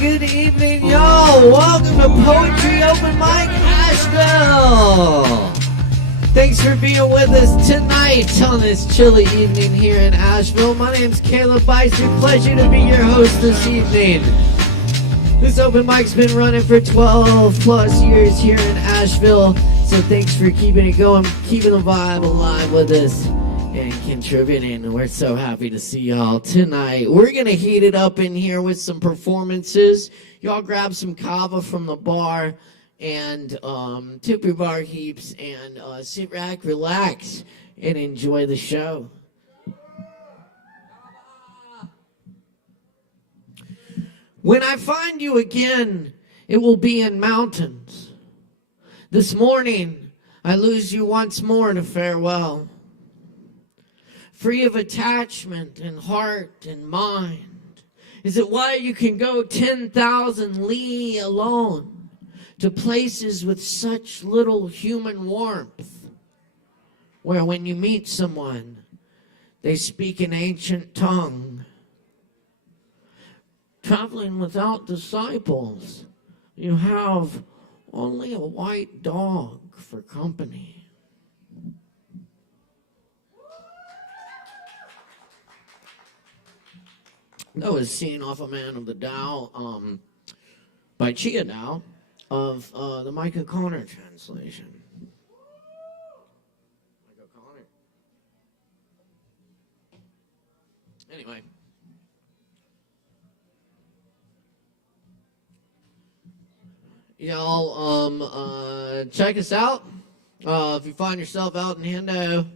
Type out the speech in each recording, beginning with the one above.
good evening, y'all. Welcome to Poetry Open Mic Asheville. Thanks for being with us tonight on this chilly evening here in Asheville. My name's Caleb Beissert. Pleasure to be your host this evening. This open mic's been running for 12 plus years here in Asheville, so thanks for keeping it going, keeping the vibe alive with us, and contributing. We're so happy to see y'all tonight. We're going to heat it up in here with some performances. Y'all grab some Kava from the bar and tip your bar heaps and sit back, relax, and enjoy the show. When I find you again, it will be in mountains. This morning, I lose you once more to farewell. Free of attachment and heart and mind. Is it why you can go 10,000 li alone to places with such little human warmth, where when you meet someone, they speak an ancient tongue? Traveling without disciples, you have only a white dog for company. That was seen off a Man of the Dow by Chia Dow of the Mike O'Connor translation. Mike O'Connor. Anyway. Y'all, check us out. If you find yourself out in Hendo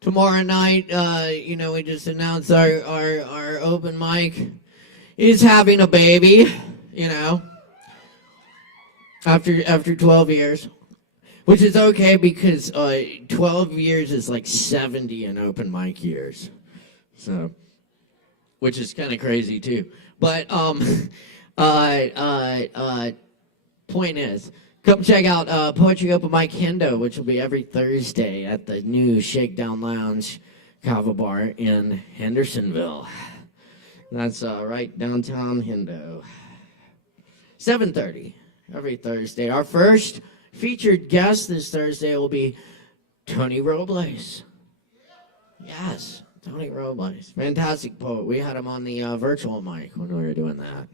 tomorrow night, we just announced our open mic is having a baby, after 12 years, which is okay because 12 years is like 70 in open mic years, so, which is kind of crazy too. But point is, come check out Poetry Open Mic Hendo, which will be every Thursday at the new Shakedown Lounge Kava Bar in Hendersonville. That's right downtown Hendo. 7:30 every Thursday. Our first featured guest this Thursday will be Tony Robles. Yes, Tony Robles. Fantastic poet. We had him on the virtual mic when we were doing that.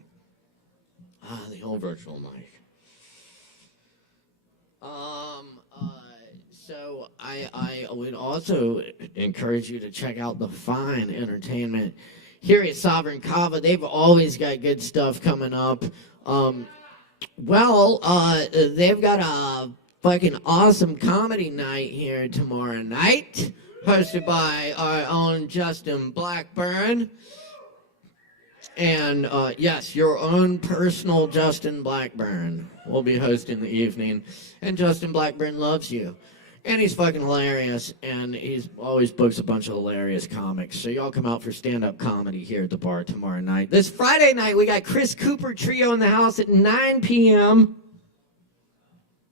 The old virtual mic. So I would also encourage you to check out the fine entertainment here at Sovereign Kava. They've always got good stuff coming up. They've got a fucking awesome comedy night here tomorrow night, hosted by our own Justin Blackburn. And yes, your own personal Justin Blackburn will be hosting the evening. And Justin Blackburn loves you. And he's fucking hilarious. And he's always books a bunch of hilarious comics. So y'all come out for stand-up comedy here at the bar tomorrow night. This Friday night, we got Chris Cooper Trio in the house at 9 p.m.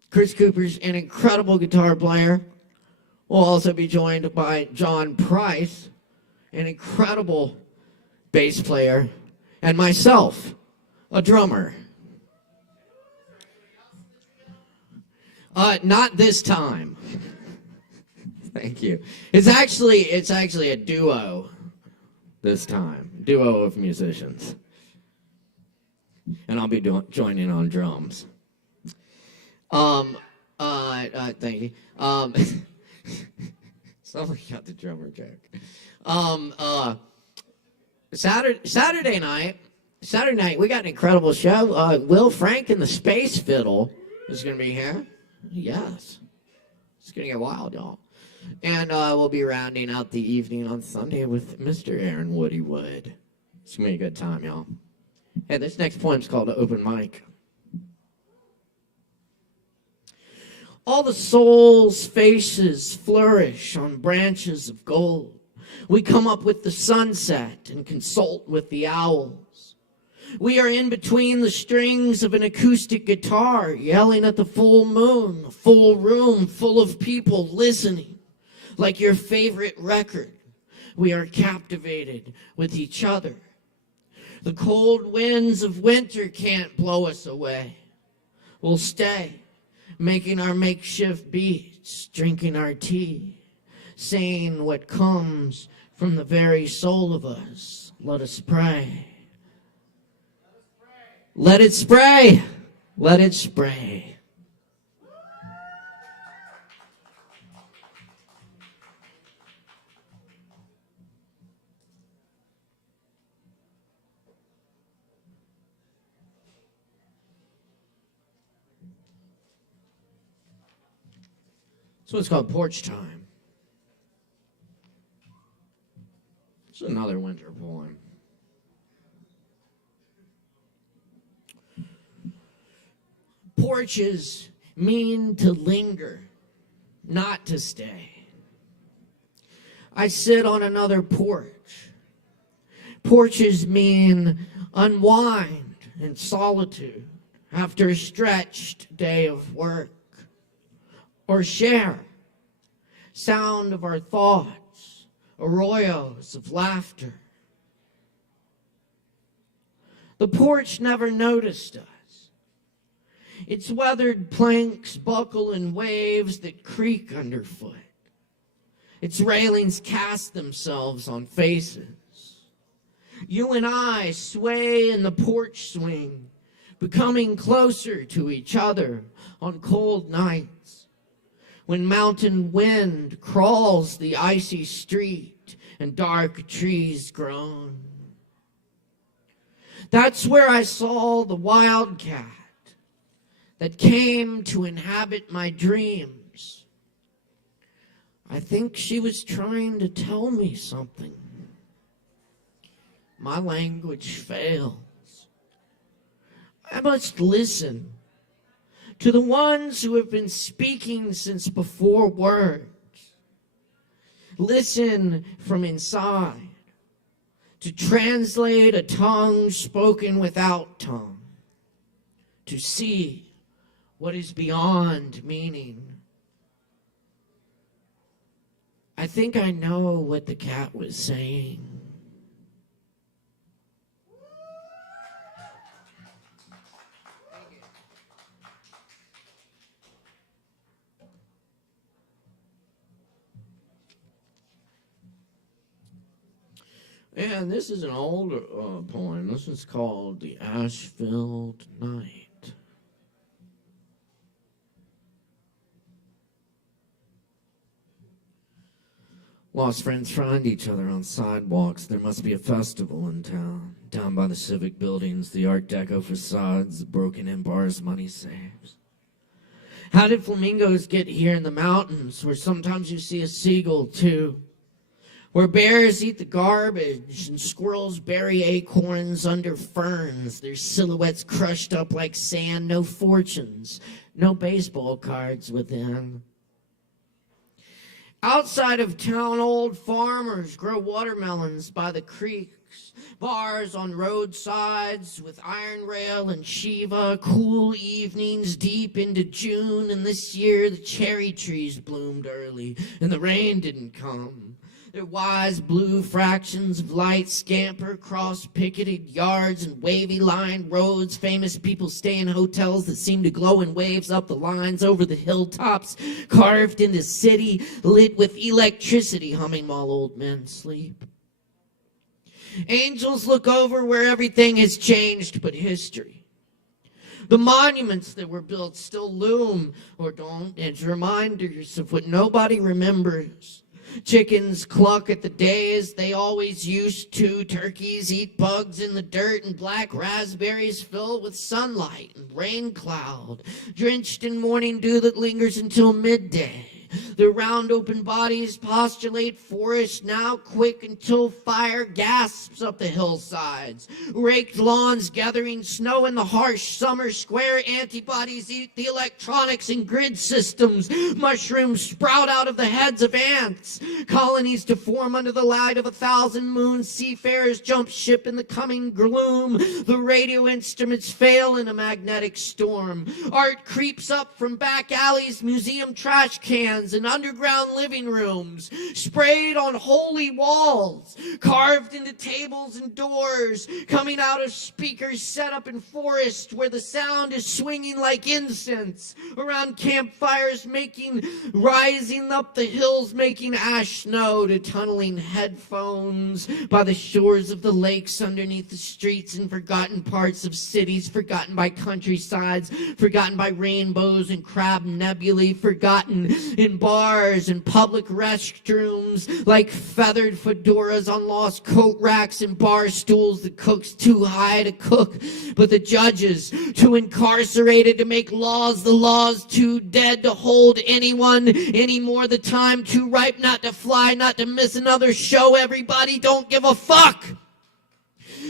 Chris Cooper's an incredible guitar player. We'll also be joined by John Price, an incredible bass player, and myself, a drummer. Not this time. Thank you. It's actually a duo this time. Duo of musicians. And I'll be joining on drums. Thank you. Somebody got the drummer joke. Saturday night, we got an incredible show. Will Frank and the Space Fiddle is going to be here. Yes. It's going to get wild, y'all. And we'll be rounding out the evening on Sunday with Mr. Aaron Woody Wood. It's going to be a good time, y'all. Hey, this next poem's called Open Mic. All the soul's faces flourish on branches of gold. We come up with the sunset and consult with the owls. We are in between the strings of an acoustic guitar, yelling at the full moon, a full room full of people listening, like your favorite record. We are captivated with each other. The cold winds of winter can't blow us away. We'll stay, making our makeshift beats, drinking our tea, saying what comes from the very soul of us. Let us pray. Let it spray. Let it spray. So it's called Porch Time. It's another winter poem. Porches mean to linger, not to stay. I sit on another porch. Porches mean unwind in solitude after a stretched day of work. Or share sound of our thoughts, arroyos of laughter. The porch never noticed us. Its weathered planks buckle in waves that creak underfoot. Its railings cast themselves on faces. You and I sway in the porch swing, becoming closer to each other on cold nights. When mountain wind crawls the icy street and dark trees groan. That's where I saw the wildcat that came to inhabit my dreams. I think she was trying to tell me something. My language fails. I must listen to the ones who have been speaking since before words. Listen from inside, to translate a tongue spoken without tongue, to see what is beyond meaning. I think I know what the cat was saying. And this is an older poem. This is called The ASHEViLLE Night. Lost friends find each other on sidewalks. There must be a festival in town. Down by the civic buildings, the Art Deco facades, the broken-in bars money saves. How did flamingos get here in the mountains, where sometimes you see a seagull, too? Where bears eat the garbage and squirrels bury acorns under ferns, their silhouettes crushed up like sand, no fortunes, no baseball cards within. Outside of town, old farmers grow watermelons by the creeks, bars on roadsides with iron rail and Shiva, cool evenings deep into June, and this year the cherry trees bloomed early and the rain didn't come. Their wise blue fractions of light scamper across picketed yards and wavy-lined roads. Famous people stay in hotels that seem to glow in waves up the lines over the hilltops, carved in the city, lit with electricity, humming while old men sleep. Angels look over where everything has changed but history. The monuments that were built still loom or don't as reminders of what nobody remembers. Chickens cluck at the days they always used to. Turkeys eat bugs in the dirt, and black raspberries fill with sunlight and rain cloud, drenched in morning dew that lingers until midday. Their round open bodies postulate forest now quick until fire gasps up the hillsides. Raked lawns gathering snow in the harsh summer square. Antibodies eat the electronics and grid systems. Mushrooms sprout out of the heads of ants. Colonies to form under the light of 1,000 moons. Seafarers jump ship in the coming gloom. The radio instruments fail in a magnetic storm. Art creeps up from back alleys, museum trash cans. stands and underground living rooms, sprayed on holy walls, carved into tables and doors, coming out of speakers set up in forests where the sound is swinging like incense, around campfires rising up the hills, making ash snow, to tunneling headphones by the shores of the lakes, underneath the streets, in forgotten parts of cities, forgotten by countrysides, forgotten by rainbows and crab nebulae, forgotten in bars and public restrooms, like feathered fedoras on lost coat racks and bar stools, the cooks too high to cook, but the judges too incarcerated to make laws, the laws too dead to hold anyone anymore, the time too ripe not to fly, not to miss another show. Everybody don't give a fuck.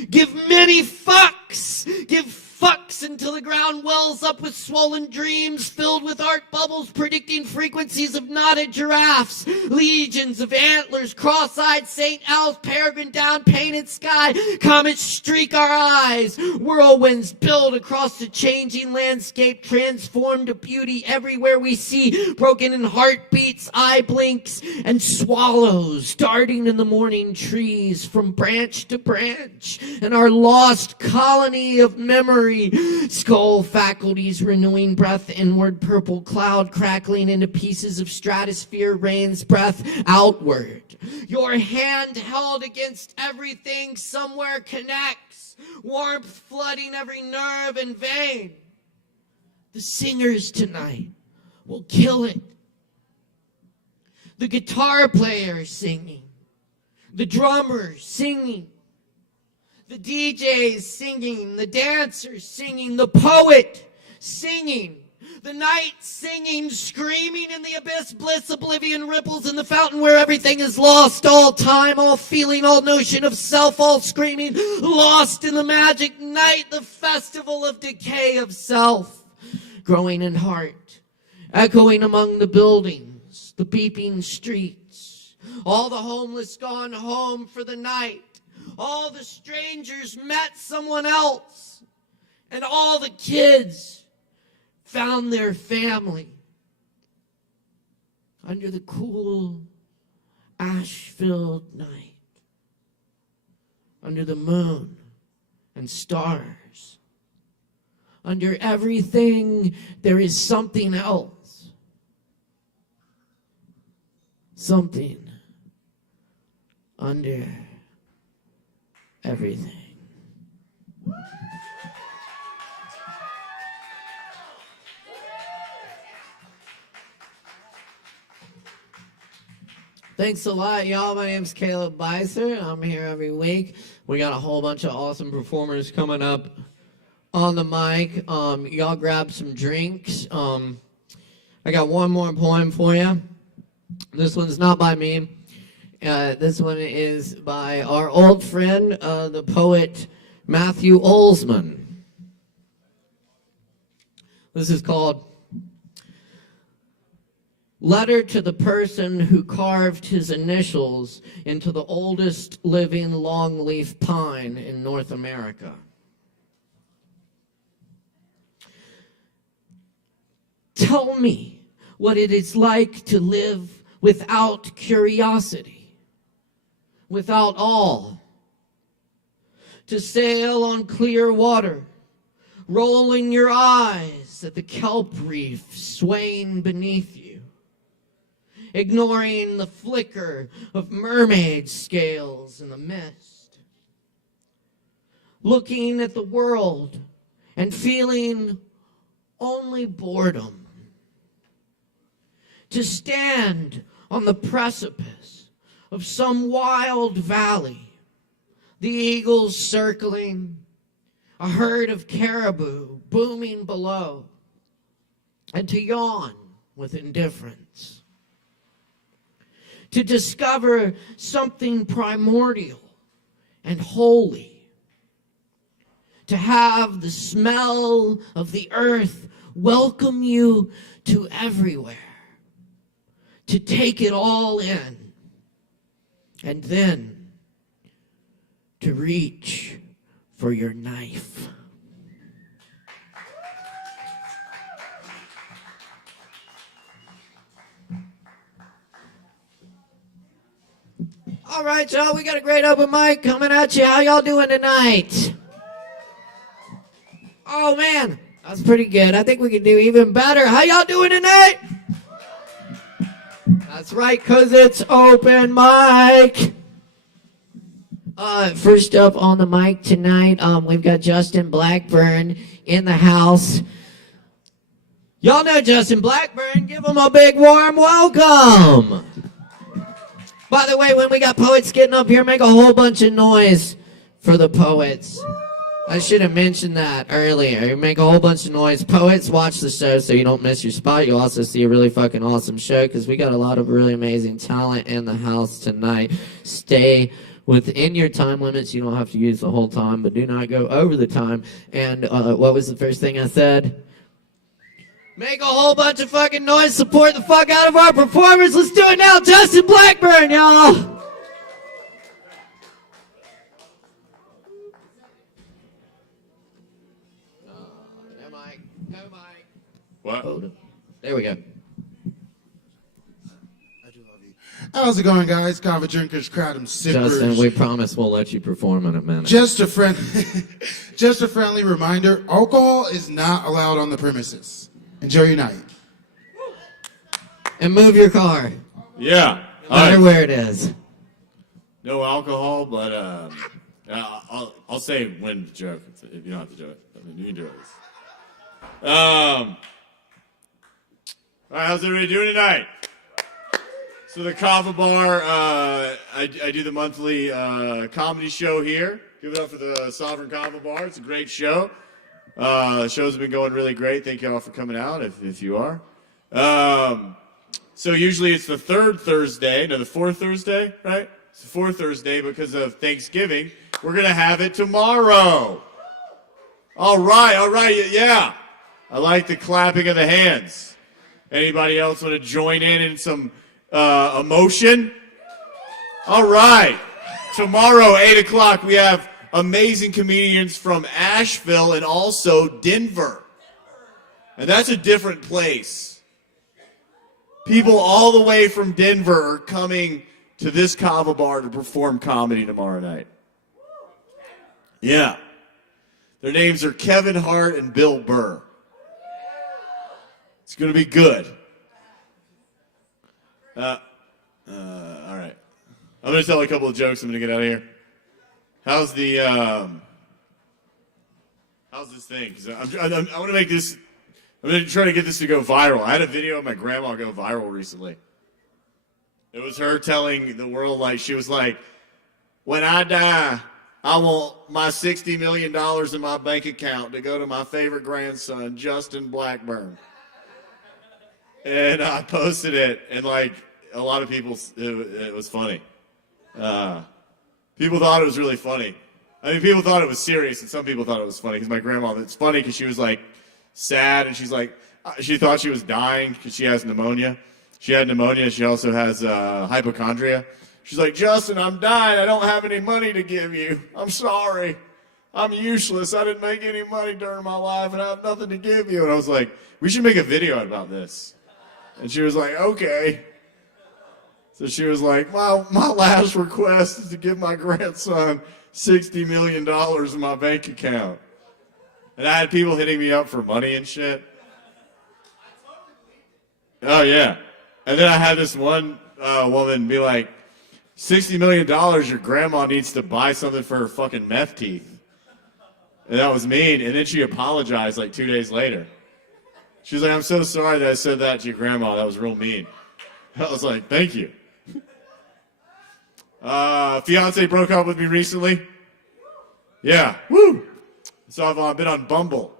Give many fucks. Give fucks until the ground wells up with swollen dreams filled with art bubbles predicting frequencies of knotted giraffes, legions of antlers, cross-eyed St. Owls, peregrine down painted sky, comets streak our eyes, whirlwinds build across the changing landscape, transformed to beauty everywhere we see, broken in heartbeats, eye blinks, and swallows darting in the morning trees from branch to branch, and our lost colony of memory, skull faculties renewing breath inward, purple cloud crackling into pieces of stratosphere, rain's breath outward. Your hand held against everything somewhere connects, warmth flooding every nerve and vein. The singers tonight will kill it. The guitar player singing, the drummer singing, the DJs singing, the dancers singing, the poet singing, the night singing, screaming in the abyss, bliss, oblivion, ripples in the fountain where everything is lost, all time, all feeling, all notion of self, all screaming, lost in the magic night, the festival of decay of self, growing in heart, echoing among the buildings, the beeping streets, all the homeless gone home for the night, all the strangers met someone else, and all the kids found their family under the cool, ash-filled night, under the moon and stars. Under everything, there is something else. Something under everything. Thanks a lot, y'all. My name's Caleb Beissert. I'm here every week. We got a whole bunch of awesome performers coming up on the mic. Y'all grab some drinks. I got one more poem for you. This one's not by me. This one is by our old friend, the poet Matthew Olsman. This is called Letter to the Person Who Carved His Initials into the Oldest Living Longleaf Pine in North America. Tell me what it is like to live without curiosity, without awe, to sail on clear water, rolling your eyes at the kelp reef swaying beneath you, ignoring the flicker of mermaid scales in the mist, looking at the world and feeling only boredom, to stand on the precipice of some wild valley, the eagles circling, a herd of caribou booming below, and to yawn with indifference, to discover something primordial and holy, to have the smell of the earth welcome you to everywhere, to take it all in, and then to reach for your knife. All right, y'all, we got a great open mic coming at you. How y'all doing tonight? Oh, man, that's pretty good. I think we can do even better. How y'all doing tonight? That's right, because it's open mic. First up on the mic tonight, we've got Justin Blackburn in the house. Y'all know Justin Blackburn. Give him a big warm welcome. By the way, when we got poets getting up here, make a whole bunch of noise for the poets. I should have mentioned that earlier. Make a whole bunch of noise. Poets, watch the show so you don't miss your spot. You'll also see a really fucking awesome show because we got a lot of really amazing talent in the house tonight. Stay within your time limits. You don't have to use the whole time, but do not go over the time. And what was the first thing I said? Make a whole bunch of fucking noise. Support the fuck out of our performers. Let's do it now. Justin Blackburn, y'all. No mic. What? There we go. How's it going, guys? Kava drinkers, kratom sippers. Justin, we promise we'll let you perform in a minute. Just a friendly reminder, alcohol is not allowed on the premises. Enjoy your night. And move your car. Yeah. No matter where it is. No alcohol, but I'll say when to joke if you don't have to do it. I mean, you can do it. All right, how's everybody doing tonight? So the Kava Bar, I do the monthly comedy show here. Give it up for the Sovereign Kava Bar. It's a great show. The show's been going really great. Thank you all for coming out, if you are. So usually it's the fourth Thursday, right? It's the fourth Thursday because of Thanksgiving. We're going to have it tomorrow. All right, yeah. I like the clapping of the hands. Anybody else want to join in some emotion? All right. Tomorrow, 8 o'clock, we have amazing comedians from Asheville and also Denver. And that's a different place. People all the way from Denver are coming to this Kava Bar to perform comedy tomorrow night. Yeah. Their names are Kevin Hart and Bill Burr. It's going to be good. All right. I'm going to tell a couple of jokes. I'm going to get out of here. How's this thing? 'Cause I want to make this. I'm going to try to get this to go viral. I had a video of my grandma go viral recently. It was her telling the world, like, she was like, when I die, I want my $60 million in my bank account to go to my favorite grandson, Justin Blackburn. And I posted it, and like a lot of people, it was funny. People thought it was really funny. I mean, people thought it was serious, and some people thought it was funny. Because my grandma, it's funny because she was like sad, and she's like, she thought she was dying because she has pneumonia. She had pneumonia. She also has hypochondria. She's like, Justin, I'm dying. I don't have any money to give you. I'm sorry. I'm useless. I didn't make any money during my life, and I have nothing to give you. And I was like, we should make a video about this. And she was like, okay. So she was like, my last request is to give my grandson $60 million in my bank account. And I had people hitting me up for money and shit. Oh, yeah. And then I had this one woman be like, $60 million, your grandma needs to buy something for her fucking meth teeth. And that was mean. And then she apologized like 2 days later. She was like, I'm so sorry that I said that to your grandma. That was real mean. I was like, thank you. Fiance broke up with me recently. Yeah. Woo! So I've been on Bumble.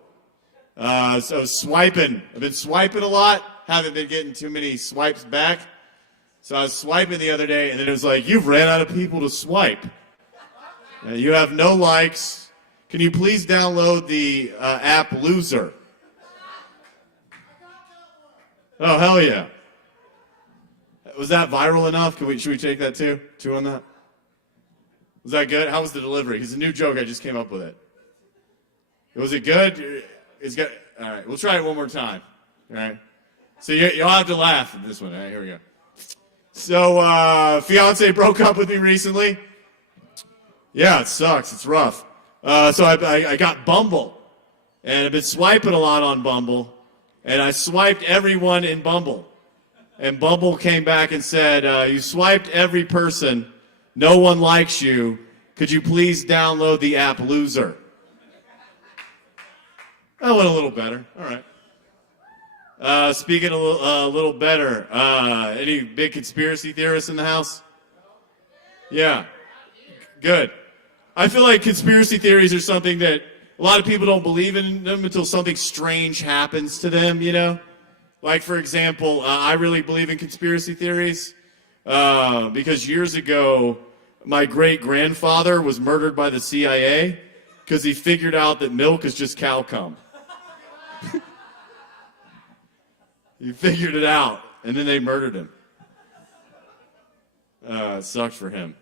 So swiping. I've been swiping a lot. Haven't been getting too many swipes back. So I was swiping the other day, and then it was like, you've ran out of people to swipe. You have no likes. Can you please download the app Loser? Oh, hell yeah. Was that viral enough? Should we take that too? Two on that? Was that good? How was the delivery? It's a new joke. I just came up with it. Was it good? It's good. All right. We'll try it one more time. All right. So you'll have to laugh at this one. All right. Here we go. So, fiance broke up with me recently. Yeah, it sucks. It's rough. So I got Bumble, and I've been swiping a lot on Bumble, and I swiped everyone in Bumble. And Bumble came back and said, you swiped every person. No one likes you. Could you please download the app Loser? That went a little better. All right. Speaking a little better, any big conspiracy theorists in the house? Yeah. Good. I feel like conspiracy theories are something that a lot of people don't believe in them until something strange happens to them, you know? Like, for example, I really believe in conspiracy theories because years ago, my great-grandfather was murdered by the CIA because he figured out that milk is just cow cum. He figured it out, and then they murdered him. It sucked for him.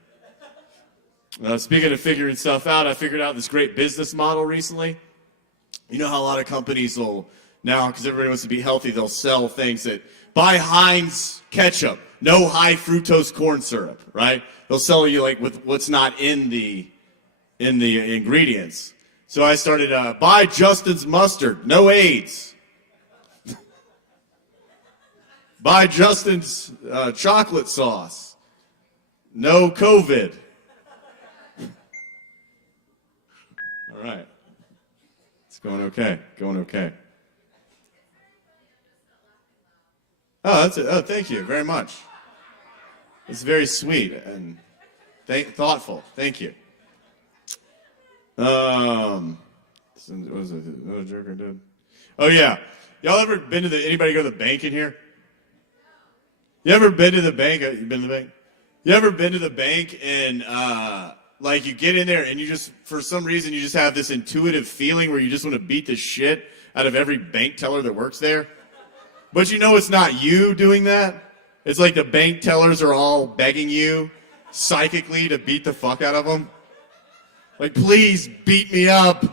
Speaking of figuring stuff out, I figured out this great business model recently. You know how a lot of companies will now, because everybody wants to be healthy, they'll sell things that buy Heinz ketchup, no high fructose corn syrup, right? They'll sell you like with what's not in the ingredients. So I started buy Justin's mustard, no AIDS. Buy Justin's chocolate sauce, no COVID. All right. It's going okay. Going okay. Oh, that's it. Oh, thank you very much. It's very sweet and thoughtful. Thank you. What was it? What a joker did? Oh yeah. Y'all ever been to anybody go to the bank in here? You ever been to the bank? You been to the bank? You ever been to the bank and like you get in there and you just, for some reason, you just have this intuitive feeling where you just want to beat the shit out of every bank teller that works there? But you know it's not you doing that. It's like the bank tellers are all begging you psychically to beat the fuck out of them. Like, please beat me up.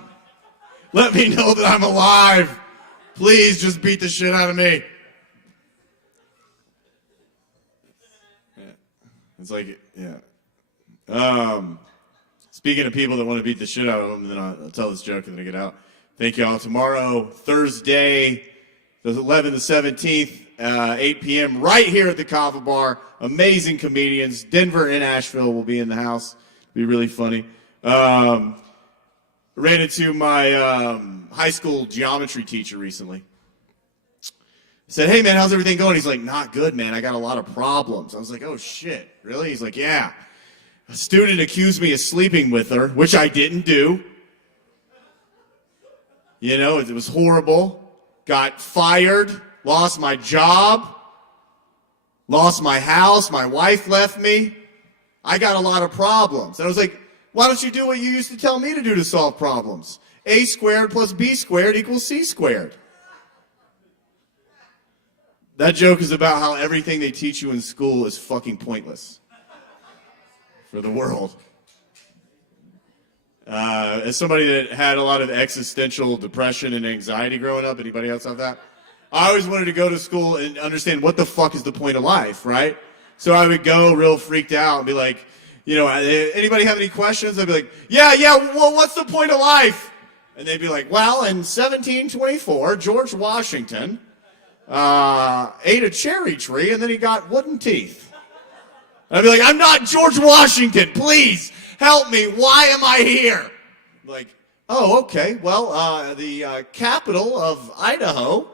Let me know that I'm alive. Please just beat the shit out of me. Yeah. It's like, yeah. Speaking of people that want to beat the shit out of them, then I'll tell this joke and then I get out. Thank y'all. Tomorrow, Thursday, the 11th, the 17th, 8 p.m., right here at the Kava Bar. Amazing comedians. Denver and Asheville will be in the house. It'll be really funny. Ran into my high school geometry teacher recently. Said, hey, man, how's everything going? He's like, not good, man. I got a lot of problems. I was like, oh, shit. Really? He's like, yeah. A student accused me of sleeping with her, which I didn't do. You know, it was horrible. Got fired, lost my job, lost my house, my wife left me. I got a lot of problems. And I was like, why don't you do what you used to tell me to do to solve problems? A squared plus B squared equals C squared. That joke is about how everything they teach you in school is fucking pointless for the world. As somebody that had a lot of existential depression and anxiety growing up, anybody else have that? I always wanted to go to school and understand what the fuck is the point of life, right? So I would go real freaked out and be like, you know, anybody have any questions? I'd be like, yeah, well, what's the point of life? And they'd be like, well, in 1724, George Washington ate a cherry tree and then he got wooden teeth. And I'd be like, I'm not George Washington, please. Help me. Why am I here? Like, oh, okay. Well, the capital of Idaho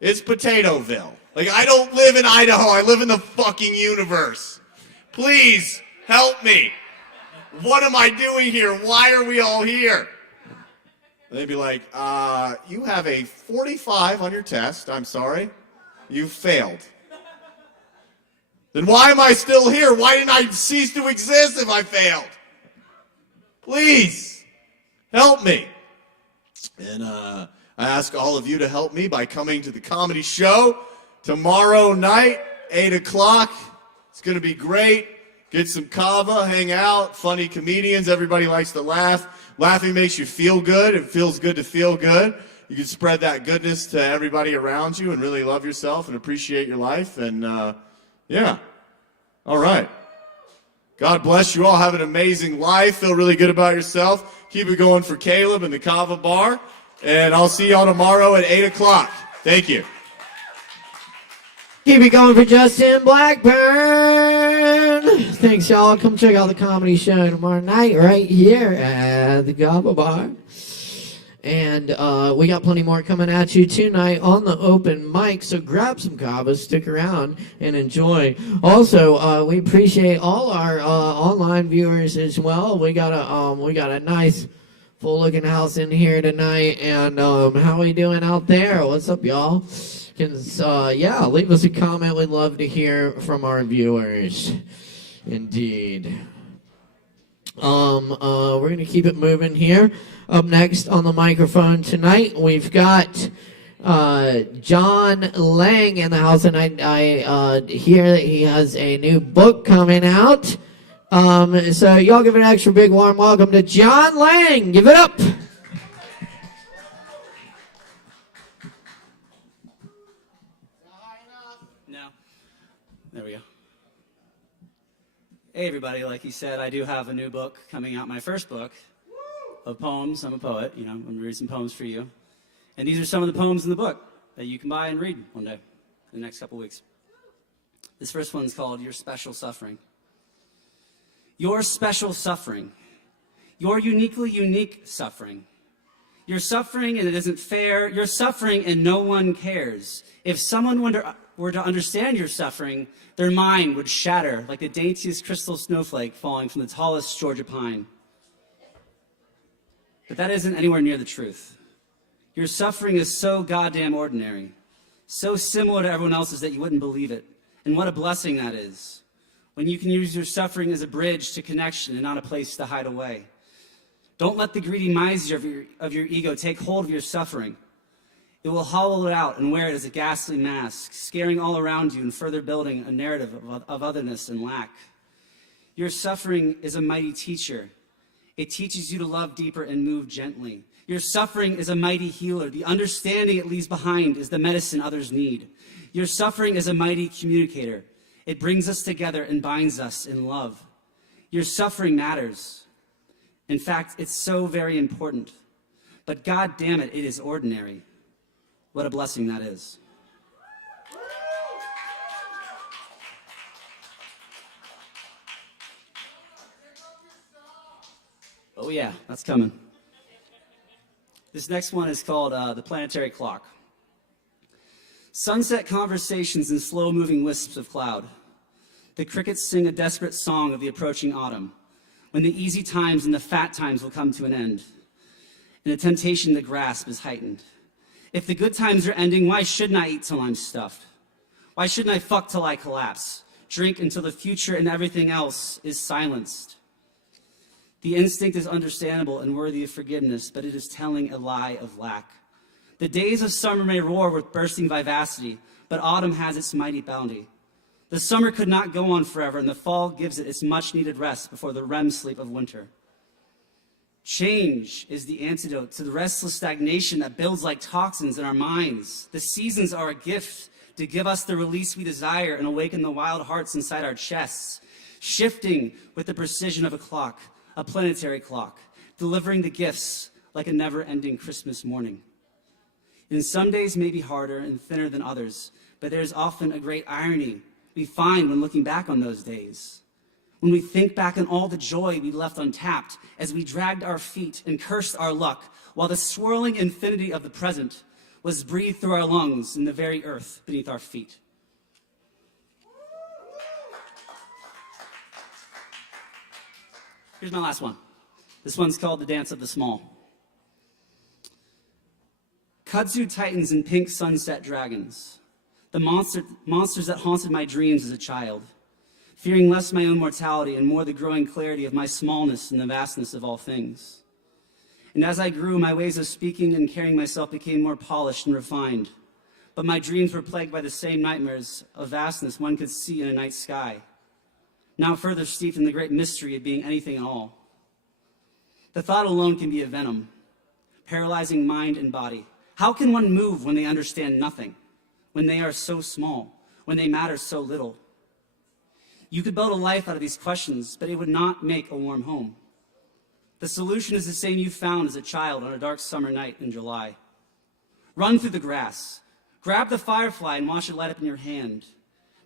is Potatoville. Like, I don't live in Idaho. I live in the fucking universe. Please help me. What am I doing here? Why are we all here? And they'd be like, you have a 45 on your test. I'm sorry. You failed. Then why am I still here? Why didn't I cease to exist if I failed? Please, help me. And I ask all of you to help me by coming to the comedy show tomorrow night, 8 o'clock. It's going to be great. Get some kava, hang out, funny comedians. Everybody likes to laugh. Laughing makes you feel good. It feels good to feel good. You can spread that goodness to everybody around you and really love yourself and appreciate your life. And, yeah. All right. God bless you all. Have an amazing life. Feel really good about yourself. Keep it going for Caleb and the Kava bar. And I'll see y'all tomorrow at 8 o'clock. Thank you. Keep it going for Justin Blackburn. Thanks, y'all. Come check out the comedy show tomorrow night right here at the Kava bar. And we got plenty more coming at you tonight on the open mic, so grab some kava, stick around, and enjoy. Also, we appreciate all our online viewers as well. We got a nice full-looking house in here tonight, and how we doing out there? What's up, y'all? Yeah, leave us a comment. We'd love to hear from our viewers. Indeed. We're gonna keep it moving here. Up next on the microphone tonight, we've got John Lang in the house, and I hear that he has a new book coming out. So y'all give it an extra big warm welcome to John Lang. Give it up. No. There we go. Hey everybody, like he said, I do have a new book coming out, my first book of poems. I'm a poet, you know, I'm going to read some poems for you. And these are some of the poems in the book that you can buy and read one day, in the next couple weeks. This first one's called Your Special Suffering. Your special suffering. Your uniquely unique suffering. You're suffering and it isn't fair. You're suffering and no one cares. If someone were to understand your suffering, their mind would shatter like the daintiest crystal snowflake falling from the tallest Georgia pine. But that isn't anywhere near the truth. Your suffering is so goddamn ordinary, so similar to everyone else's that you wouldn't believe it. And what a blessing that is, when you can use your suffering as a bridge to connection and not a place to hide away. Don't let the greedy miser of your ego take hold of your suffering. It will hollow it out and wear it as a ghastly mask, scaring all around you and further building a narrative of otherness and lack. Your suffering is a mighty teacher. It teaches you to love deeper and move gently. Your suffering is a mighty healer. The understanding it leaves behind is the medicine others need. Your suffering is a mighty communicator. It brings us together and binds us in love. Your suffering matters. In fact, it's so very important. But God damn it, it is ordinary. What a blessing that is. Oh yeah, that's coming. This next one is called The Planetary Clock. Sunset conversations in slow-moving wisps of cloud. The crickets sing a desperate song of the approaching autumn, when the easy times and the fat times will come to an end, and the temptation to grasp is heightened. If the good times are ending, why shouldn't I eat till I'm stuffed? Why shouldn't I fuck till I collapse? Drink until the future and everything else is silenced. The instinct is understandable and worthy of forgiveness, but it is telling a lie of lack. The days of summer may roar with bursting vivacity, but autumn has its mighty bounty. The summer could not go on forever, and the fall gives it its much-needed rest before the REM sleep of winter. Change is the antidote to the restless stagnation that builds like toxins in our minds. The seasons are a gift to give us the release we desire and awaken the wild hearts inside our chests, shifting with the precision of a clock, a planetary clock, delivering the gifts like a never-ending Christmas morning. And some days may be harder and thinner than others, but there's often a great irony we find when looking back on those days. When we think back on all the joy we left untapped as we dragged our feet and cursed our luck, while the swirling infinity of the present was breathed through our lungs in the very earth beneath our feet. Here's my last one. This one's called The Dance of the Small. Kudzu titans and pink sunset dragons, the monsters that haunted my dreams as a child, fearing less my own mortality and more the growing clarity of my smallness and the vastness of all things. And as I grew, my ways of speaking and carrying myself became more polished and refined, but my dreams were plagued by the same nightmares of vastness one could see in a night sky, now further steeped in the great mystery of being anything at all. The thought alone can be a venom, paralyzing mind and body. How can one move when they understand nothing, when they are so small, when they matter so little? You could build a life out of these questions, but it would not make a warm home. The solution is the same you found as a child on a dark summer night in July. Run through the grass. Grab the firefly and watch it light up in your hand.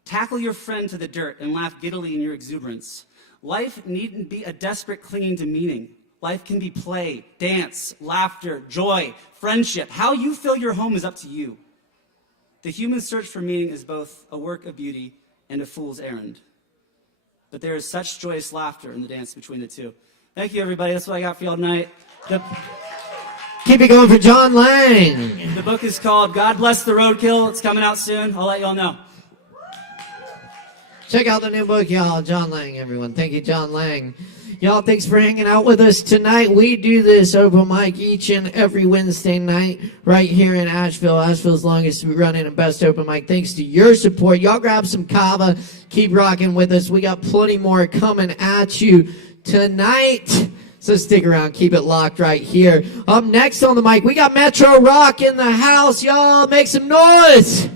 Tackle your friend to the dirt and laugh giddily in your exuberance. Life needn't be a desperate clinging to meaning. Life can be play, dance, laughter, joy, friendship. How you fill your home is up to you. The human search for meaning is both a work of beauty and a fool's errand. But there is such joyous laughter in the dance between the two. Thank you, everybody. That's what I got for y'all tonight. Keep it going for John Lang. The book is called God Bless the Roadkill. It's coming out soon. I'll let y'all know. Check out the new book, y'all. John Lang, everyone. Thank you, John Lang. Y'all, thanks for hanging out with us tonight. We do this open mic each and every Wednesday night right here in Asheville. Asheville's longest running and best open mic. Thanks to your support. Y'all grab some Kava. Keep rocking with us. We got plenty more coming at you tonight. So stick around. Keep it locked right here. Up next on the mic, we got Metro Rock in the house. Y'all make some noise.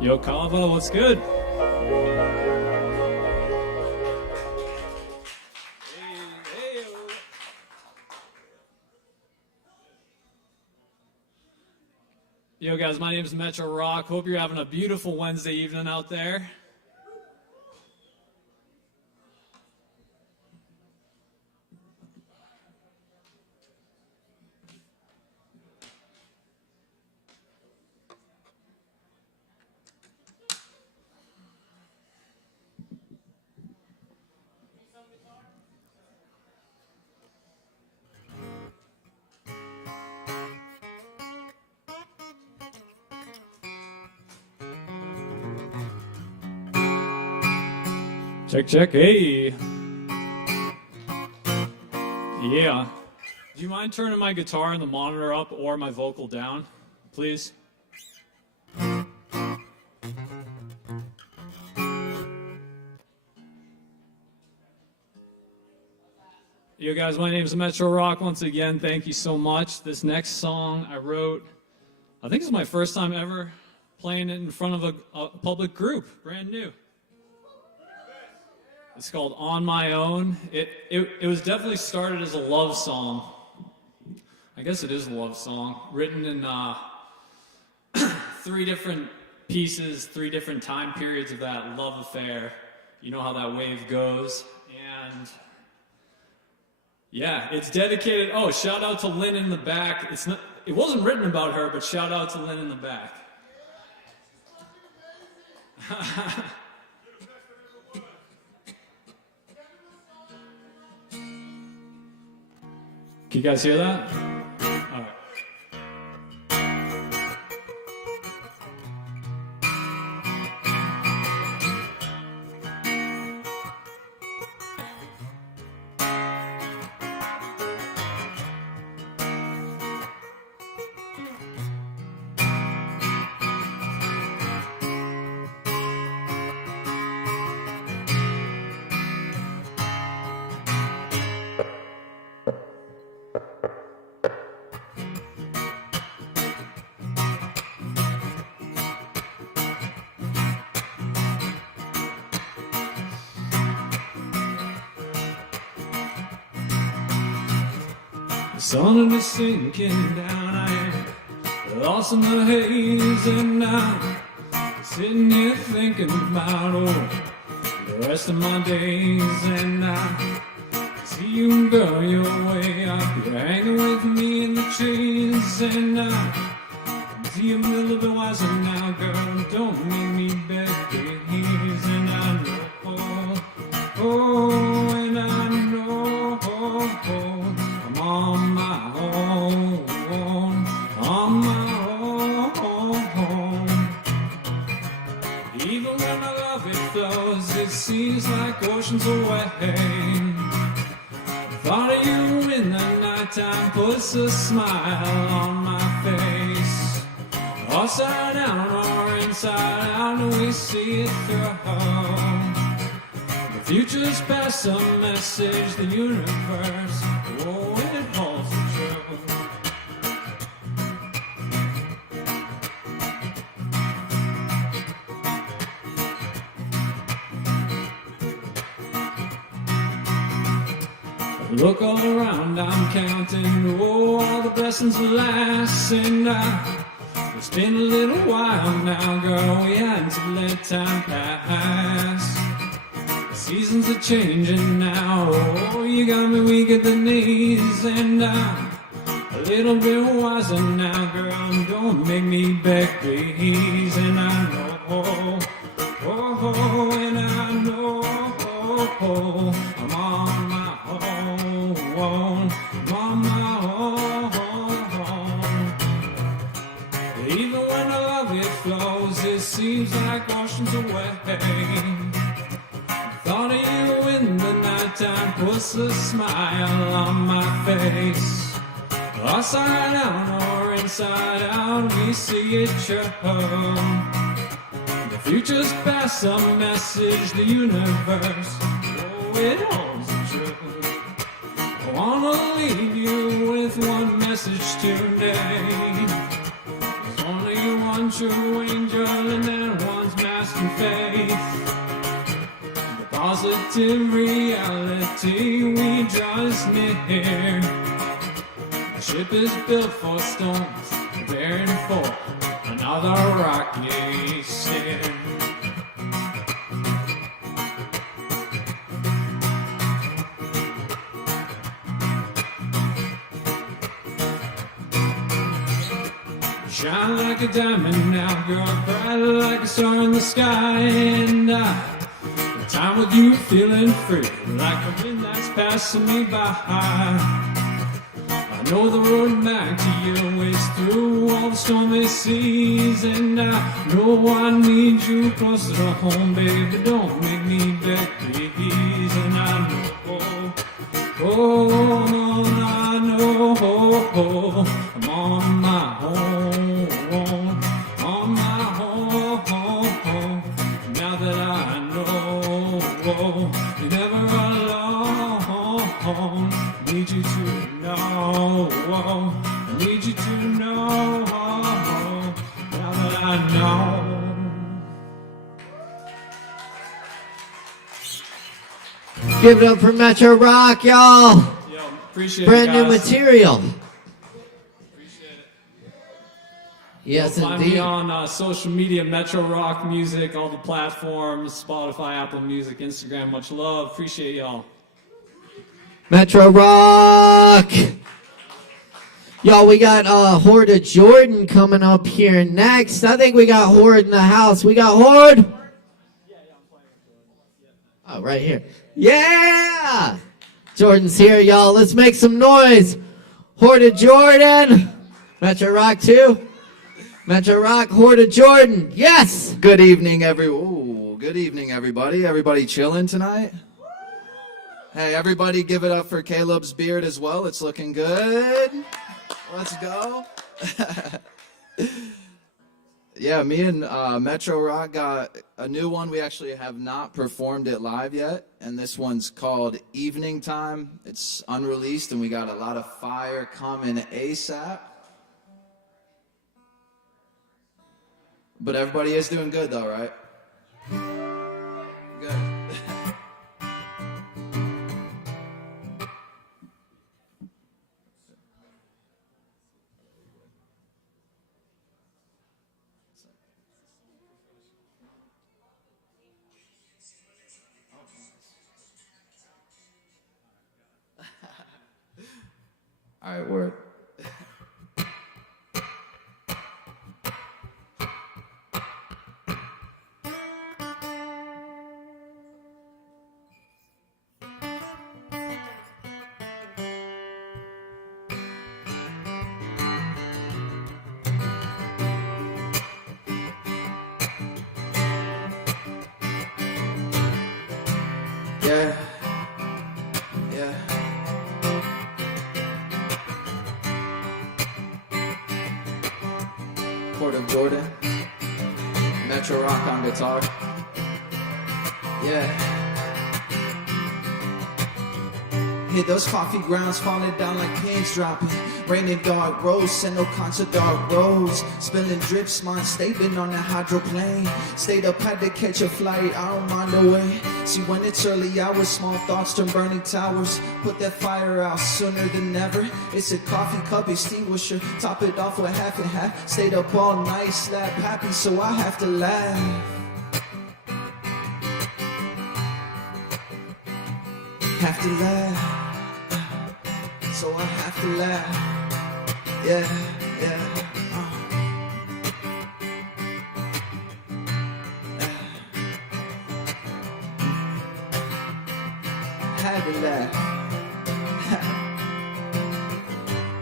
Yo, Kava, what's good? Yo, guys, my name is Metro Rock. Hope you're having a beautiful Wednesday evening out there. Check, check, hey. Yeah. Do you mind turning my guitar and the monitor up or my vocal down, please? Yo guys, my name is Metro Rock once again. Thank you so much. This next song I wrote, I think it's my first time ever playing it in front of a public group, brand new. It's called On My Own. It was definitely started as a love song. I guess it is a love song, written in 3 different pieces, 3 different time periods of that love affair. You know how that wave goes. And yeah, it's dedicated. Oh, shout out to Lynn in the back. It wasn't written about her, but shout out to Lynn in the back. Can you guys hear that? All right. The sun is sinking down, I am lost in the haze, and now sitting here thinking about the rest of my days, and now See you go your way up. You're hanging with me in the trees, and see you a little bit wiser now, girl. Don't make me beg, please. And I know, and I know I'm on my own, on my own. Even when my love it flows, it seems like oceans away. Thought of you in the nighttime puts a smile on my face. Upside down or inside out, and we see it through. The future's past a message, the universe, oh, it holds the truth. Look all around, I'm counting, oh, all the blessings will last, and it's been a little while now, girl, we had to let time pass. The seasons are changing now, oh, you got me weak at the knees, and a little bit wiser now, girl, don't make me beg, please, and I know, and I know, I'm on my own, I'm on my own. Even when I love it flows, it seems like oceans away. Thought of you in the nighttime puts a smile on my face. Upside down or inside out, we see it show. The future's past a message, the universe, oh, it holds the truth. I wanna leave you with one message today. There's only one true angel and that one's masking faith. The positive reality we draw is near. The ship is built for storms, preparing for another rocky steer. Shine like a diamond now, girl, bright like a star in the sky. And the time with you feeling free, like a wind that's passing me by. I know the road back to you is through all the stormy seas, and I know I need you closer to home, baby. Don't make me beg, please. And I know, I know, I'm on my own, on my own. Now that I know you're never alone, need you to know, I need you to know, now that I know. Give it up for Metro Rock, y'all. Yo, appreciate Brand it, new guys. material. Appreciate it. Yes, Find indeed. me on social media, Metro Rock Music, all the platforms, Spotify, Apple Music, Instagram. Much love. Appreciate y'all. Metro Rock. Y'all, we got Horde of Jordan coming up here next. I think we got Horde in the house. We got Horde. Oh, right here. Yeah! Jordan's here, y'all. Let's make some noise. Horde of Jordan. Metro Rock too. Metro Rock, Horde of Jordan. Yes! Good evening, good evening, everybody. Everybody chilling tonight? Hey, everybody give it up for Caleb's beard as well. It's looking good. Let's go. Yeah, me and Metro Rock got a new one. We actually have not performed it live yet, and this one's called Evening Time. It's unreleased, and we got a lot of fire coming ASAP. But everybody is doing good, though, right? Good. All right, word. Yeah, yeah. Port of Jordan, Metro Rock on guitar. Yeah. Hear those coffee grounds falling down like pins dropping. Raining dark roads, send no concert dark roads. Spilling drips, mine staying on that hydroplane. Stayed up, had to catch a flight, I don't mind the way. See when it's early hours, small thoughts turn burning towers. Put that fire out sooner than ever. It's a coffee cup extinguisher, top it off with half and half. Stayed up all night, slap happy, so I have to laugh. Have to laugh. So I have to laugh. Yeah, yeah. Had to laugh.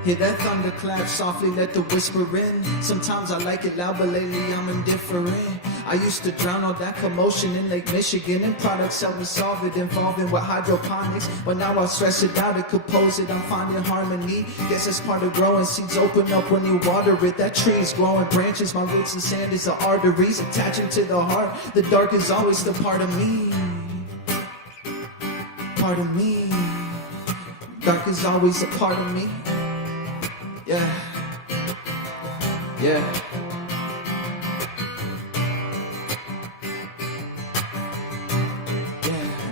Hear that thunderclap softly, let the whisper in. Sometimes I like it loud, but lately I'm indifferent. I used to drown all that commotion in Lake Michigan, and products help me solve it, involving with hydroponics. But now I stress it out and compose it, I'm finding harmony. Guess it's part of growing, seeds open up when you water it. That tree is growing branches, my roots and sand is the arteries attaching to the heart. The dark is always still part of me. Part of me. Dark is always a part of me. Yeah. Yeah.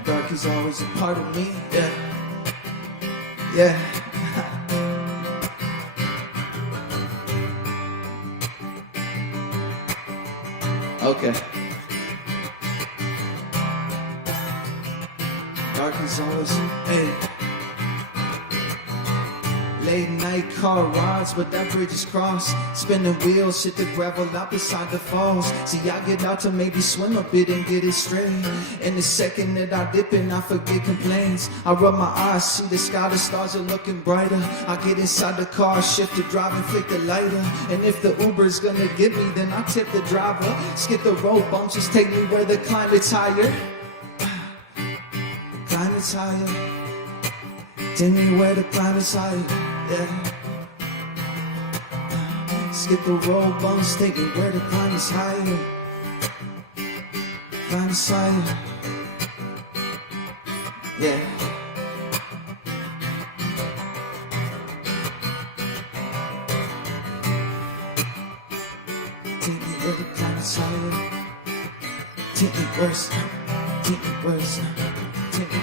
Dark is always a part of me, yeah, yeah. Okay. Dark is always, hey. Late night car rides, but that bridge is crossed. Spinning wheels, hit the gravel out beside the falls. See, I get out to maybe swim a bit and get it straight. In the second that I dip in, I forget complaints. I rub my eyes, see the sky, the stars are looking brighter. I get inside the car, shift the drive and flick the lighter. And if the Uber's gonna get me, then I tip the driver. Skip the road bumps, just take me where the climate's higher. Climate's higher. Take me where the climate's higher. Yeah. Skip the road bumps, take me where the climb is higher. Climb is higher. Yeah. Take me where the climb is higher. Take me worse. Take me worse. Take me.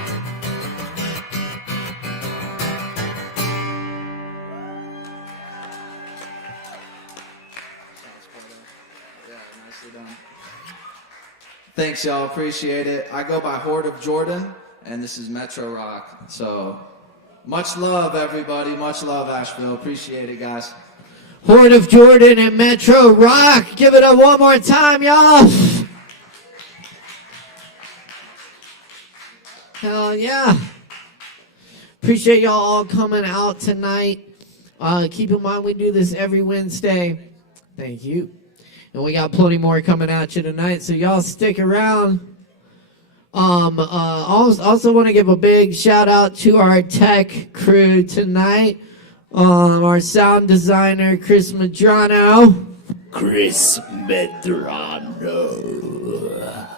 Thanks, y'all. Appreciate it. I go by Horde of Jordan, and this is Metro Rock. So, much love, everybody. Much love, Asheville. Appreciate it, guys. Horde of Jordan and Metro Rock. Give it up one more time, y'all. Hell yeah. Appreciate y'all all coming out tonight. Keep in mind we do this every Wednesday. Thank you. And we got plenty more coming at you tonight, so y'all stick around. Also want to give a big shout out to our tech crew tonight. Our sound designer, Chris Medrano.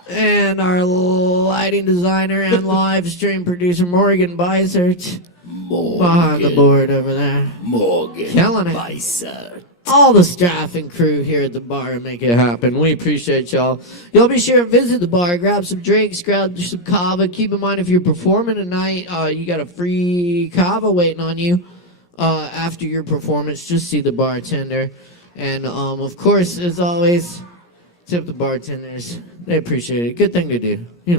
And our lighting designer and live stream producer, Morgan Beissert. Behind the board over there. Killing it. Beissert. All the staff and crew here at the bar make it happen. We appreciate y'all. Y'all be sure to visit the bar, grab some drinks, grab some Kava. Keep in mind if you're performing tonight, you got a free Kava waiting on you after your performance. Just see the bartender. And of course, as always, tip the bartenders. They appreciate it. Good thing to do. You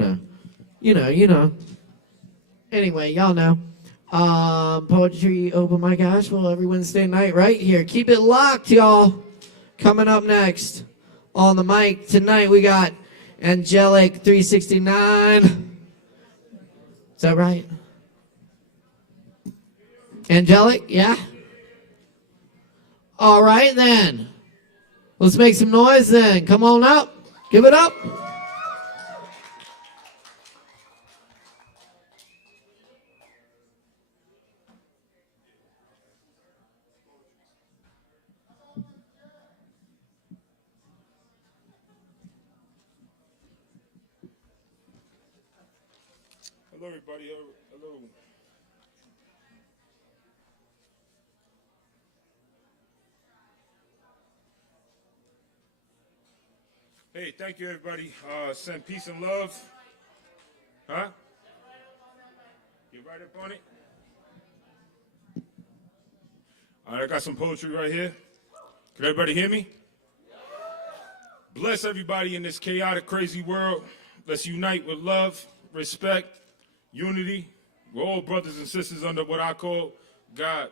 know. Anyway, y'all know. Poetry open mic Asheville every Wednesday night right here. Keep it locked, y'all. Coming up next on the mic tonight, we got Angelic 369. Is that right? Angelic, yeah? All right, then. Let's make some noise, then. Come on up. Give it up. Hello, everybody. Hello. Hey, thank you, everybody. Send peace and love. Huh? Get right up on it. All right, I got some poetry right here. Can everybody hear me? Bless everybody in this chaotic, crazy world. Let's unite with love, respect, unity. We're all brothers and sisters under what I call God.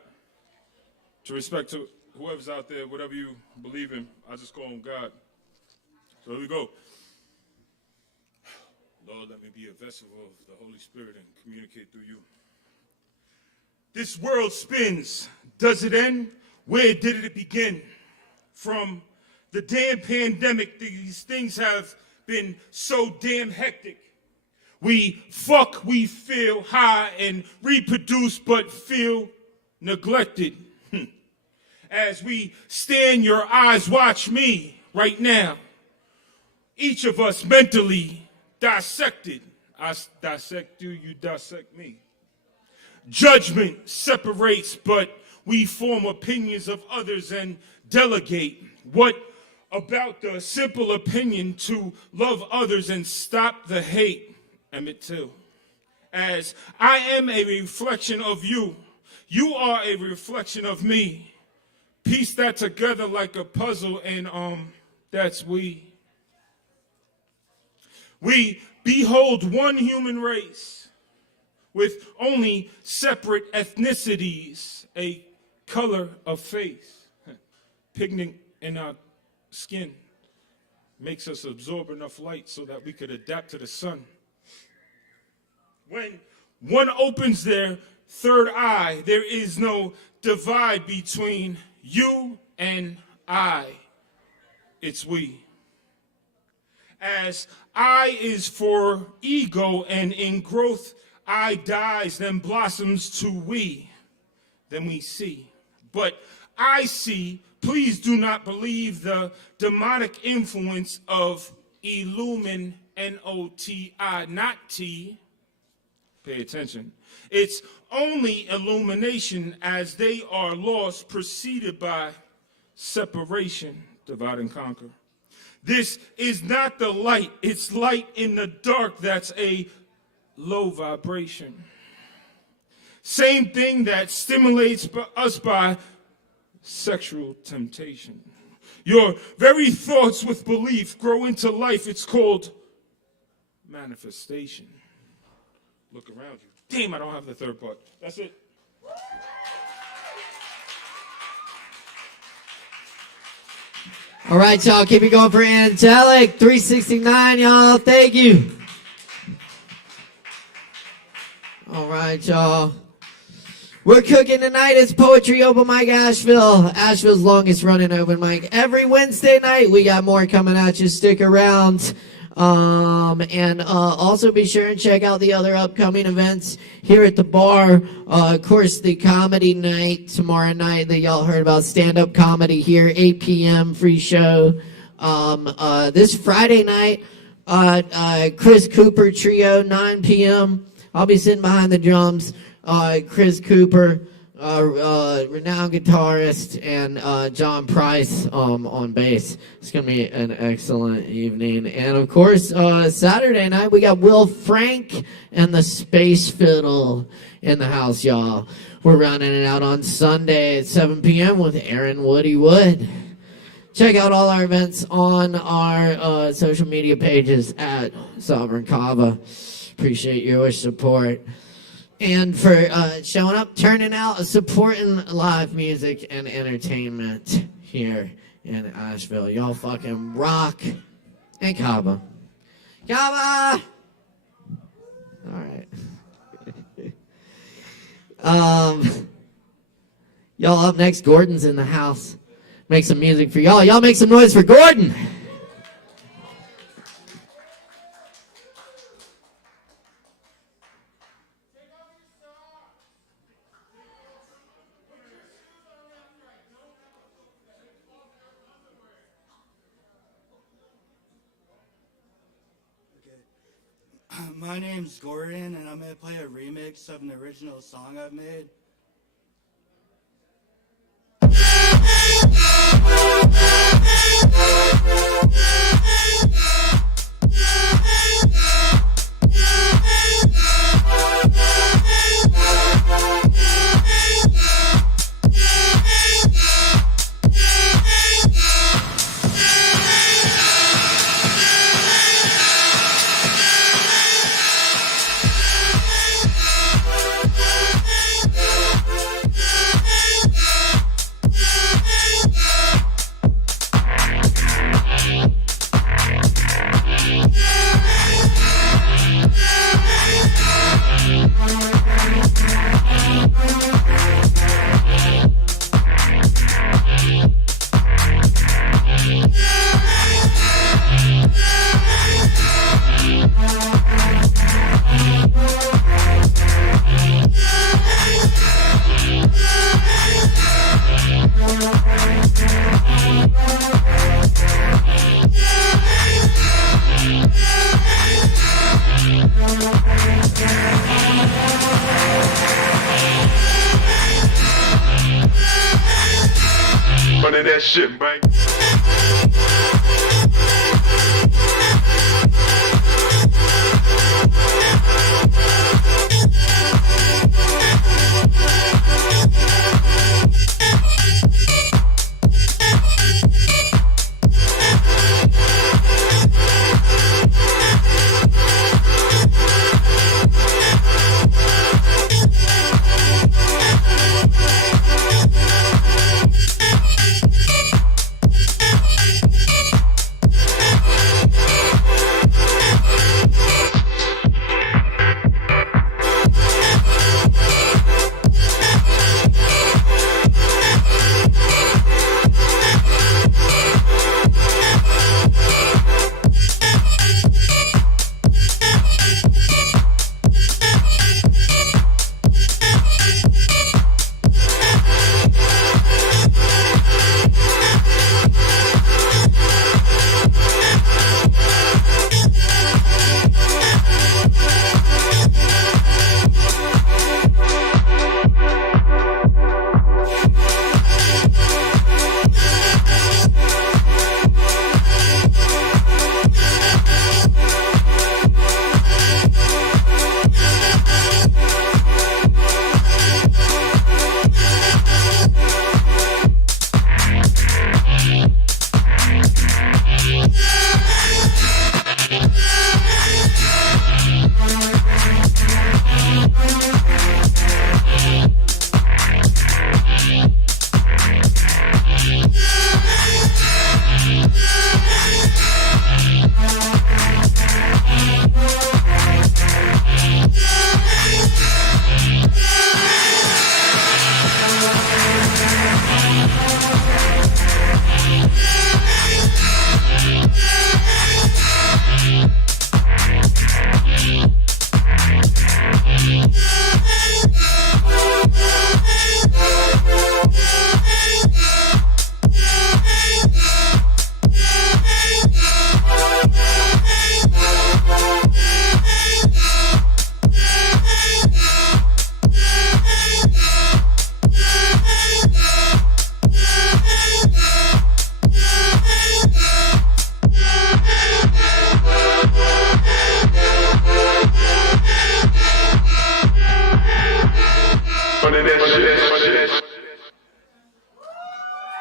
To respect to whoever's out there, whatever you believe in, I just call him God. So here we go. Lord, let me be a vessel of the Holy Spirit and communicate through you. This world spins. Does it end? Where did it begin? From the damn pandemic, these things have been so damn hectic. We fuck, we feel high and reproduce, but feel neglected. As we stare in your eyes, watch me right now. Each of us mentally dissected. I dissect you, you dissect me. Judgment separates, but we form opinions of others and delegate. What about the simple opinion to love others and stop the hate? Emmett Till. As I am a reflection of you, you are a reflection of me. Piece that together like a puzzle, and that's we. We behold one human race with only separate ethnicities, a color of face. Pigment in our skin makes us absorb enough light so that we could adapt to the sun. When one opens their third eye, there is no divide between you and I. It's we. As I is for ego, and in growth I dies, then blossoms to we, then we see. But I see, please do not believe the demonic influence of Illumin, N-O-T-I, not T. Pay attention. It's only illumination, as they are lost, preceded by separation, divide and conquer. This is not the light, it's light in the dark. That's a low vibration. Same thing that stimulates us by sexual temptation. Your very thoughts with belief grow into life. It's called manifestation. Look around you. Damn, I don't have the third part. That's it. All right, y'all, keep it going for Angelic 369, y'all. Thank you. All right, y'all. We're cooking tonight. It's Poetry Open Mic Asheville. Asheville's longest running open mic. Every Wednesday night, we got more coming at you. Stick around. And also be sure and check out the other upcoming events here at the bar. Of course, the comedy night tomorrow night that y'all heard about, stand-up comedy here, 8 p.m. free show. This Friday night, Chris Cooper Trio, 9 p.m. I'll be sitting behind the drums. Chris Cooper, renowned guitarist, and John Price on bass. It's going to be an excellent evening. And, of course, Saturday night, we got Will Frank and the Space Fiddle in the house, y'all. We're rounding it out on Sunday at 7 p.m. with Aaron Woody Wood. Check out all our events on our social media pages at Sovereign Kava. Appreciate your support. and for showing up, turning out, supporting live music and entertainment here in Asheville. Y'all fucking rock. And Kava. Kava! All right. Y'all up next, Gordon's in the house. Make some music for y'all. Y'all make some noise for Gordon. My name's Gordon, and I'm going to play a remix of an original song I've made. Running that shit, man.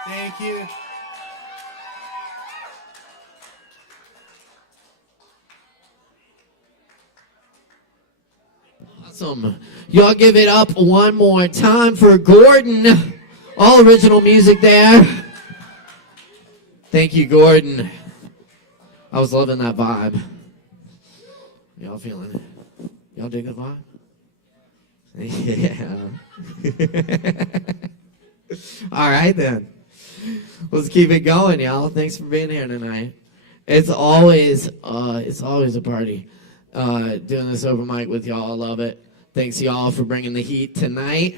Thank you. Awesome. Y'all give it up one more time for Gordon. All original music there. Thank you, Gordon. I was loving that vibe. Y'all feeling it? Y'all dig the vibe? Yeah. All right, then. Let's keep it going, y'all. Thanks for being here tonight. It's always a party doing this open mic with y'all. I love it. Thanks y'all for bringing the heat tonight.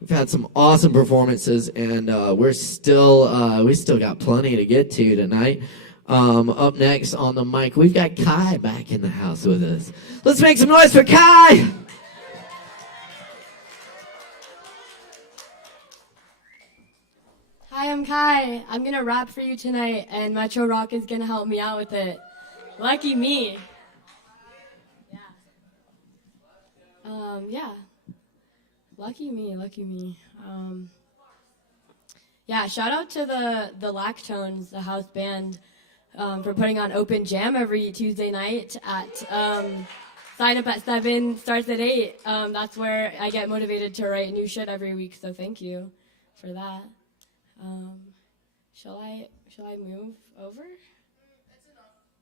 We've had some awesome performances, and we still got plenty to get to tonight. Up next on the mic, we've got Kai back in the house with us. Let's make some noise for Kai. Hi, I'm Kai. I'm gonna rap for you tonight, and Metro Rock is gonna help me out with it. Lucky me. Yeah. Lucky me. Yeah, shout out to the Lactones, the house band, for putting on open jam every Tuesday night at sign up at 7, starts at 8. That's where I get motivated to write new shit every week, so thank you for that. Shall I move over?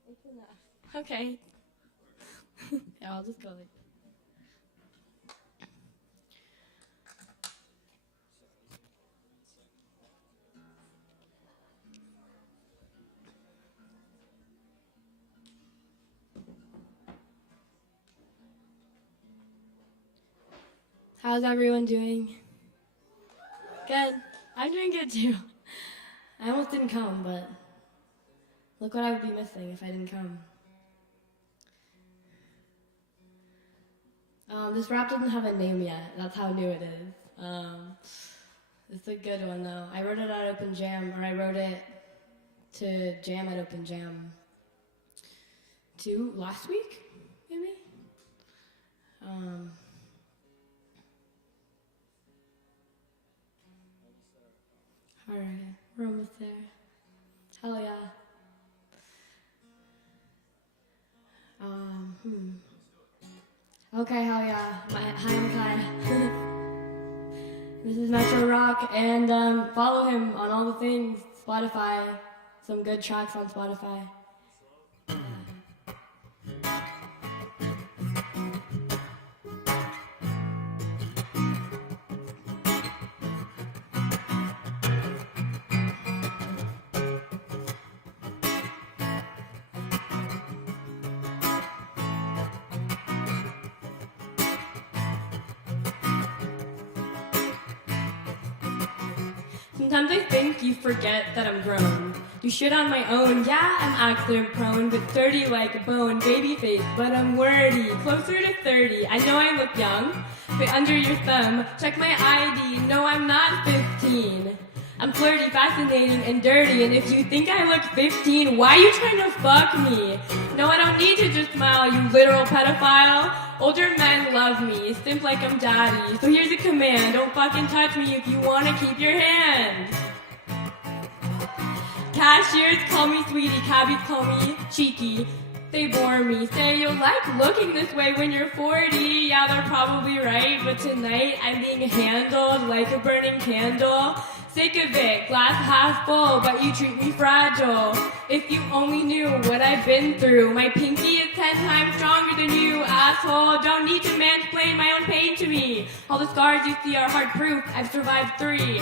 It's enough. Okay. Yeah, I'll just go like. How's everyone doing? Good. I'm doing good too. I almost didn't come, but look what I would be missing if I didn't come. This rap doesn't have a name yet. That's how new it is. It's a good one though. I wrote it at Open Jam, or I wrote it to jam at Open Jam last week, maybe? Alright, we're almost there. Hell yeah. Okay, hell yeah. Hi, I'm Kai. This is Metro Rock, and follow him on all the things. Spotify, some good tracks on Spotify. Sometimes I think you forget that I'm grown. Do shit on my own, yeah, I'm accident prone, but sturdy like a bone, baby face, but I'm wordy, closer to 30. I know I look young, but under your thumb, check my ID, no I'm not 15. I'm flirty, fascinating, and dirty, and if you think I look 15, why are you trying to fuck me? No, I don't need to just smile, you literal pedophile. Older men love me, simp like I'm daddy. So here's a command, don't fucking touch me if you wanna keep your hand. Cashiers call me sweetie, cabbies call me cheeky. They bore me, say you'll like looking this way when you're 40. Yeah, they're probably right, but tonight I'm being handled like a burning candle. Sick of it, glass half full, but you treat me fragile. If you only knew what I've been through, my pinky is 10 times stronger than you, asshole. Don't need to mansplain my own pain to me. All the scars you see are hard proof, I've survived 3.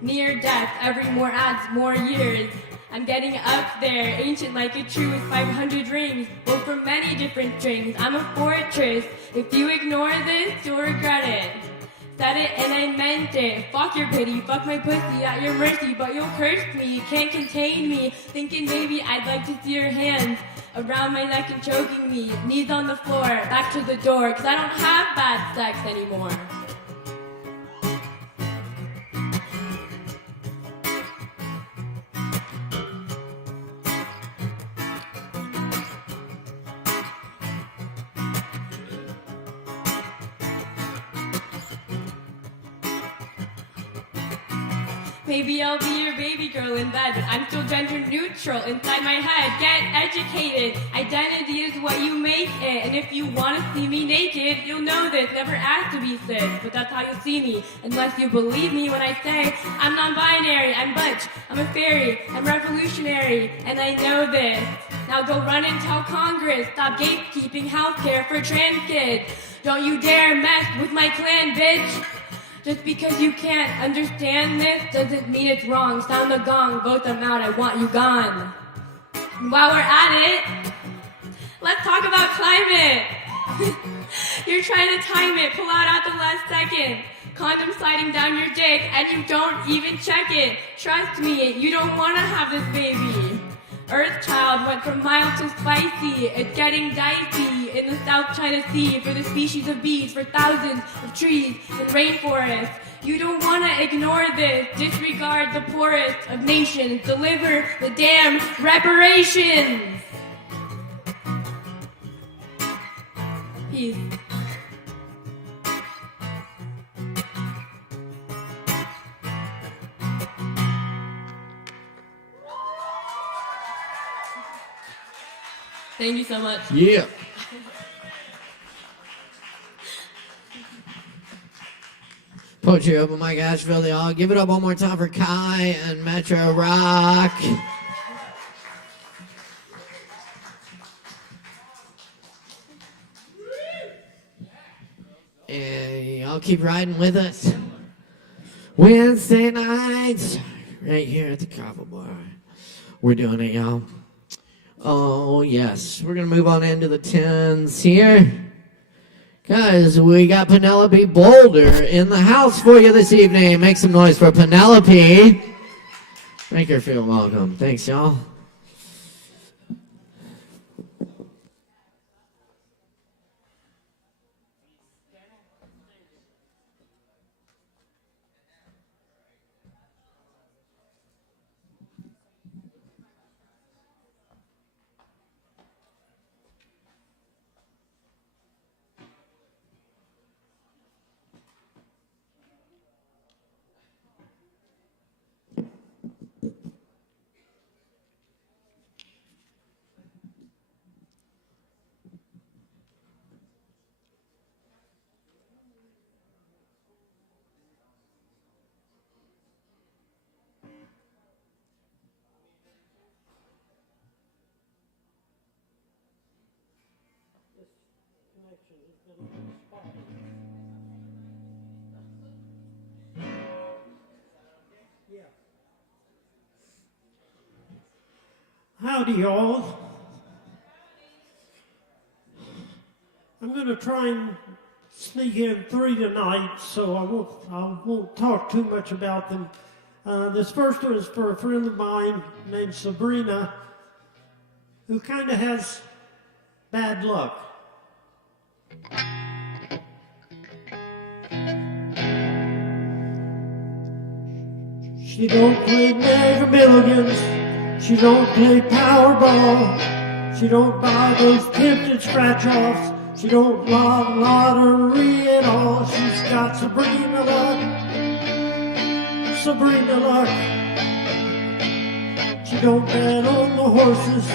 Near death, every more adds more years. I'm getting up there, ancient like a tree with 500 rings, built from many different strings. I'm a fortress. If you ignore this, you'll regret it. Said it and I meant it. Fuck your pity, fuck my pussy at your mercy, but you'll curse me, can't contain me. Thinking maybe I'd like to see your hands around my neck and choking me. Knees on the floor, back to the door, cause I don't have bad sex anymore. Maybe I'll be your baby girl in bed, but I'm still gender neutral inside my head. Get educated. Identity is what you make it. And if you want to see me naked, you'll know this. Never asked to be cis, but that's how you'll see me. Unless you believe me when I say I'm non-binary, I'm butch, I'm a fairy, I'm revolutionary, and I know this. Now go run and tell Congress, stop gatekeeping healthcare for trans kids. Don't you dare mess with my clan, bitch. Just because you can't understand this doesn't mean it's wrong. Sound the gong, vote them out, I want you gone. And while we're at it, let's talk about climate. You're trying to time it, pull out at the last second. Condom sliding down your dick and you don't even check it. Trust me, you don't want to have this baby. Earthchild went from mild to spicy. It's getting dicey in the South China Sea for the species of bees, for thousands of trees and rainforests. You don't want to ignore this. Disregard the poorest of nations. Deliver the damn reparations. Peace. Thank you so much. Yeah. Poetry Open Mic Asheville, y'all. Give it up one more time for Kai and Metro Rock. And y'all keep riding with us. Wednesday nights, right here at the Kava bar. We're doing it, y'all. Oh, yes. We're going to move on into the 10s here. Guys, we got Penelope Boulder in the house for you this evening. Make some noise for Penelope. Make her feel welcome. Thanks, y'all. Howdy, y'all. I'm going to try and sneak in 3 tonight, so I won't talk too much about them. This first one is for a friend of mine named Sabrina, who kind of has bad luck. She don't play Mega Millions. She don't play Powerball. She don't buy those tempted scratch-offs. She don't log lottery at all. She's got Sabrina luck. Sabrina luck. She don't bet on the horses.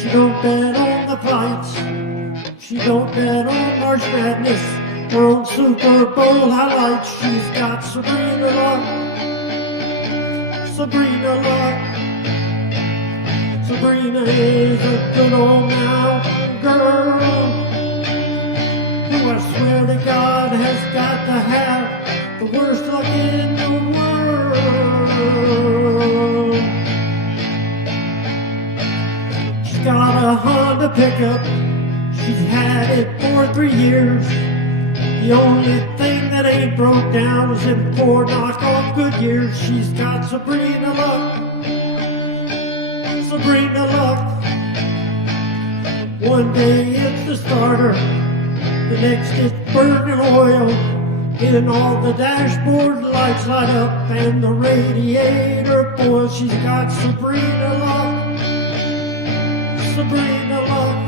She don't bet on the fights. She don't bet on March Madness or on Super Bowl highlights. She's got Sabrina luck. Sabrina luck. Sabrina is a good old mountain girl who I swear to God has got to have the worst luck in the world. She's got a Honda pickup, she's had it for 3 years. The only thing that ain't broke down is them 4 knockoff Goodyears. She's got Sabrina luck. Sabrina luck. One day it's the starter, the next it's burning oil. And all the dashboard lights light up and the radiator boils. She's got Sabrina luck. Sabrina luck.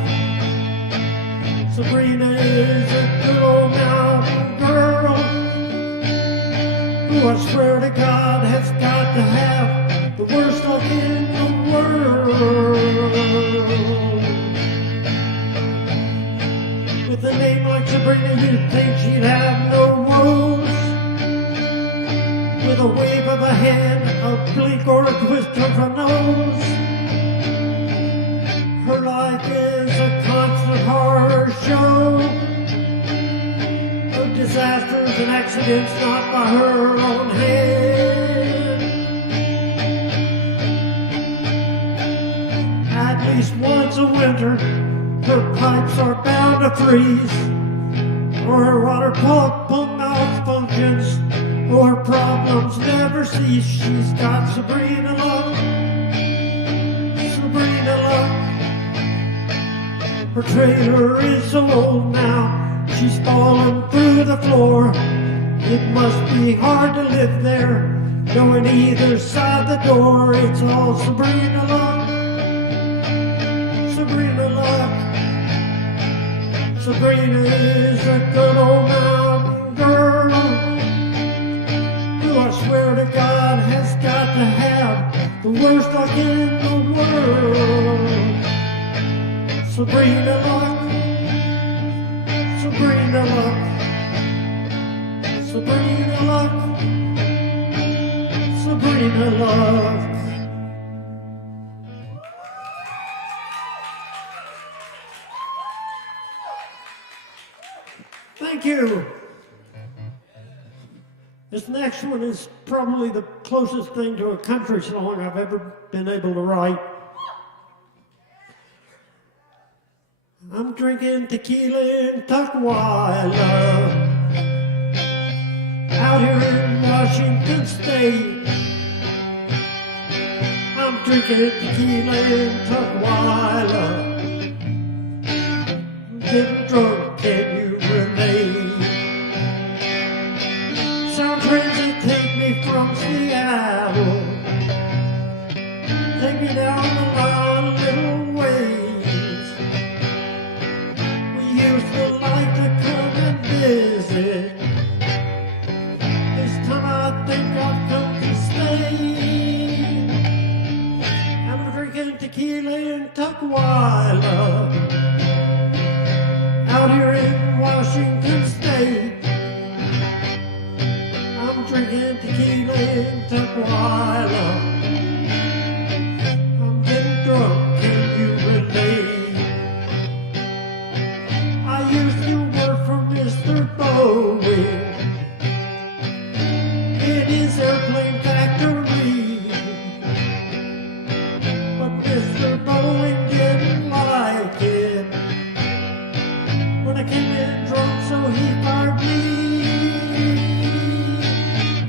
Sabrina is a good old mountain girl who I swear to God has got to have the worst luck in the world. With a name like Sabrina, you'd think she'd have no woes. With a wave of a hand, a blink or a twist of her nose. Her life is a constant horror show of disasters and accidents not by her own hand. At least once a winter, her pipes are bound to freeze, or her water pump malfunctions, or her problems never cease. She's got Sabrina luck, Sabrina luck. Her trailer is so old now, she's fallen through the floor. It must be hard to live there, knowing either side the door. It's all Sabrina luck, Sabrina luck. Sabrina is a good old mountain girl who I swear to God has got to have the worst luck in the world. Sabrina luck, Sabrina luck, Sabrina luck, Sabrina luck. Thank you. This next one is probably the closest thing to a country song I've ever been able to write. I'm drinking tequila in Tukwila, out here in Washington State. I'm drinking tequila in Tukwila, getting drunk, can you relate? Some trains that take me from Seattle, take me down the line a little ways. We used to like to come and visit. This time I think I've come to stay. I'm drinking tequila in Tukwila, out here in Washington State. I'm drinking tequila in Tukwila. I'm getting drunk, can you relate? I used to work for Mr. Bowie in his airplane factory, but Mr. Bowie didn't like it when I came in drunk, so he fired me.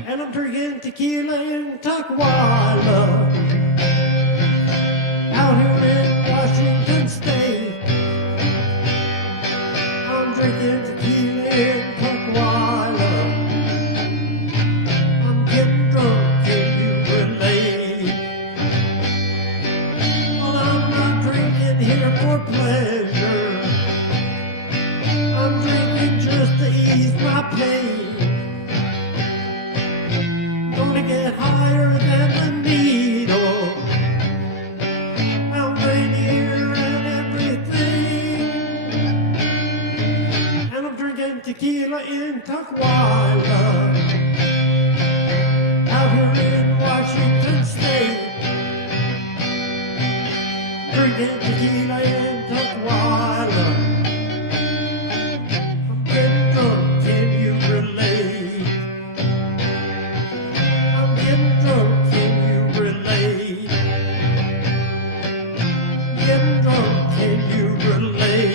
And I'm drinking tequila in Tukwila, out here in Washington State. I'm drinking tequila in Tukwila. I'm getting drunk, can you relate? Well, I'm not drinking here for pleasure. I'm drinking just to ease my pain. Gonna get higher than the needle, Mount Rainier and everything. And I'm drinking tequila in Tukwila, out here in Washington State. Drinking tequila in Tukwila. I'm getting drunk, can you relate? I'm getting drunk, can you relate? Getting drunk, can you relate?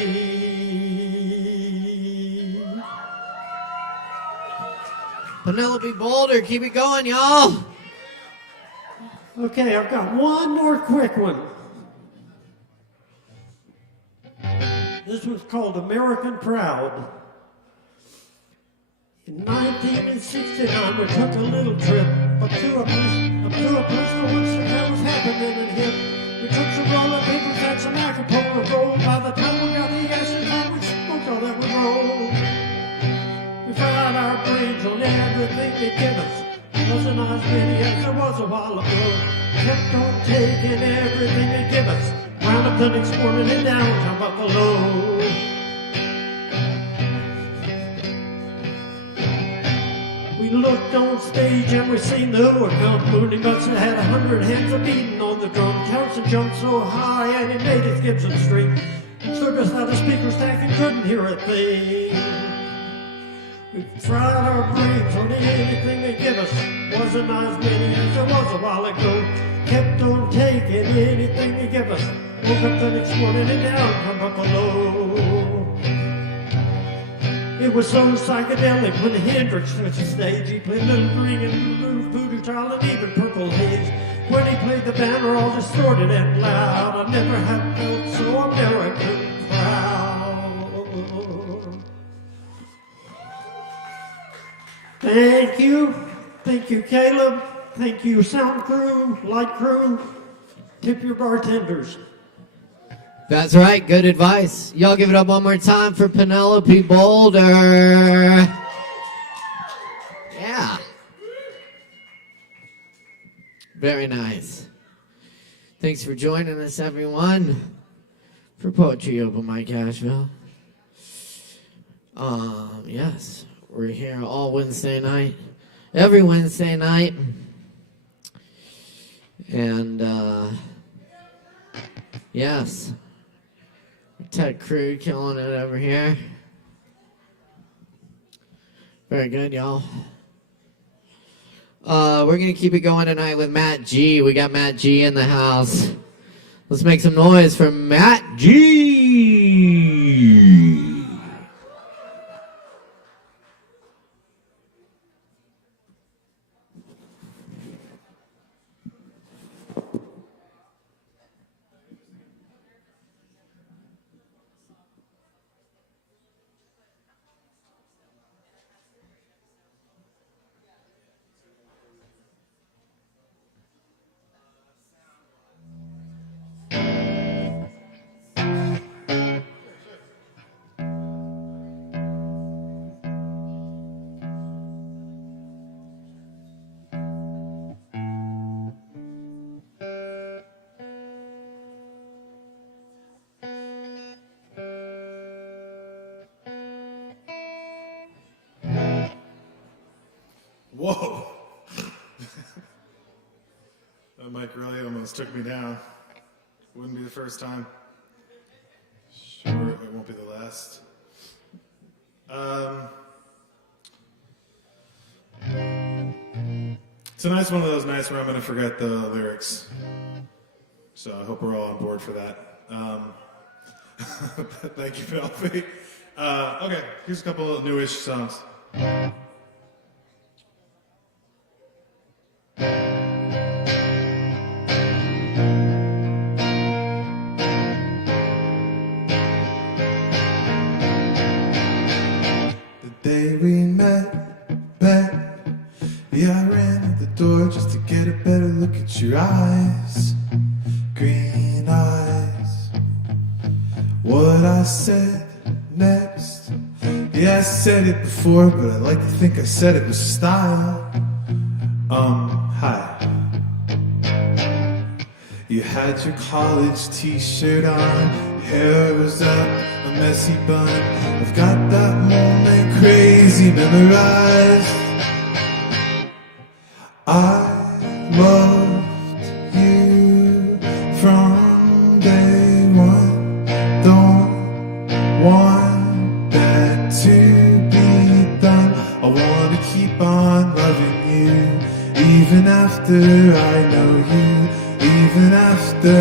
Penelope Boulder, keep it going, y'all. Okay, I've got one more quick one. This was called American Proud. In 1969, we took a little trip up to a place for which that was happening and hip. We took some rolling papers and some Acapulco gold. By the time we got the acid, we smoked all that we rolled. We fried our brains on everything they give us. wasn't as many as there was a while ago. Kept on taking everything they give us. Wound up the next morning in downtown Buffalo. We looked on stage and we seen the overcome. Mooney must have had 100 hands a beating on the drum. Townsend jumped so high and he made his Gibson string. Stood beside a speaker stack and couldn't hear a thing. We tried our brains on anything they give us. Wasn't as many as there was a while ago. Kept on taking anything they give us. Woke up the next morning and down from Buffalo. It was so psychedelic when Hendrix took the stage. He played Little Green and Blue, Voodoo Child, and even Purple Haze. When he played the band, were all distorted and loud. I never had felt so American proud. Thank you. Thank you, Caleb. Thank you, sound crew, light crew. Tip your bartenders. That's right, good advice. Y'all give it up one more time for Penelope Boulder. Yeah. Very nice. Thanks for joining us, everyone, for Poetry Open Mic Asheville. Yes, we're here all Wednesday night, every Wednesday night. And, yes. Tech crew killing it over here. Very good, y'all. We're going to keep it going tonight with Matt G. We got Matt G in the house. Let's make some noise for Matt G. Whoa! That mic really almost took me down. Wouldn't be the first time. Sure, it won't be the last. Tonight's one of those nights where I'm going to forget the lyrics. So I hope we're all on board for that. Thank you, Penelope. Okay, here's a couple of newish songs. Your eyes, green eyes. What I said next, yeah, I said it before, but I like to think I said it with style. Hi. You had your college t-shirt on, hair was up, a messy bun. I've got that moment crazy memorized. I love you from day one. Don't want that to be done. I want to keep on loving you, even after I know you, even after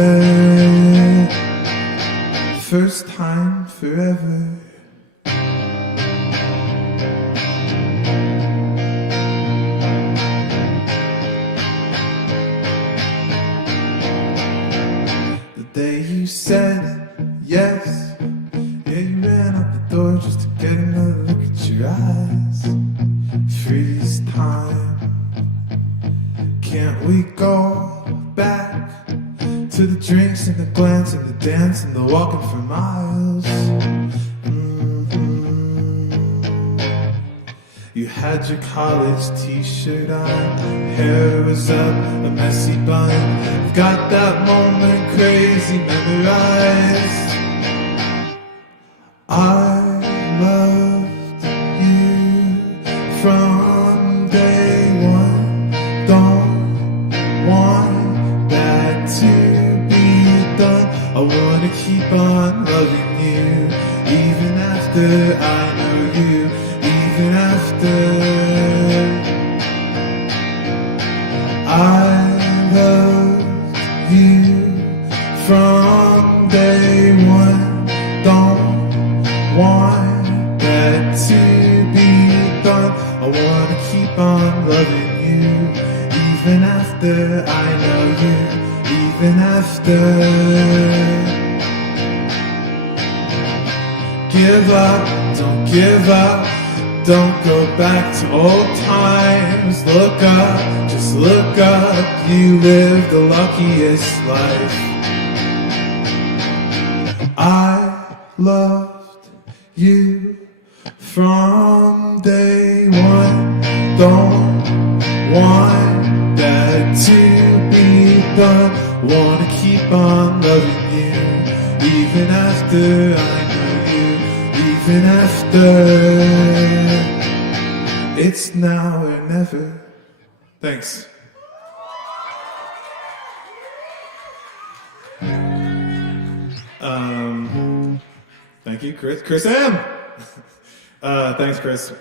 first time forever. You said yes, yeah, you ran out the door just to get another look at your eyes. Freeze time. Can't we go back to the drinks and the glance and the dance and the walking for miles? You Had your college t-shirt on, hair was up, a messy bun. I've got that moment crazy memorized. I loved you from day one. Don't want that to be done. I wanna keep on loving you, even after I know you. Even after I loved you from day one. Don't want that to be done. I wanna keep on loving you, even after I know you, even after. Give up, don't give up. Don't go back to old times. Look up, just look up. You live the luckiest life. I loved you from day one. Don't want that to be done. Wanna keep on loving you, even after I know you, even after. It's now or never. Thanks. Thank you, Chris M. Thanks, Chris,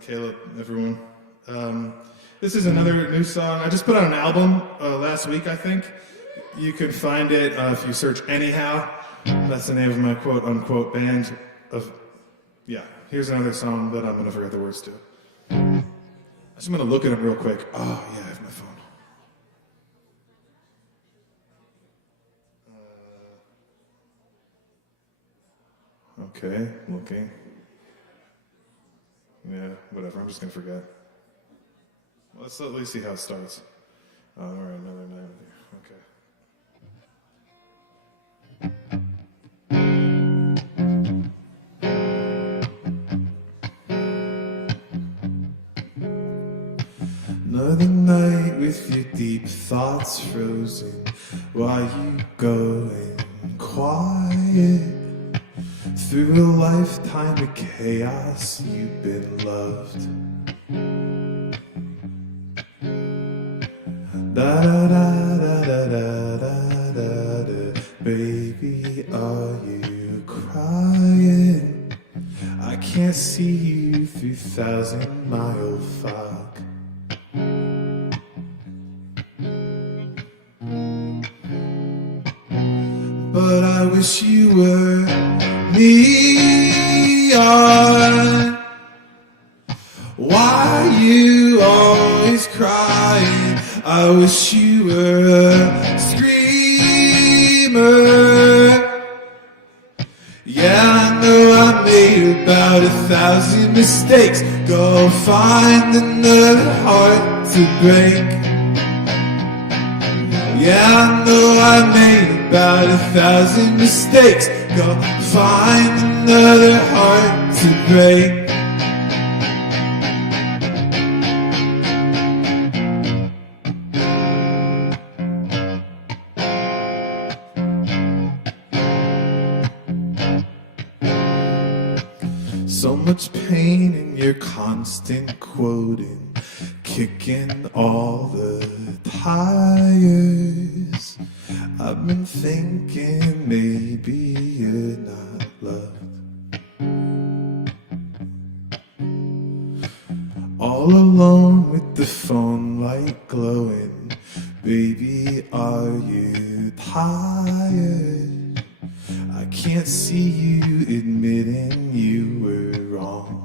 Caleb, everyone. This is another new song. I just put out an album last week, I think. You can find it if you search Anyhow. That's the name of my quote-unquote band. Here's another song that I'm going to forget the words to. I'm just going to look at it real quick. Oh, yeah, I have my phone. Okay, looking. Yeah, whatever, I'm just going to forget. Let's at least see how it starts. All right, another night with you. Okay. Another night with your deep thoughts frozen while you going quiet. Through a lifetime of chaos, you've been loved. Da da da da da da da da da. Baby, are you crying? I can't see you through 1,000-mile fog. But I wish you were neon. Why you always crying? I wish you were a screamer. Yeah, I know I made about 1,000 mistakes. Go find another heart to break. Yeah, I know I made about 1,000 mistakes. Go find another heart to break. So much pain in your constant quoting, kicking all the tires. I've been thinking maybe you're not loved. All alone with the phone light glowing. Baby, are you tired? I can't see you admitting you were wrong.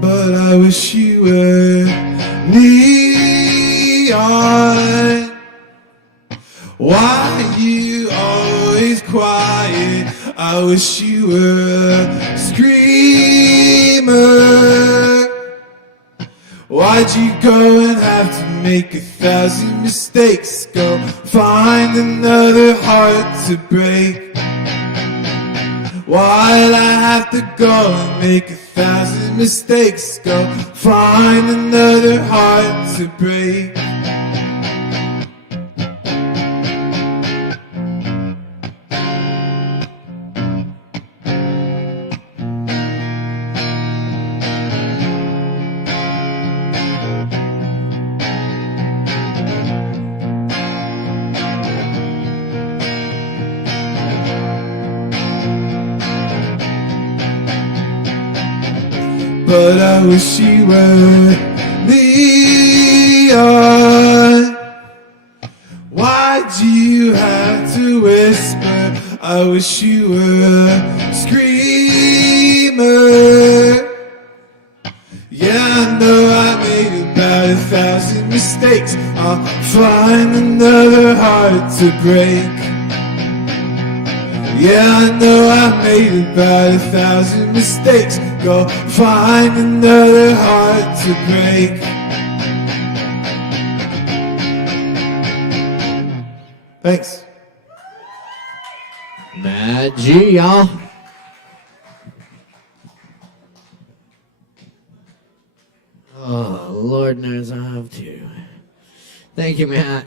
But I wish you were neon. Why you always quiet? I wish you were a screamer. Why'd you go and have to make 1,000 mistakes? Go find another heart to break. Why'd I have to go and make 1,000 mistakes? Go find another heart to break. But I wish you were Leon. Why'd you have to whisper? I wish you were a screamer. Yeah, I know I made about 1,000 mistakes. I'll find another heart to break. Yeah, I know I made about 1,000 mistakes. Go find another heart to break. Thanks. Mad G, y'all. Oh, Lord knows I have to. Thank you, Matt.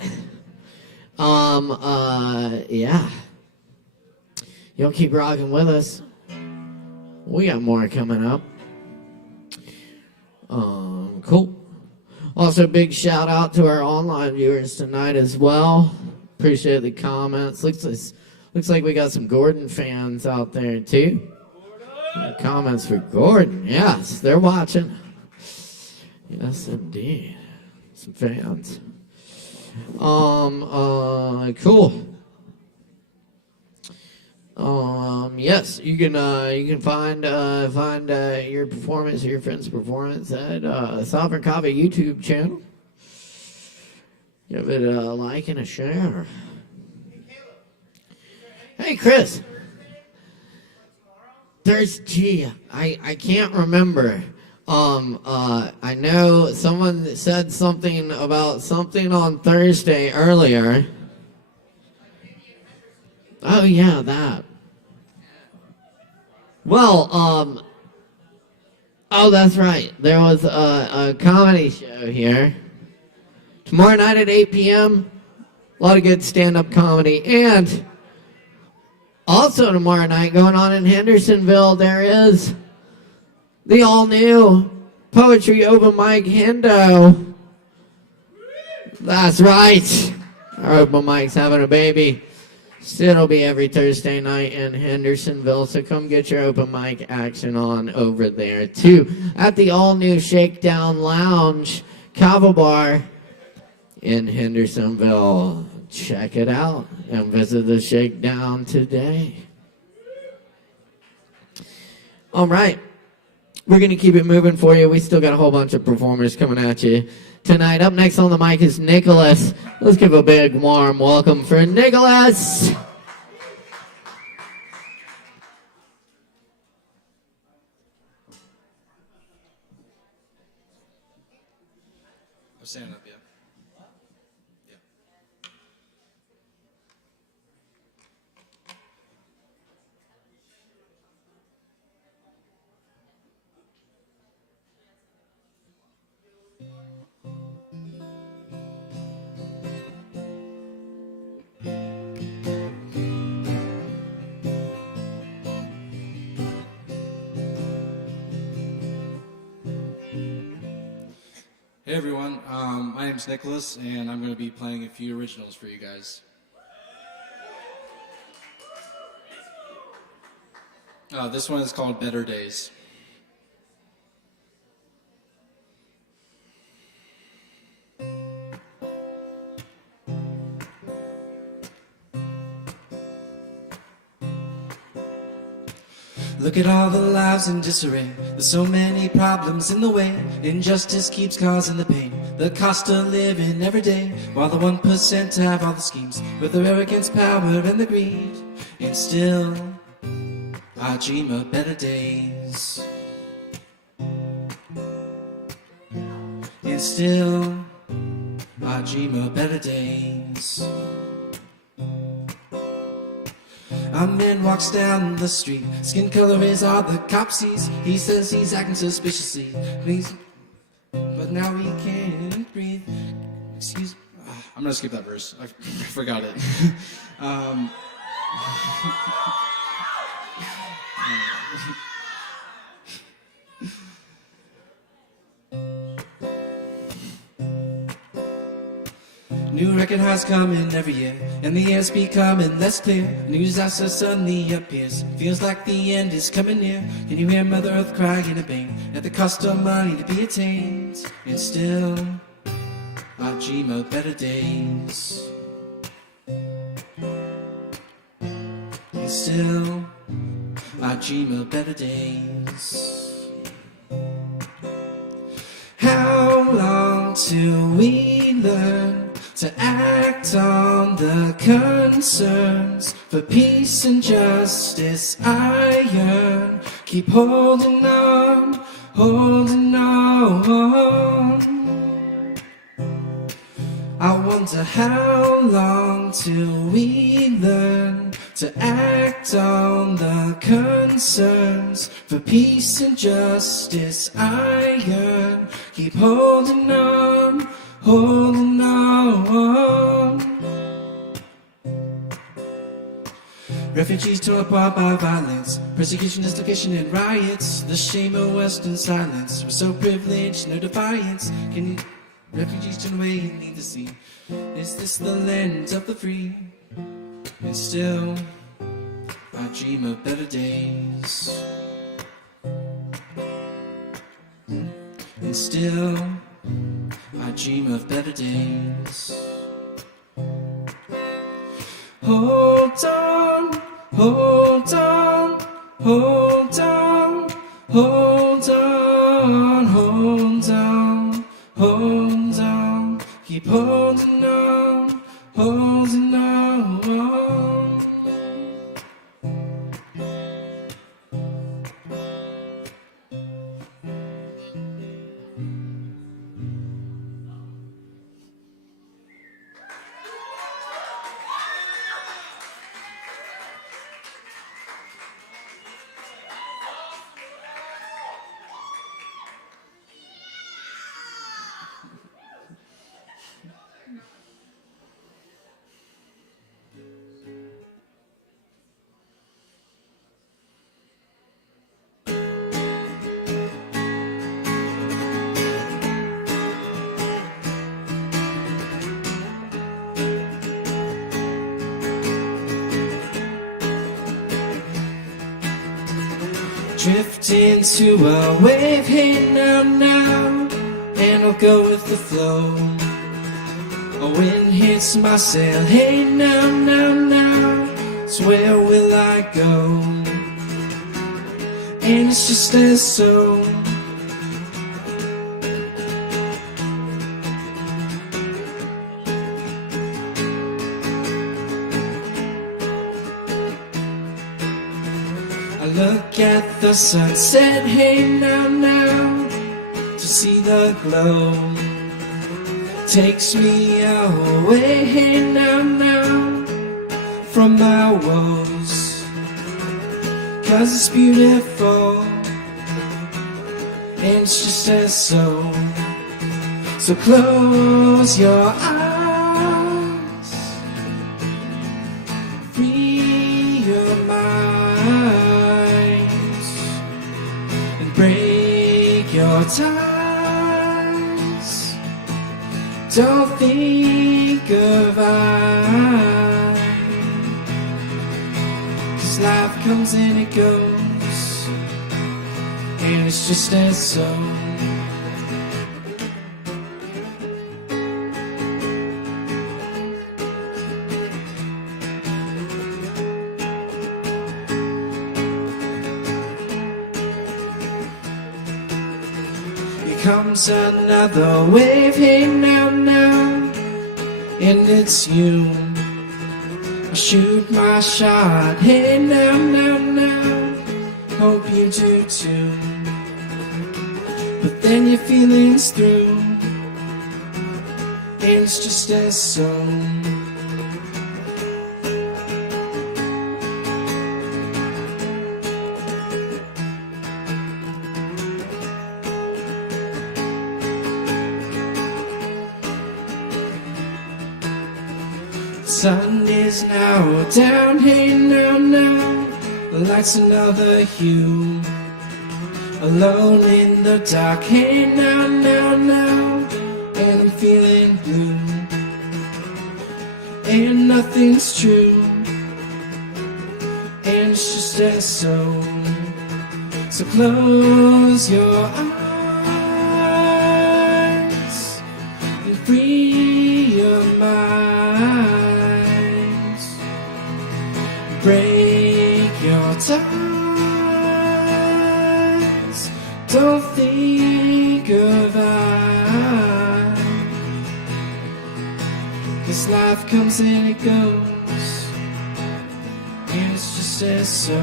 Yeah. Y'all keep rocking with us. We got more coming up. Cool. Also, big shout out to our online viewers tonight as well. Appreciate the comments. Looks like we got some Gordon fans out there too. Comments for Gordon. Yes, they're watching. Yes, indeed. Some fans. Cool. Yes, you can find your performance, your friend's performance at Sovereign Kava YouTube channel. Give it a like and a share. Hey, Chris. Thursday. I can't remember. I know someone said something about something on Thursday earlier. Oh yeah, that. Well, oh, that's right. There was a comedy show here. Tomorrow night at 8 p.m., a lot of good stand-up comedy. And also tomorrow night, going on in Hendersonville, there is the all-new Poetry Open Mic Hendo. That's right. Our open mic's having a baby. It'll be every Thursday night in Hendersonville, so come get your open mic action on over there, too. At the all-new Shakedown Lounge Kava Bar in Hendersonville. Check it out and visit the Shakedown today. All right. We're going to keep it moving for you. We still got a whole bunch of performers coming at you tonight. Up next on the mic is Nicholas. Let's give a big warm welcome for Nicholas. I'm standing up, yeah. Hey everyone, my name's Nicholas, and I'm going to be playing a few originals for you guys. This one is called Better Days. Look at all the lives in disarray. There's so many problems in the way. Injustice keeps causing the pain. The cost of living every day. While the 1% have all the schemes with their arrogance, power, and the greed. And still, I dream of better days. And still, I dream of better days. A man walks down the street. Skin color is all the cop sees. He says he's acting suspiciously. But now he can't breathe. Excuse me. I'm gonna skip that verse. I forgot it. New record highs coming every year, and the air's becoming less clear. News disaster suddenly appears. Feels like the end is coming near. Can you hear Mother Earth crying in pain at the cost of money to be attained? And still, I dream of better days. And still, I dream of better days. How long till we learn to act on the concerns for peace and justice I yearn? Keep holding on, holding on. I wonder how long till we learn to act on the concerns for peace and justice I yearn. Keep holding on, holding on. Refugees torn apart by violence, persecution, dislocation, and riots. The shame of Western silence. We're so privileged, no defiance. Can you, refugees turn away and need to see? Is this the land of the free? And still, I dream of better days. And still, I dream of better days. Hold on, hold on, hold on, hold on, hold on, hold on. Keep holding on, holding on. Drift into a wave, hey now, now, and I'll go with the flow. A wind hits my sail, hey now, now, now, so where will I go? And it's just as so. Look at the sunset, hey now, now, to see the glow. Takes me away, hey now, now, from my woes. 'Cause it's beautiful, and it's just as so. So close your eyes, free your mind, break your ties. Don't think of I, 'cause life comes and it goes, and it's just as so. Comes another wave, hey now, now, and it's you. I shoot my shot, hey now, now, now, hope you do too. But then your feelings through, and it's just as so. sun is now down, hey now, now, the light's another hue. Alone in the dark, hey now, now, now, and I'm feeling blue. And nothing's true, and it's just as so. So close your eyes and free your minds. Break your ties. Don't think of I. 'Cause life comes and it goes, and it's just as so.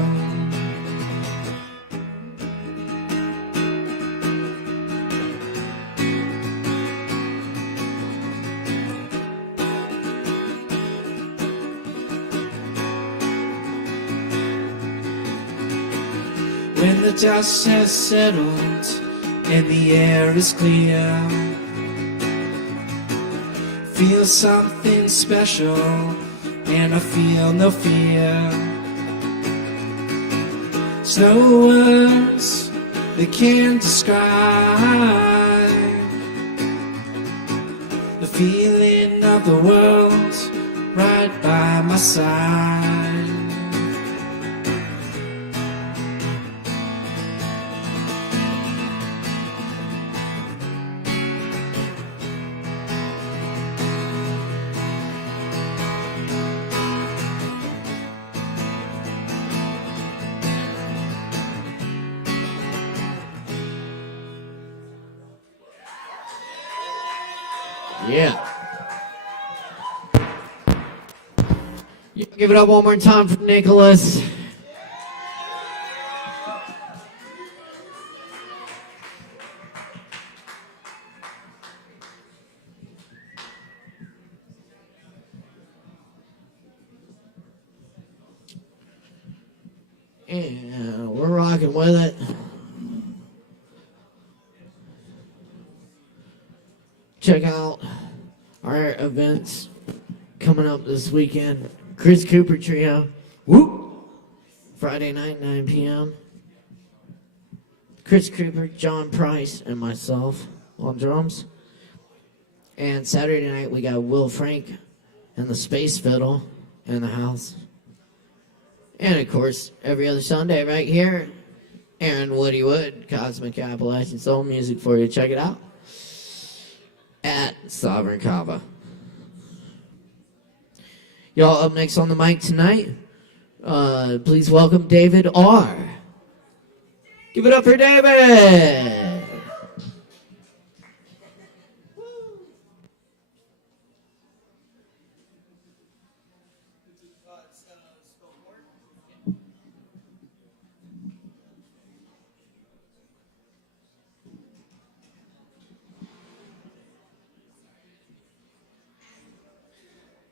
When the dust has settled and the air is clear, feel something special, and I feel no fear. It's no words that can describe the feeling of the world right by my side. Yeah. Give it up one more time for Nicholas. And we're rocking with it. Check out our events coming up this weekend. Chris Cooper Trio. Whoop! Friday night, 9 p.m. Chris Cooper, John Price, and myself on drums. And Saturday night, we got Will Frank and the Space Fiddle in the house. And, of course, every other Sunday right here, Aaron Woody Wood, Cosmic Appalachian Soul Music for you. Check it out at Sovereign Kava. Y'all up next on the mic tonight, please welcome David R. Give it up for David!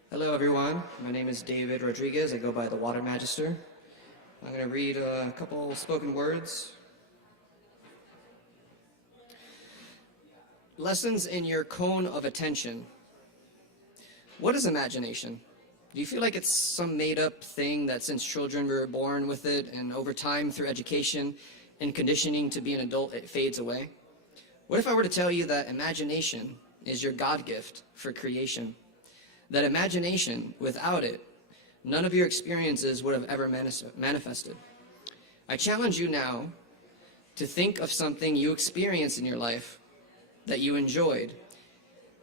Hello everyone, my name is David Rodriguez. I go by the Water Magister. I'm going to read a couple spoken words. Lessons in your cone of attention. What is imagination? Do you feel like it's some made-up thing that since children we were born with it, and over time through education and conditioning to be an adult it fades away? What if I were to tell you that imagination is your God gift for creation? That imagination, without it, none of your experiences would have ever manifested. I challenge you now to think of something you experienced in your life that you enjoyed,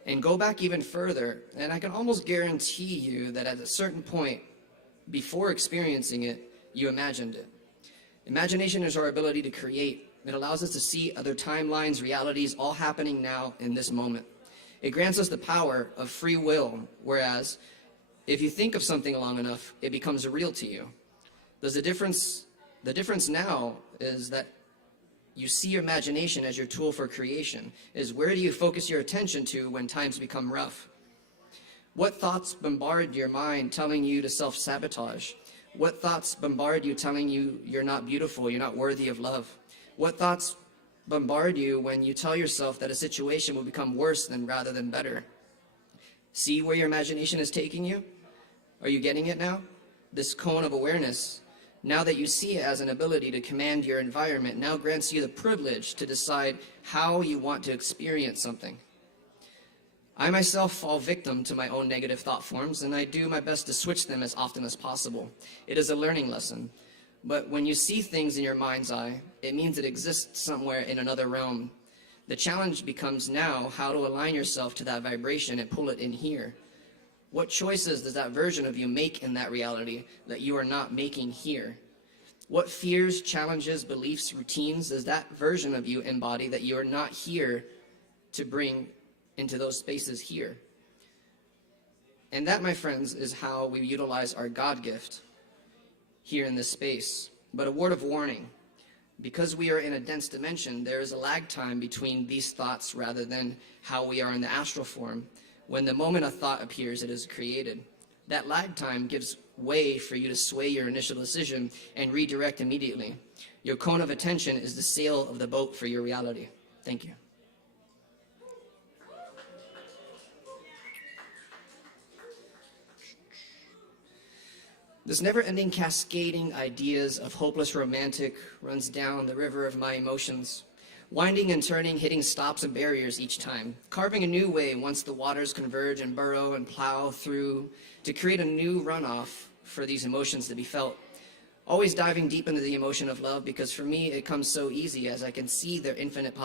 and go back even further, and I can almost guarantee you that at a certain point, before experiencing it, you imagined it. Imagination is our ability to create. It allows us to see other timelines, realities, all happening now in this moment. It grants us the power of free will, whereas if you think of something long enough, it becomes real to you. There's a difference. The difference now is that you see your imagination as your tool for creation, is where do you focus your attention to when times become rough? What thoughts bombard your mind telling you to self-sabotage? What thoughts bombard you telling you you're not beautiful, you're not worthy of love? What thoughts bombard you when you tell yourself that a situation will become worse rather than better? See where your imagination is taking you? Are you getting it now? This cone of awareness, now that you see it as an ability to command your environment, now grants you the privilege to decide how you want to experience something. I myself fall victim to my own negative thought forms, and I do my best to switch them as often as possible. It is a learning lesson. But when you see things in your mind's eye, it means it exists somewhere in another realm. The challenge becomes now how to align yourself to that vibration and pull it in here. What choices does that version of you make in that reality that you are not making here? What fears, challenges, beliefs, routines does that version of you embody that you are not here to bring into those spaces here? And that, my friends, is how we utilize our God gift here in this space. But a word of warning, because we are in a dense dimension, there is a lag time between these thoughts rather than how we are in the astral form. When the moment a thought appears, it is created. That lag time gives way for you to sway your initial decision and redirect immediately. Your cone of attention is the sail of the boat for your reality. Thank you. This never-ending cascading ideas of hopeless romantic runs down the river of my emotions, winding and turning, hitting stops and barriers each time, carving a new way once the waters converge and burrow and plow through to create a new runoff for these emotions to be felt. Always diving deep into the emotion of love, because for me it comes so easy as I can see their infinite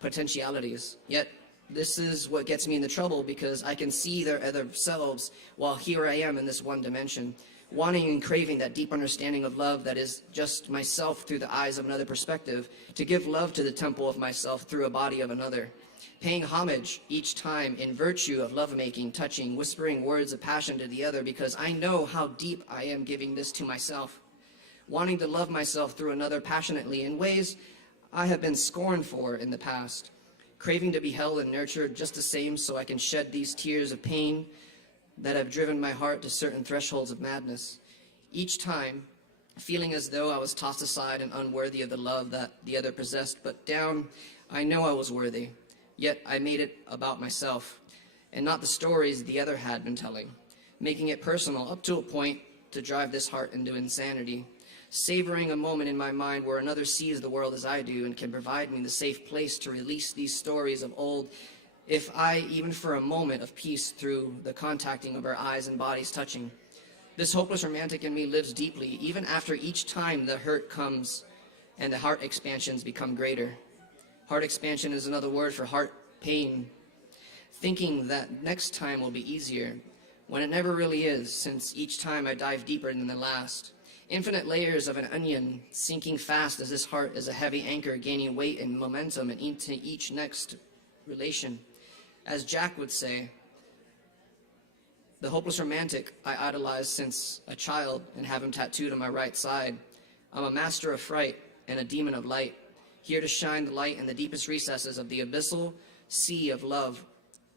potentialities. Yet this is what gets me into trouble, because I can see their other selves while here I am in this one dimension, wanting and craving that deep understanding of love that is just myself through the eyes of another perspective, to give love to the temple of myself through a body of another, paying homage each time in virtue of lovemaking, touching, whispering words of passion to the other, because I know how deep I am giving this to myself, wanting to love myself through another passionately in ways I have been scorned for in the past, craving to be held and nurtured just the same so I can shed these tears of pain that have driven my heart to certain thresholds of madness. Each time, feeling as though I was tossed aside and unworthy of the love that the other possessed, but down, I know I was worthy. Yet I made it about myself, and not the stories the other had been telling, making it personal up to a point to drive this heart into insanity, savoring a moment in my mind where another sees the world as I do and can provide me the safe place to release these stories of old, if I, even for a moment of peace through the contacting of our eyes and bodies touching. This hopeless romantic in me lives deeply, even after each time the hurt comes and the heart expansions become greater. Heart expansion is another word for heart pain, thinking that next time will be easier, when it never really is, since each time I dive deeper than the last. Infinite layers of an onion, sinking fast as this heart is a heavy anchor, gaining weight and momentum into each next relation. As Jack would say, the hopeless romantic I idolized since a child and have him tattooed on my right side. I'm a master of fright and a demon of light, here to shine the light in the deepest recesses of the abyssal sea of love,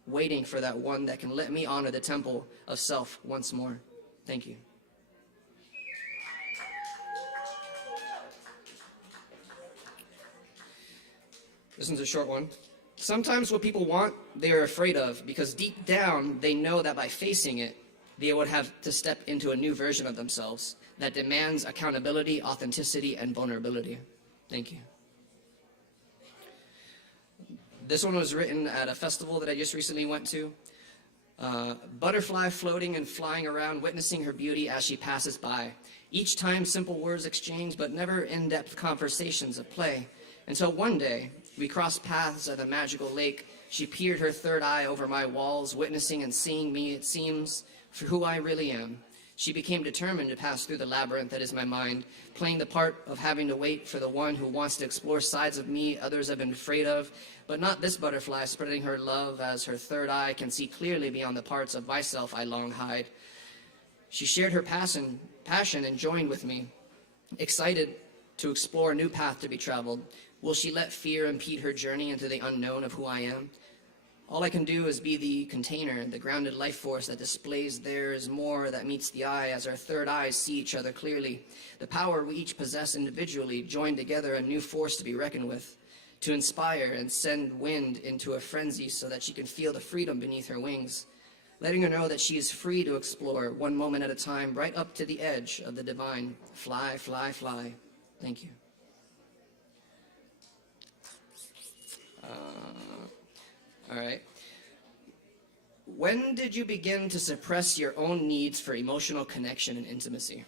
waiting for that one that can let me honor the temple of self once more. Thank you. This one's a short one. Sometimes what people want, they are afraid of, because deep down they know that by facing it, they would have to step into a new version of themselves that demands accountability, authenticity, and vulnerability. Thank you. This one was written at a festival that I just recently went to. Butterfly floating and flying around, witnessing her beauty as she passes by. Each time simple words exchanged, but never in-depth conversations of play. Until one day, we crossed paths at a magical lake. She peered her third eye over my walls, witnessing and seeing me, it seems, for who I really am. She became determined to pass through the labyrinth that is my mind, playing the part of having to wait for the one who wants to explore sides of me others have been afraid of, but not this butterfly spreading her love as her third eye can see clearly beyond the parts of myself I long hide. She shared her passion and joined with me, excited to explore a new path to be traveled. Will she let fear impede her journey into the unknown of who I am? All I can do is be the container, the grounded life force that displays there is more that meets the eye as our third eyes see each other clearly. The power we each possess individually joined together a new force to be reckoned with, to inspire and send wind into a frenzy so that she can feel the freedom beneath her wings. letting her know that she is free to explore one moment at a time, right up to the edge of the divine. Fly, fly, fly. Thank you. All right. When did you begin to suppress your own needs for emotional connection and intimacy?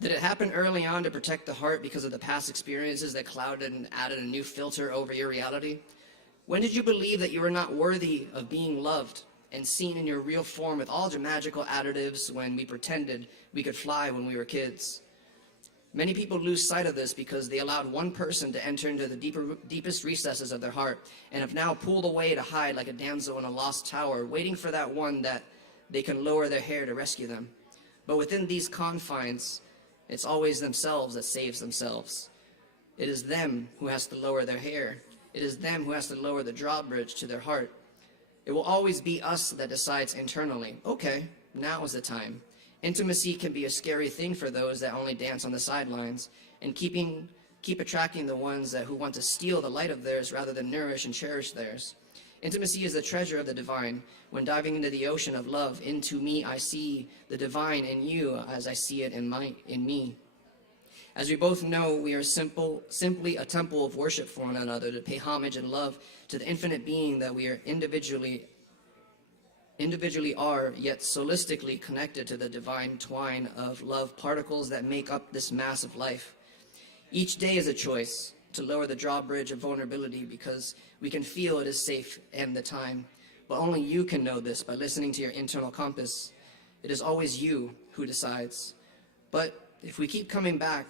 Did it happen early on to protect the heart because of the past experiences that clouded and added a new filter over your reality? When did you believe that you were not worthy of being loved and seen in your real form with all the magical additives when we pretended we could fly when we were kids? Many people lose sight of this because they allowed one person to enter into the deepest recesses of their heart and have now pulled away to hide like a damsel in a lost tower, waiting for that one that they can lower their hair to rescue them. But within these confines, it's always themselves that saves themselves. It is them who has to lower their hair. It is them who has to lower the drawbridge to their heart. It will always be us that decides internally, okay, now is the time. Intimacy can be a scary thing for those that only dance on the sidelines, and keep attracting the ones who want to steal the light of theirs rather than nourish and cherish theirs. Intimacy is the treasure of the divine. When diving into the ocean of love, into me I see the divine in you as I see it in me. As we both know, we are simply a temple of worship for one another to pay homage and love to the infinite being that we are individually are, yet solistically connected to the divine twine of love particles that make up this mass of life. Each day is a choice to lower the drawbridge of vulnerability because we can feel it is safe and the time. But only you can know this by listening to your internal compass. It is always you who decides. But if we keep coming back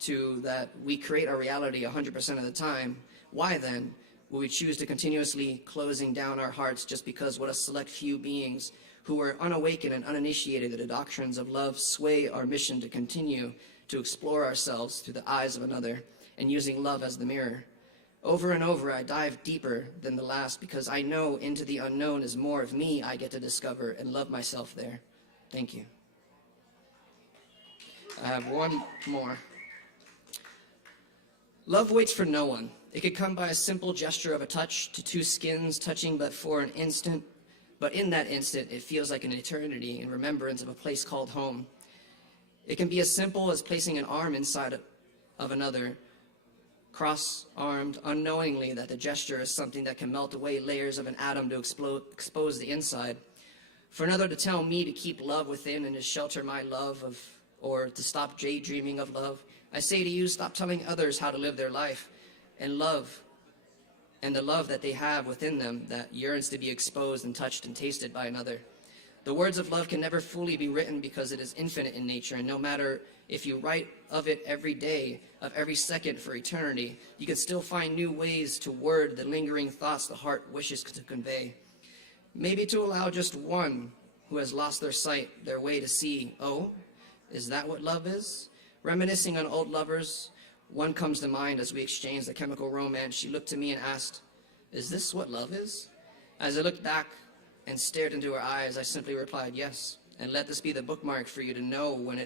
to that we create our reality 100% of the time, why then will we choose to continuously closing down our hearts just because what a select few beings who are unawakened and uninitiated to the doctrines of love sway our mission to continue to explore ourselves through the eyes of another and using love as the mirror? Over and over, I dive deeper than the last because I know into the unknown is more of me I get to discover and love myself there. Thank you. I have one more. Love waits for no one. It could come by a simple gesture of a touch to two skins touching but for an instant. But in that instant, it feels like an eternity in remembrance of a place called home. It can be as simple as placing an arm inside of another, cross-armed, unknowingly that the gesture is something that can melt away layers of an atom to expose the inside. For another to tell me to keep love within and to shelter my love of, or to stop daydreaming of love, I say to you, stop telling others how to live their life and love, and the love that they have within them that yearns to be exposed and touched and tasted by another. The words of love can never fully be written because it is infinite in nature, and no matter if you write of it every day, of every second for eternity, you can still find new ways to word the lingering thoughts the heart wishes to convey. Maybe to allow just one who has lost their sight, their way to see, oh, is that what love is? Reminiscing on old lovers, one comes to mind as we exchanged the chemical romance. She looked to me and asked, is this what love is? As I looked back and stared into her eyes, I simply replied, yes. And let this be the bookmark for you to know when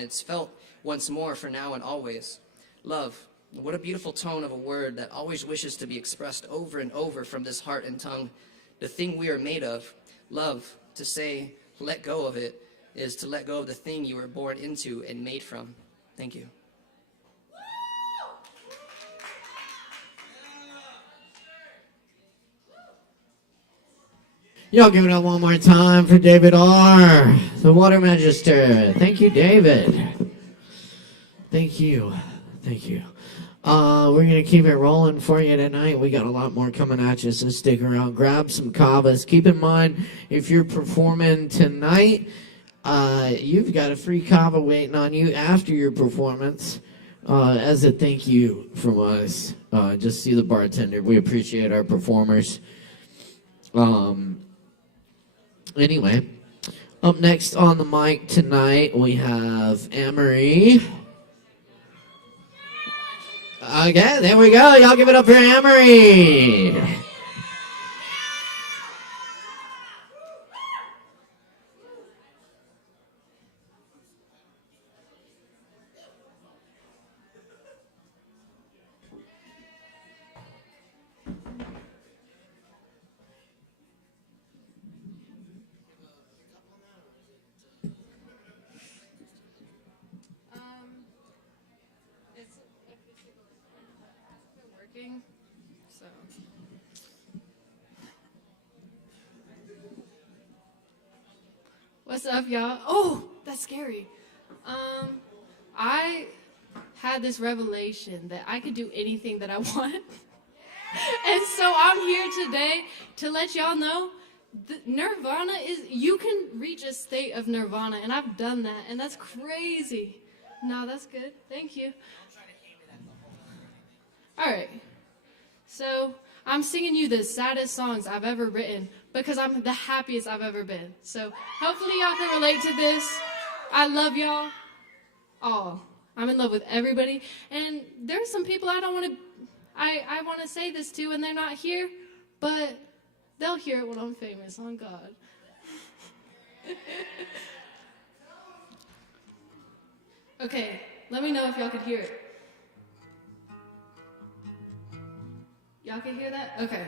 it's felt once more for now and always. Love, what a beautiful tone of a word that always wishes to be expressed over and over from this heart and tongue. The thing we are made of. Love, to say, let go of it, is to let go of the thing you were born into and made from. Thank you. Y'all give it up one more time for David R., the Water Magister. Thank you, David. Thank you. Thank you. We're going to keep it rolling for you tonight. We got a lot more coming at you, so stick around. Grab some Kavas. Keep in mind, if you're performing tonight, you've got a free Kava waiting on you after your performance as a thank you from us. Just see the bartender. We appreciate our performers. Anyway, up next on the mic tonight, we have Amory. Okay, there we go. Y'all give it up for Amory. working. So. What's up, y'all? Oh, that's scary. I had this revelation that I could do anything that I want. And so I'm here today to let y'all know that nirvana is, you can reach a state of nirvana, and I've done that, and that's crazy. No, that's good. Thank you. All right. So I'm singing you the saddest songs I've ever written because I'm the happiest I've ever been. So hopefully y'all can relate to this. I love y'all all. I'm in love with everybody. And there's some people I want to say this to, and they're not here, but they'll hear it when I'm famous, on God. Okay, let me know if y'all could hear it. Y'all can hear that? Okay.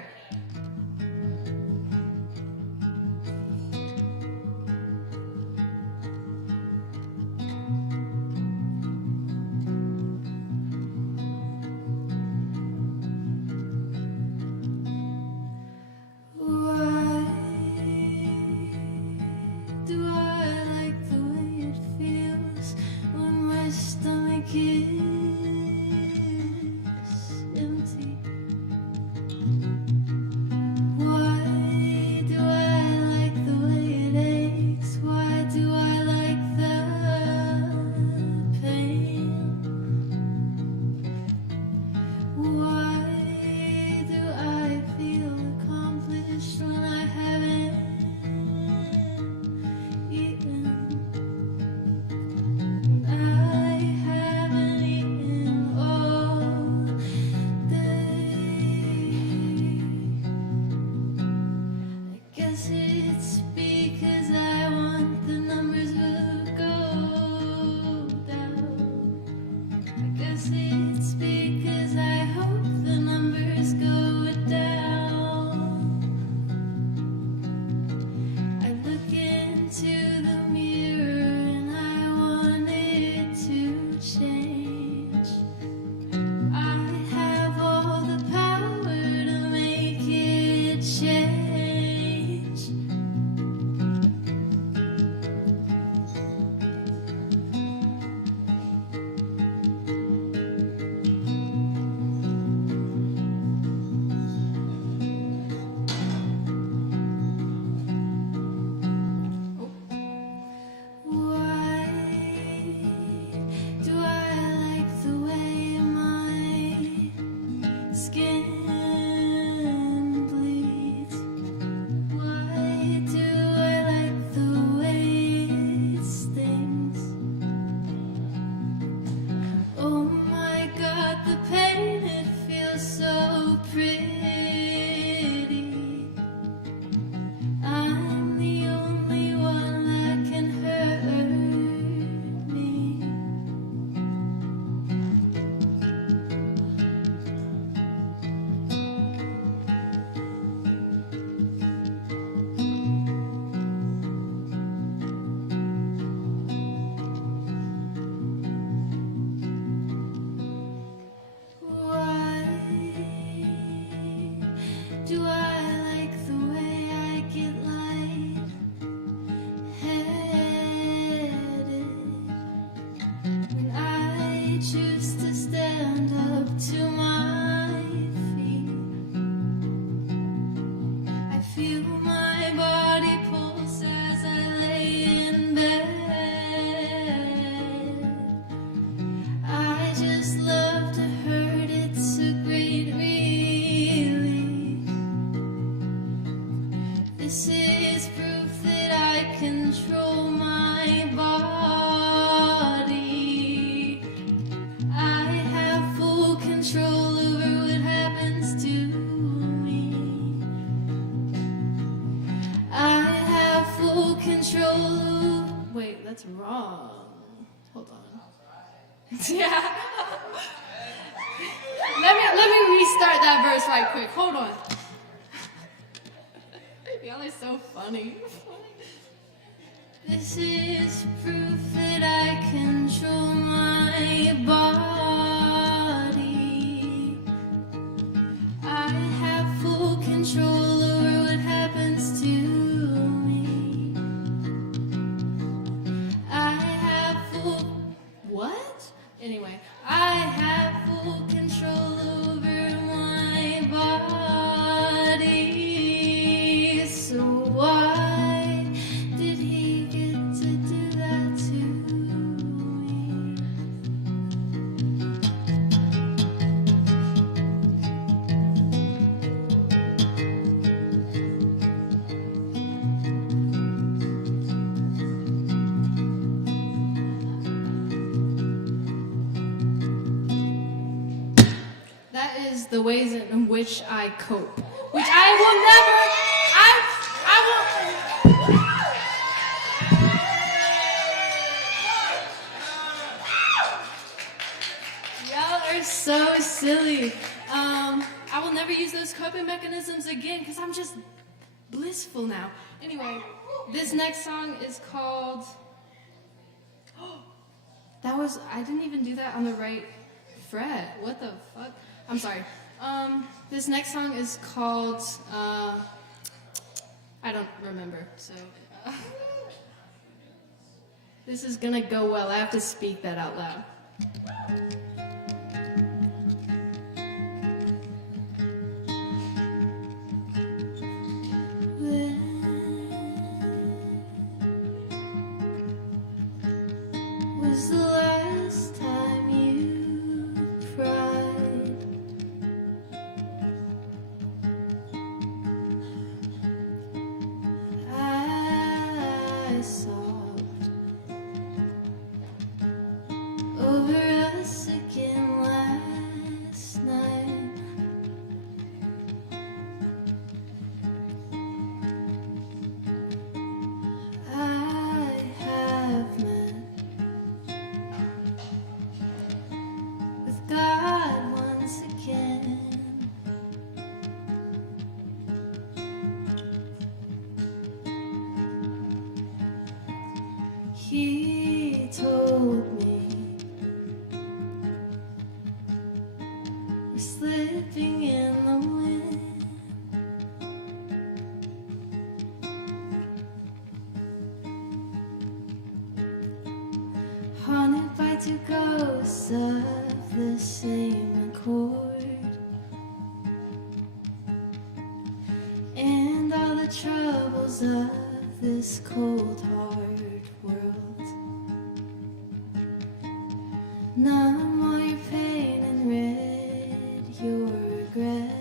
That's wrong. Hold on. Yeah. Let me restart that verse right quick. Hold on. Y'all are so funny. This is proof that I control my body. control over what happens to me. I have full. What? Anyway, I have full control over my body. So why did he get to do that to me? That is the ways in which I cope, which I will never. I will. Y'all are so silly. I will never use those coping mechanisms again because I'm just blissful now. Anyway, this next song is called. I didn't even do that on the right fret. What the fuck? I'm sorry. This next song is called, I don't remember, so. This is gonna go well. I have to speak that out loud. Was the last time you cried? I sobbed over us again last night. I have met with God once again. He told me we're slipping in the wind. Haunted by two ghosts of the same accord, and all the troubles of this cold hard world. Numb all your pain and rid your regret.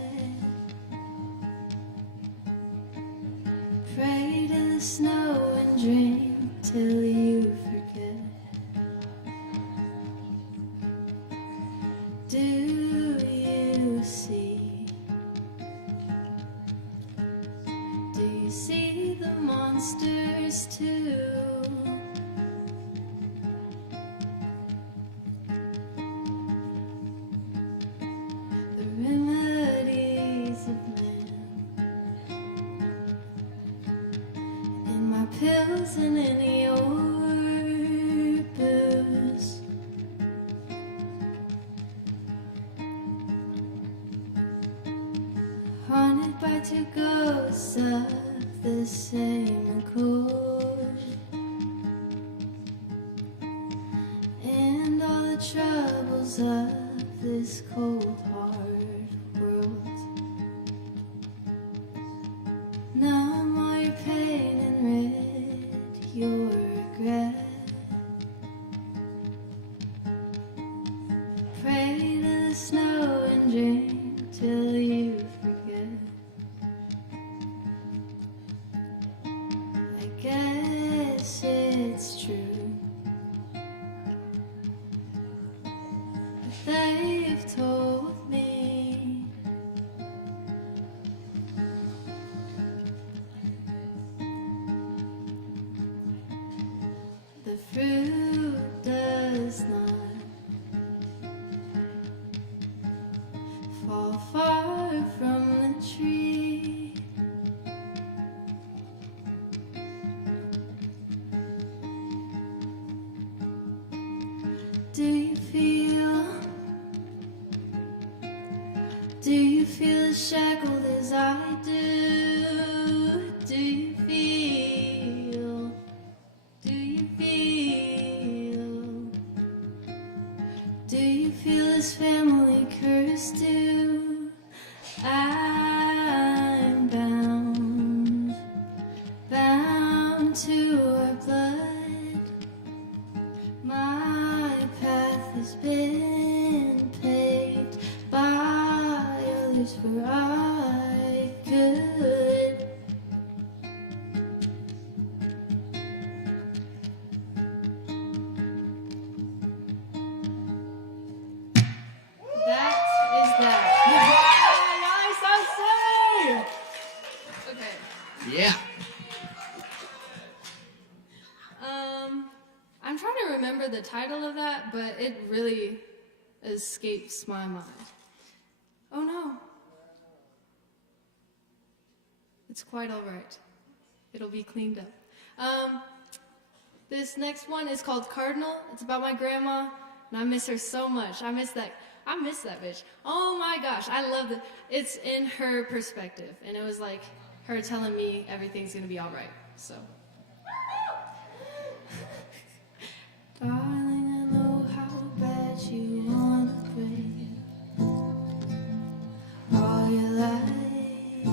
Pray to the snow and drink till you forget. Do you see? Do you see the monsters too? The remedies of man, in my pills and in your booze. Haunted by two ghosts of the same accord, and all the troubles of this cold hard world. Numb all your pain and rid your regret. Pray to the snow and drink till you forget. I guess it's true that they've told me the fruit does not fall far from the tree. Do you feel? Do you feel as shackled as I do? Do you feel? Do you feel? Do you feel this family curse too? I'm bound, bound to our blood. My path has been paved by others for I could. That is that. Nice, so silly. Okay. Yeah. I'm trying to remember the title of that, but it really escapes my mind. Oh no. It's quite all right. It'll be cleaned up. This next one is called Cardinal. It's about my grandma, and I miss her so much. I miss that bitch. Oh my gosh, I love it. It's in her perspective, and it was like her telling me everything's gonna be all right. So. Darling, I know how bad you wanna break all your life,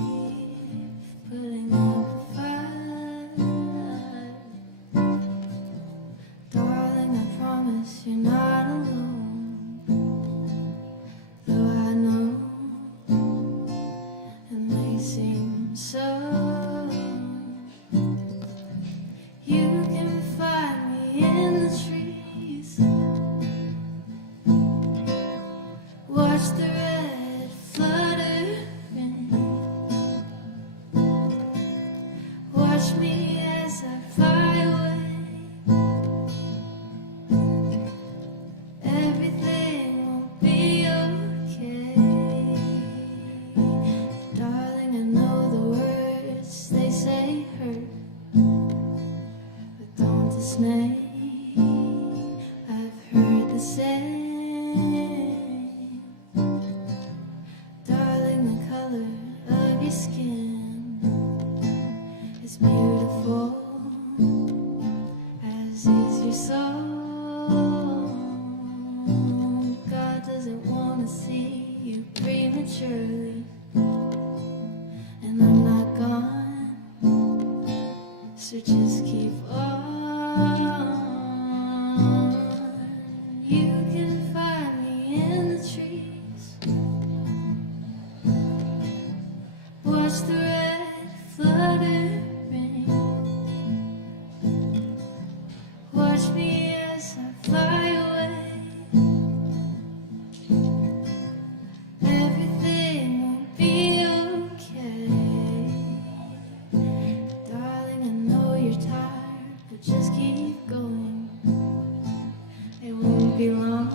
putting up a fight. Darling, I promise you're not alone, though I know it may seem so. You can find me in the trees. Watch the red fluttering. Watch me as I fly away. Everything will be okay. Darling, I know the words they say hurt, but don't dismay. I've heard the same. Darling, the color of your skin is beautiful, as is your soul. God doesn't want to see you prematurely, and I'm not gone, so just keep on. You can find me in the trees. Watch the red fluttering. Watch me as I fly away. Everything will be okay. Darling, I know you're tired, but just keep going. It won't be long.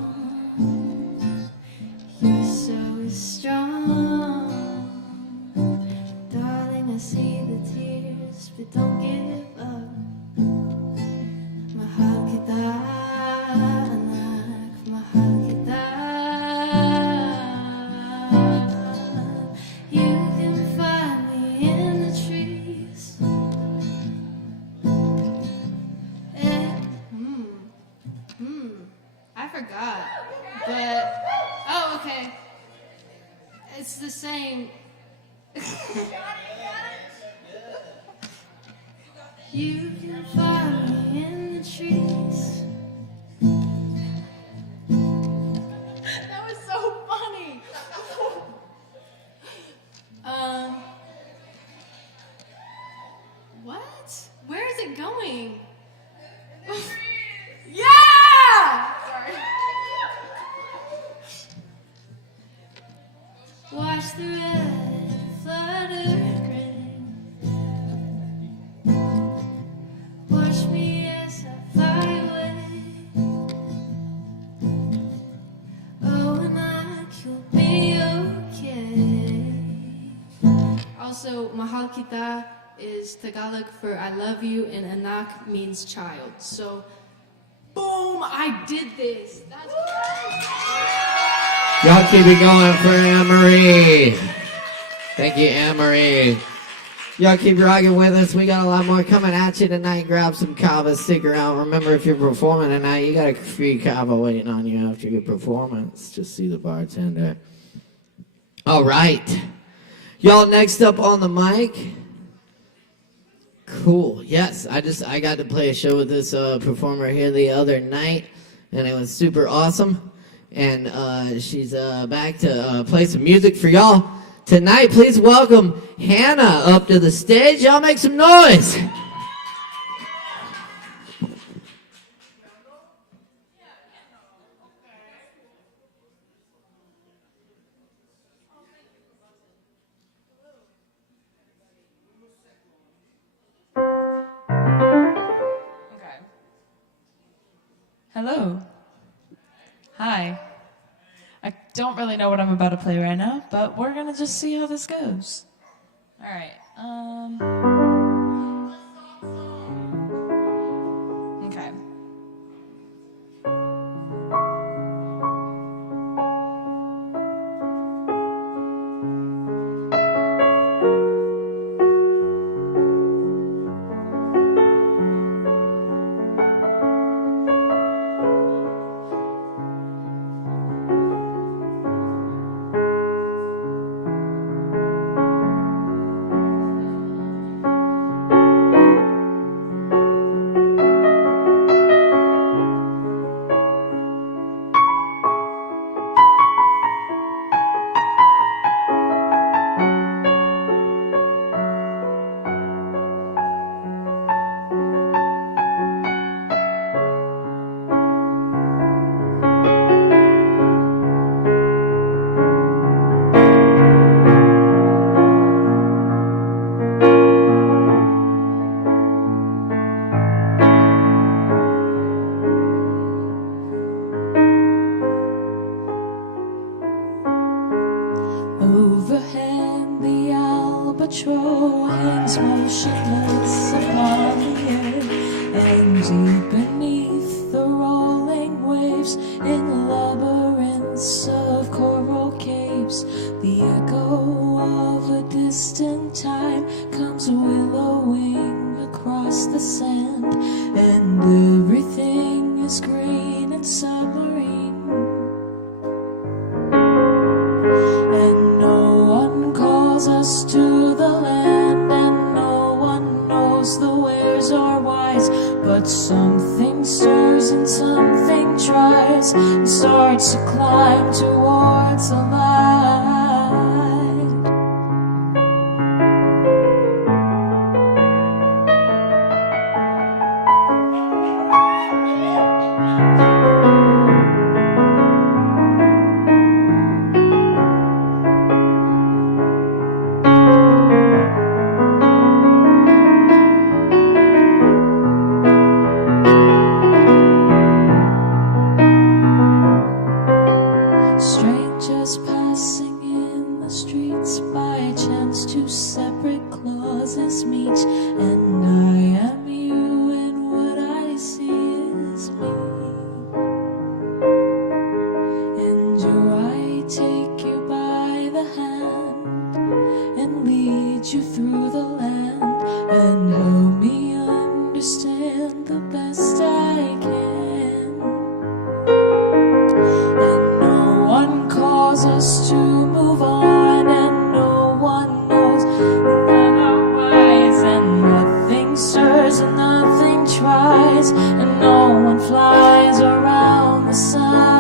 You're so strong. Darling, I see the tears, but don't give up. Mahal kita, anak, mahal kita. You can find me in the trees. I forgot, but oh, okay. It's the same. You can find me in the trees. That was so funny. What? Where is it going? Yeah! Sorry. Watch the red fluttering. Watch me as I fly away. Oh, and you'll be okay. Also, mahal kita is Tagalog for I love you, and anak means child. So, boom, I did this. That's Y'all keep it going for Anne Marie. Thank you, Anne-Marie. Y'all keep rocking with us. We got a lot more coming at you tonight. Grab some Kava, stick around. Remember, if you're performing tonight, you got a free Kava waiting on you after your performance. Just see the bartender. All right. Y'all, next up on the mic. Cool. Yes, I got to play a show with this performer here the other night, and it was super awesome. And she's back to play some music for y'all tonight. Please welcome Hannah up to the stage. Y'all make some noise. Hello. Hi. I don't really know what I'm about to play right now, but we're gonna just see how this goes. All right. Okay. Overhead, the albatross hangs motionless upon the air, and deep beneath the rolling waves, in labyrinths of coral caves, the echo of a distant time comes willowing across the sand, and everything is green and submarine. And no one calls us to the land, and no one knows the wheres or whys, but something stirs and something tries and starts to climb towards the light. Strangers passing in the streets, by chance two separate clauses meet, and I am you and what I see is me. And do I take you by the hand and lead you through the land and help me understand the best I can? And no one calls us to move on, and no one knows that our wise, and nothing stirs and nothing tries, and no one flies around the sun.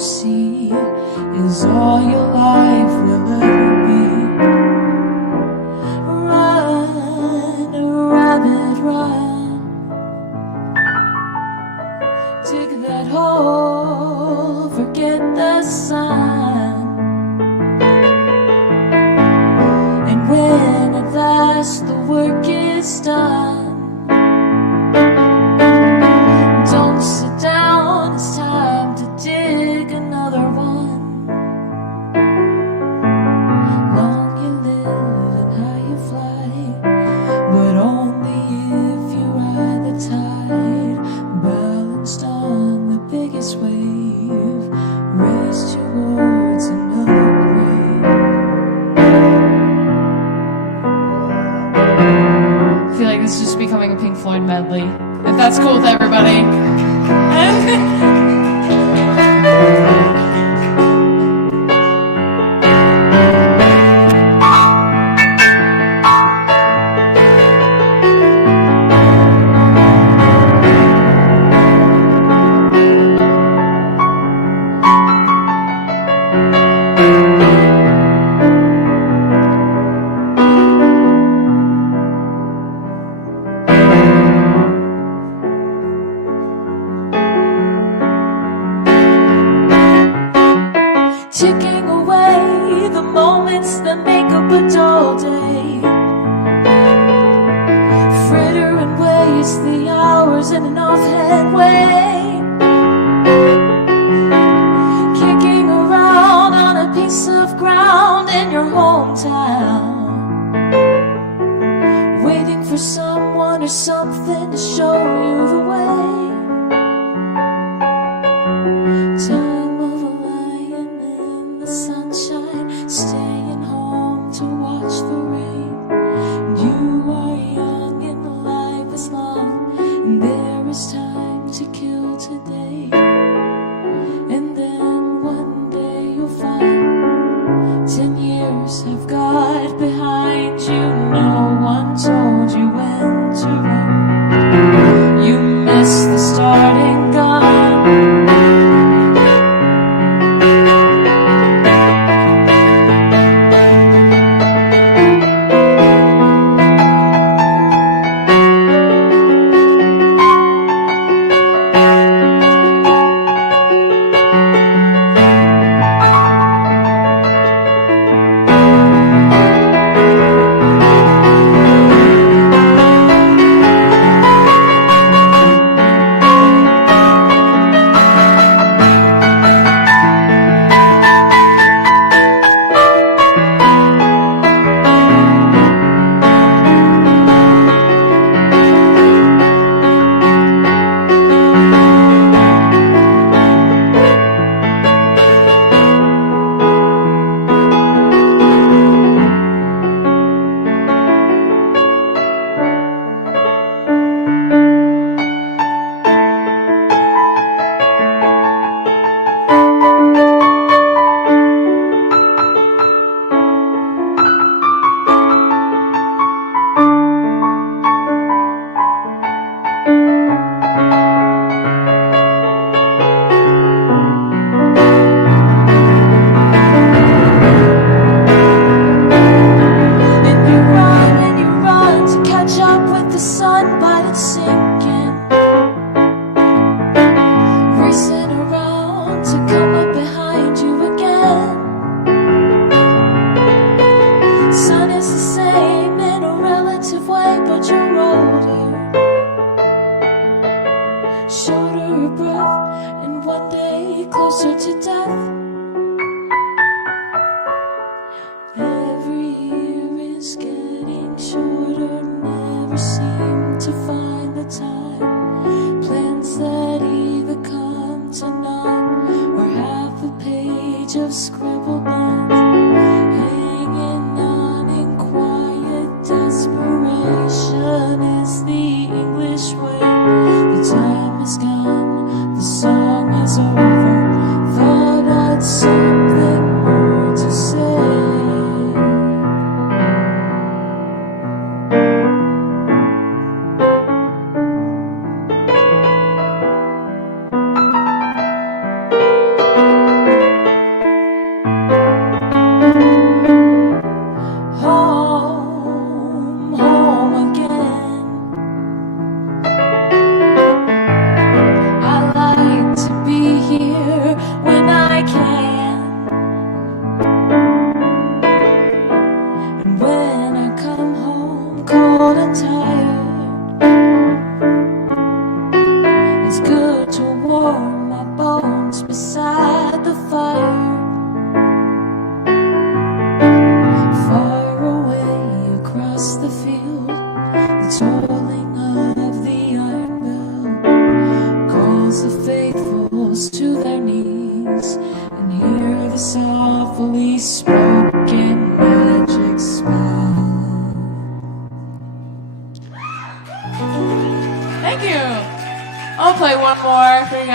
see is all your life will ever be. Run, rabbit, run. Dig that hole, forget the sun. And when at last the work is done, don't sit down, it's time to dig another one. Long you live and high you fly, but only if you ride the tide. Balanced on the biggest wave, raised towards another grave. I feel like this is just becoming a Pink Floyd medley. If that's cool with everybody. Ticking away the moments that make up a dull day. Fritter and waste the hours in an offhand way. Kicking around on a piece of ground in your hometown, waiting for someone or something to show you the way. Time of a lion in the sunshine, staying home to watch the rain. You are young and life is long, and there is time to kill today. And then one day you'll find 10 years have got behind you. No one told you when to run. You missed the starting gun.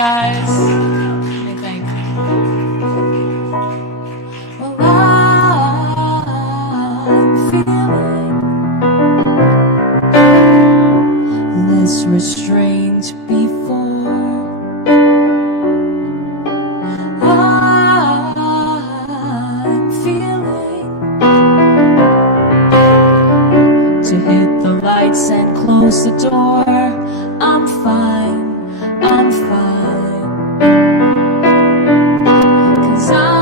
guys. Okay, thanks. Well, I'm feeling less restrained before. I'm feeling to hit the lights and close the door. I'm fine, I'm fine. 'Cause I'm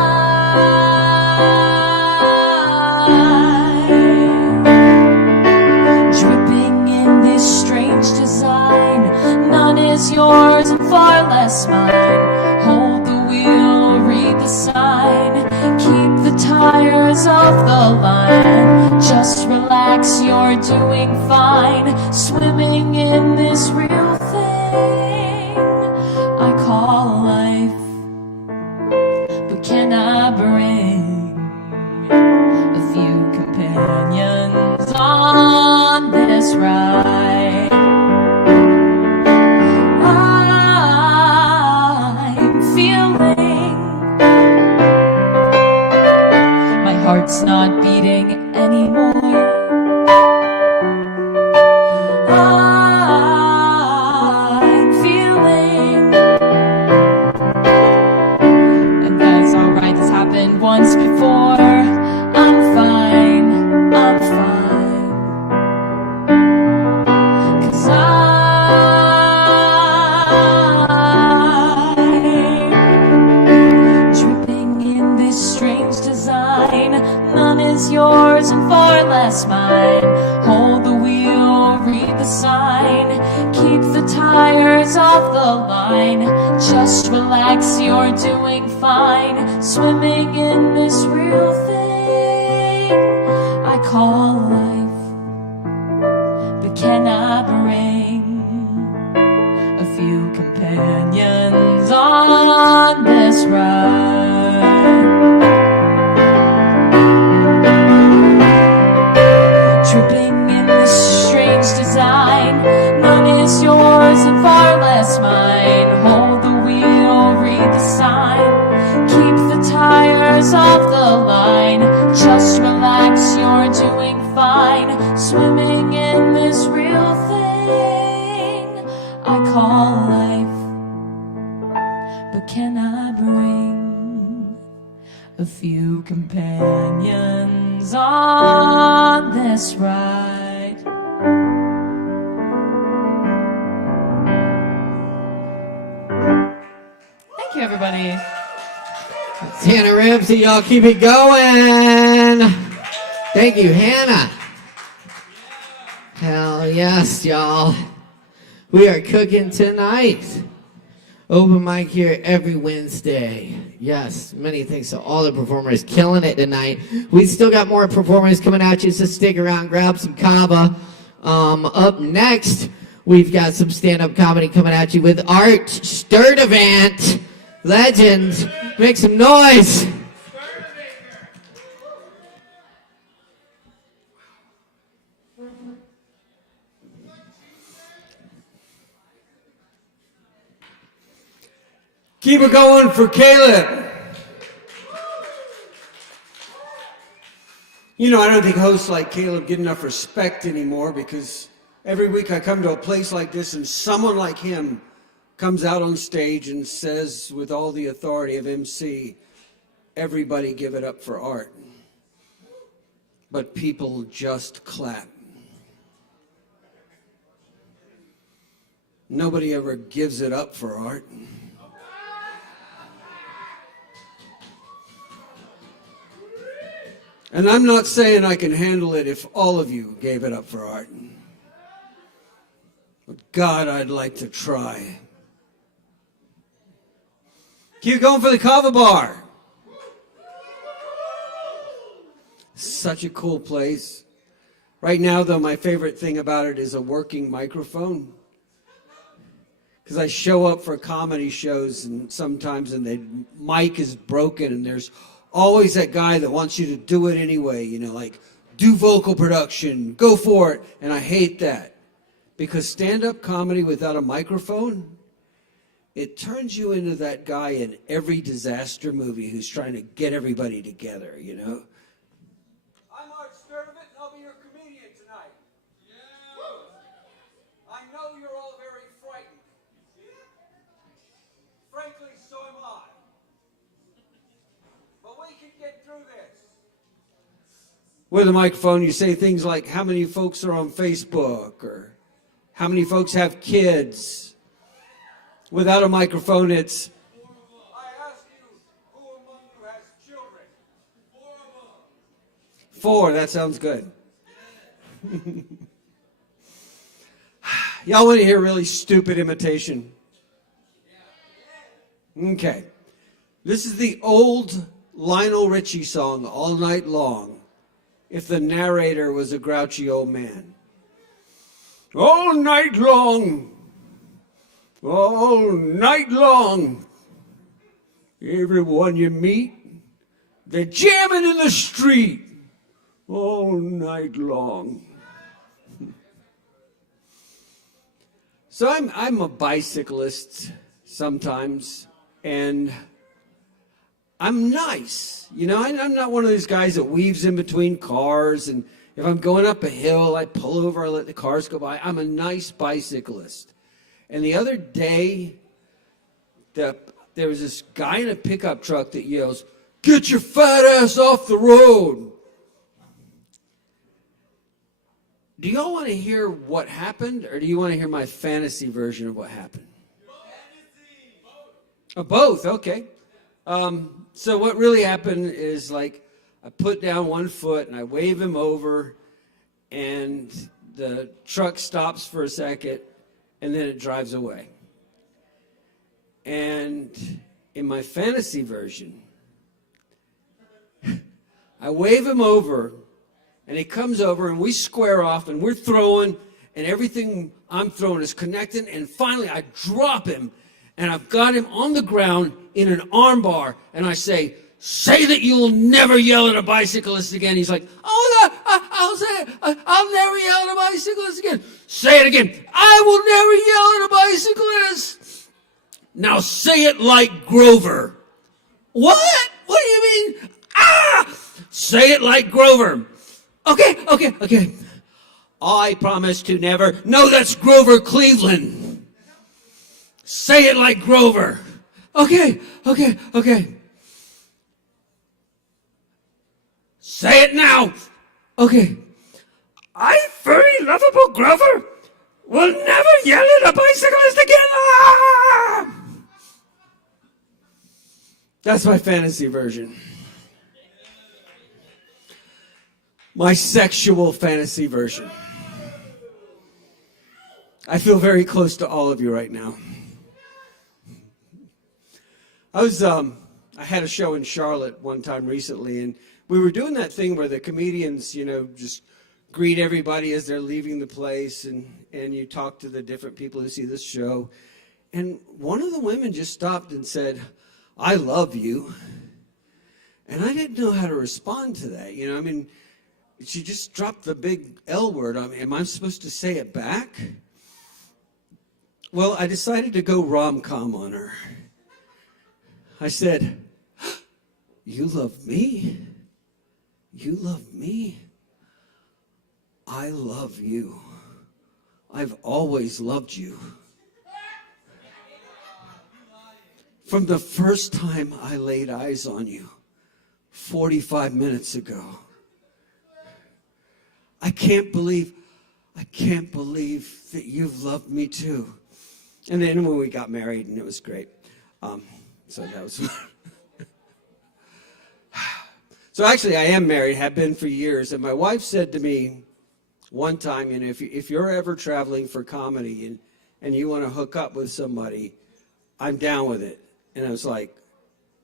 dripping in this strange design. None is yours and far less mine. Hold the wheel, read the sign. Keep the tires off the line. Just relax, you're doing fine. Swimming in this real thing I call life. But can I bring a few companions on this ride? I'm feeling my heart's not beating anymore. I'm feeling, and that's alright, this happened once before. I'm fine, I'm fine. 'Cause I'm dripping in this strange design. None is yours and far less mine. Hold the wheel, read the sign. Keep the tires off the line. Just relax, you're doing fine. Swimming in this real thing I call life. But can I bring a few companions on this ride? Tripping in this strange design. None is yours and far less mine. Hold the wheel, read the sign. Keep the tires off the line. Just relax, you're doing fine. Swimming in this real thing I call life. But can I bring a few companions on this ride? Thank you, everybody. It's Hannah Ramsey, y'all keep it going. Thank you, Hannah. Hell yes, y'all. We are cooking tonight. Open mic here every Wednesday. Yes, many thanks to all the performers killing it tonight. We still got more performers coming at you, so stick around, grab some Kava. Up next, we've got some stand-up comedy coming at you with Art Sturdivant. Legend, make some noise. Keep it going for Caleb. You know, I don't think hosts like Caleb get enough respect anymore, because every week I come to a place like this and someone like him comes out on stage and says with all the authority of MC, everybody give it up for Art. But people just clap. Nobody ever gives it up for Art. And I'm not saying I can handle it if all of you gave it up for Art. But God, I'd like to try. Keep going for the Kava bar. Such a cool place. Right now, though, my favorite thing about it is a working microphone. Because I show up for comedy shows and sometimes and the mic is broken and there's always that guy that wants you to do it anyway, you know, like do vocal production, go for it. And I hate that, because stand-up comedy without a microphone it turns you into that guy in every disaster movie who's trying to get everybody together, you know? I'm Art Sturdivant, and I'll be your comedian tonight. I know you're all very frightened. Frankly, so am I. But we can get through this. With a microphone, you say things like, how many folks are on Facebook? Or how many folks have kids? Without a microphone, it's... I ask you, who among you has children? 4, that sounds good. Y'all want to hear a really stupid imitation? Okay. This is the old Lionel Richie song, All Night Long, if the narrator was a grouchy old man. All night long, all night long, everyone you meet, they're jamming in the street all night long. So I'm a bicyclist sometimes, and I'm nice. You know, I'm not one of those guys that weaves in between cars, and if I'm going up a hill, I pull over, I let the cars go by. I'm a nice bicyclist. And the other day, there was this guy in a pickup truck that yells, "Get your fat ass off the road." Do y'all want to hear what happened, or do you want to hear my fantasy version of what happened? Both, okay. So what really happened is, like, I put down one foot and I wave him over, and the truck stops for a second, and then it drives away. And in my fantasy version, I wave him over, and he comes over, and we square off, and we're throwing, and everything I'm throwing is connecting, and finally I drop him, and I've got him on the ground in an arm bar, and I say that you'll never yell at a bicyclist again. He's like, "Oh, I'll say it. I'll never yell at a bicyclist again." Say it again. "I will never yell at a bicyclist." Now say it like Grover. What? What do you mean? Say it like Grover. Okay. I promise to never. No, that's Grover Cleveland. Say it like Grover. Okay. Say it now. Okay. I, furry, lovable Grover, will never yell at a bicyclist again. That's my fantasy version. My sexual fantasy version. I feel very close to all of you right now. I had a show in Charlotte one time recently, and we were doing that thing where the comedians, you know, just greet everybody as they're leaving the place, and you talk to the different people who see this show. And one of the women just stopped and said, "I love you." And I didn't know how to respond to that. You know, I mean, she just dropped the big L word. I mean, am I supposed to say it back? Well, I decided to go rom-com on her. I said, "You love me? You love me? I love you. I've always loved you. From the first time I laid eyes on you 45 minutes ago. I can't believe that you've loved me too." And then when we got married, and it was great. So that was... So actually, I am married, have been for years. And my wife said to me one time, you know, if you're ever traveling for comedy and you want to hook up with somebody, I'm down with it. And I was like,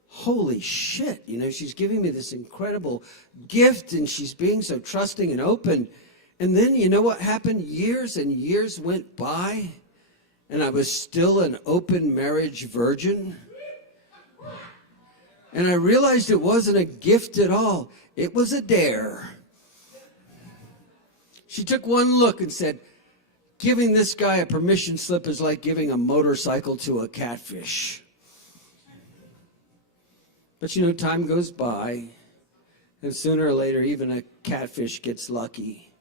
holy shit, you know, she's giving me this incredible gift, and she's being so trusting and open. And then, you know what happened? Years and years went by, and I was still an open marriage virgin. And I realized it wasn't a gift at all. It was a dare. She took one look and said, giving this guy a permission slip is like giving a motorcycle to a catfish. But you know, time goes by, and sooner or later, even a catfish gets lucky.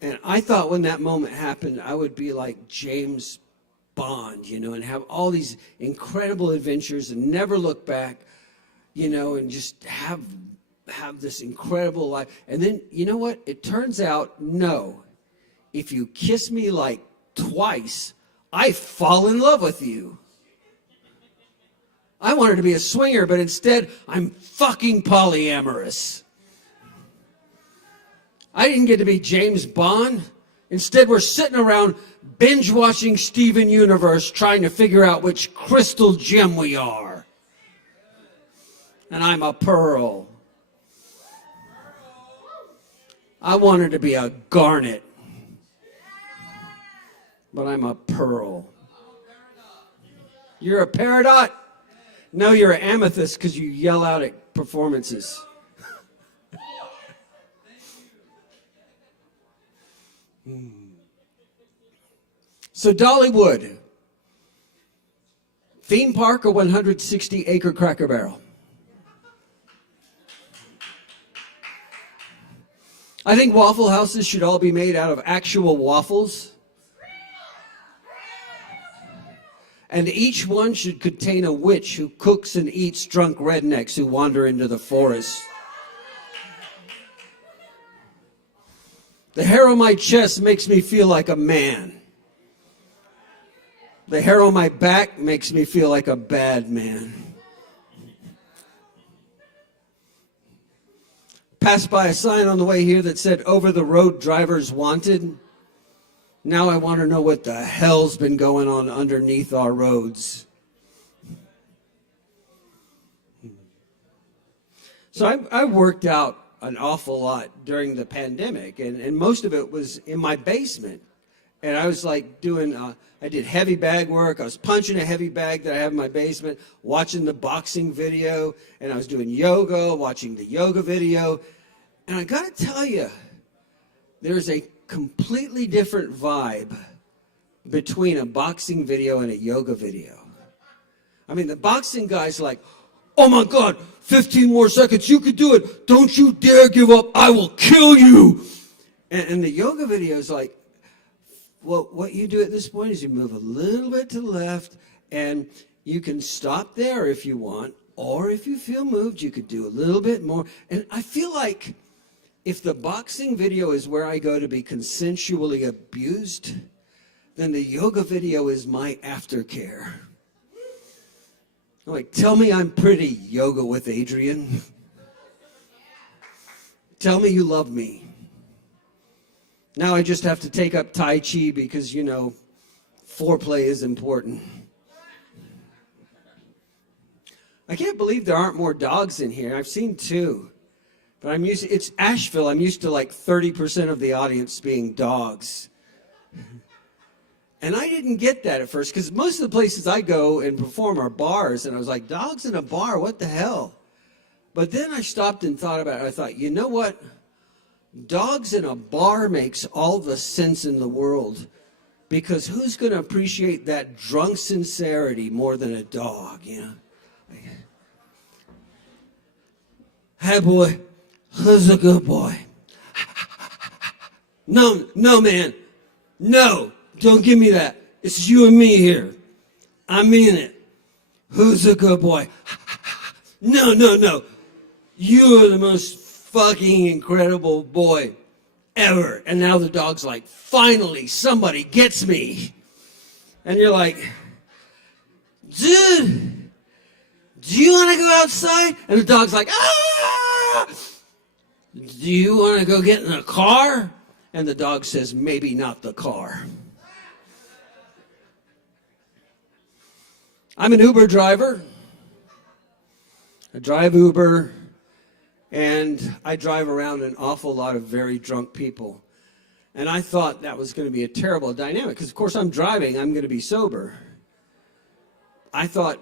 And I thought when that moment happened, I would be like James Bond, you know, and have all these incredible adventures and never look back, you know, and just have this incredible life. And then, you know what? It turns out, no. If you kiss me like twice, I fall in love with you. I wanted to be a swinger, but instead, I'm fucking polyamorous. I didn't get to be James Bond. Instead, we're sitting around binge-watching Steven Universe trying to figure out which crystal gem we are. And I'm a pearl. I wanted to be a garnet. But I'm a pearl. You're a peridot? No, you're an amethyst because you yell out at performances. So Dollywood, theme park or 160-acre Cracker Barrel? I think Waffle Houses should all be made out of actual waffles. And each one should contain a witch who cooks and eats drunk rednecks who wander into the forest. The hair on my chest makes me feel like a man. The hair on my back makes me feel like a bad man. Passed by a sign on the way here that said, "Over the road drivers wanted." Now I want to know what the hell's been going on underneath our roads. So I worked out an awful lot during the pandemic, and most of it was in my basement. And I was like doing, I did heavy bag work. I was punching a heavy bag that I have in my basement, watching the boxing video, and I was doing yoga, watching the yoga video. And I got to tell you, there's a completely different vibe between a boxing video and a yoga video. I mean, the boxing guy's like, "Oh my God, 15 more seconds, you could do it. Don't you dare give up, I will kill you." And the yoga video is like, well, what you do at this point is you move a little bit to the left, and you can stop there if you want, or if you feel moved, you could do a little bit more. And I feel like if the boxing video is where I go to be consensually abused, then the yoga video is my aftercare. Like, tell me I'm pretty, yoga with Adrian. Tell me you love me. Now I just have to take up Tai Chi because, you know, foreplay is important. I can't believe there aren't more dogs in here. I've seen 2. But it's ASHEViLLE. I'm used to like 30% of the audience being dogs. And I didn't get that at first, because most of the places I go and perform are bars, and I was like, dogs in a bar, what the hell? But then I stopped and thought about it. I thought, you know what? Dogs in a bar makes all the sense in the world, because who's going to appreciate that drunk sincerity more than a dog, you know? Like, "Hey, boy, who's a good boy?" No, man. No. Don't give me that. It's you and me here. I mean it. Who's a good boy? No. You are the most fucking incredible boy ever. And now the dog's like, finally, somebody gets me. And you're like, dude, do you want to go outside? And the dog's like, ah! Do you want to go get in a car? And the dog says, maybe not the car. I'm an Uber driver. I drive Uber, and I drive around an awful lot of very drunk people. And I thought that was going to be a terrible dynamic, because, of course, I'm driving, I'm going to be sober. I thought,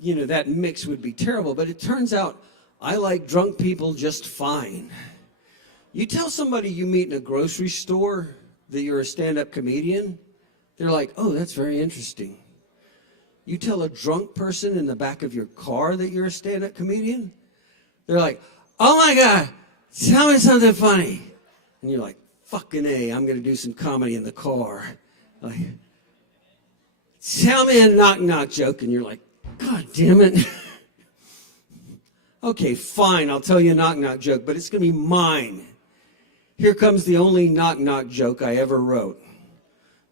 you know, that mix would be terrible, but it turns out I like drunk people just fine. You tell somebody you meet in a grocery store that you're a stand-up comedian, they're like, oh, that's very interesting. You tell a drunk person in the back of your car that you're a stand-up comedian, they're like, oh my God, tell me something funny. And you're like, fucking A, I'm going to do some comedy in the car. Like, tell me a knock-knock joke. And you're like, God damn it. Okay, fine, I'll tell you a knock-knock joke, but it's going to be mine. Here comes the only knock-knock joke I ever wrote.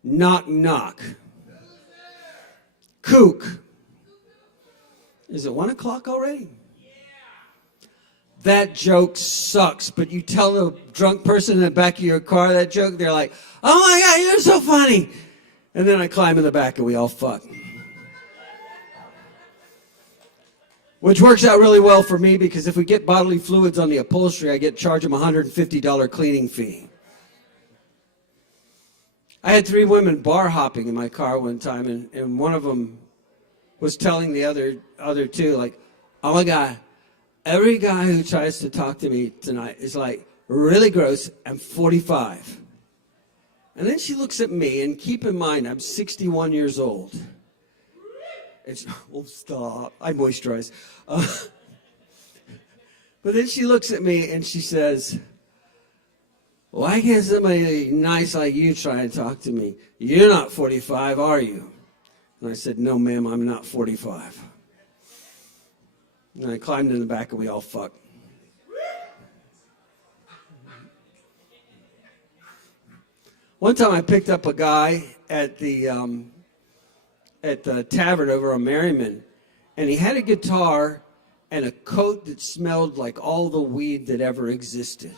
Knock-knock. Kook. Is it 1 o'clock already? That joke sucks, but you tell a drunk person in the back of your car that joke, they're like, oh my God, you're so funny. And then I climb in the back and we all fuck. Which works out really well for me because if we get bodily fluids on the upholstery, I get charged them a $150 cleaning fee. I had 3 women bar hopping in my car one time, and one of them was telling the other 2, like, oh my God, every guy who tries to talk to me tonight is like really gross. I'm 45. And then she looks at me, and keep in mind, I'm 61 years old. It's, oh, stop. I moisturize. But then she looks at me and she says, why can't somebody nice like you try and talk to me? You're not 45, are you? And I said, no, ma'am, I'm not 45. And I climbed in the back and we all fucked. One time I picked up a guy at the tavern over on Merriman, and he had a guitar and a coat that smelled like all the weed that ever existed.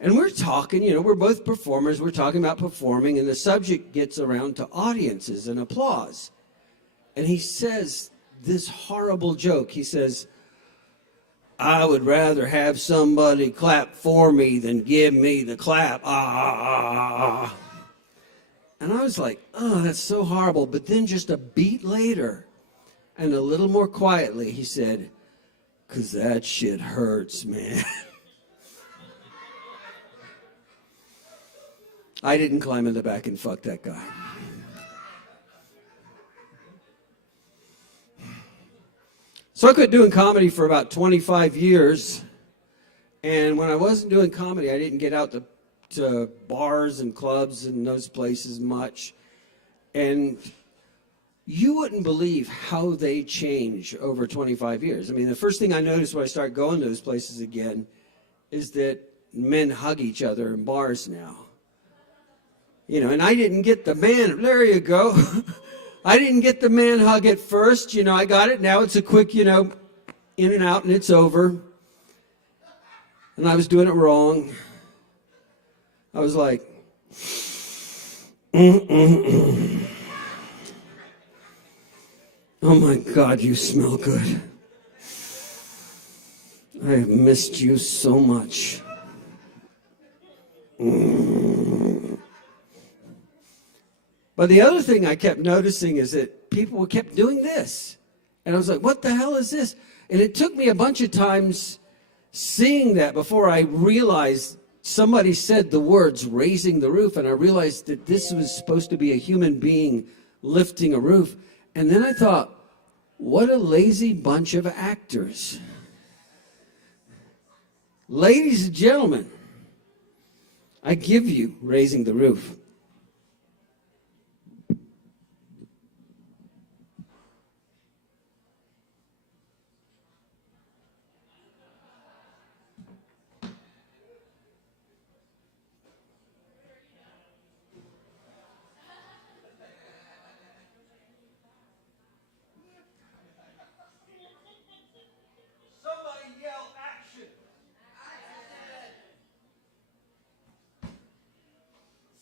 And we're talking, we're both performers, we're talking about performing, and the subject gets around to audiences and applause. And he says this horrible joke. He says, I would rather have somebody clap for me than give me the clap. Ah. And I was like, oh, that's so horrible. But then just a beat later, and a little more quietly, he said, 'cause that shit hurts, man. I didn't climb in the back and fuck that guy. So I quit doing comedy for about 25 years. And when I wasn't doing comedy, I didn't get out to bars and clubs and those places much. And you wouldn't believe how they change over 25 years. I mean, the first thing I noticed when I started going to those places again is that men hug each other in bars now. And I didn't get the man, there you go. I didn't get the man hug at first. I got it. Now it's a quick, in and out, and it's over. And I was doing it wrong. I was like, oh my God, you smell good. I have missed you so much. But the other thing I kept noticing is that people kept doing this. And I was like, what the hell is this? And it took me a bunch of times seeing that before I realized somebody said the words raising the roof. And I realized that this was supposed to be a human being lifting a roof. And then I thought, what a lazy bunch of actors. Ladies and gentlemen, I give you raising the roof.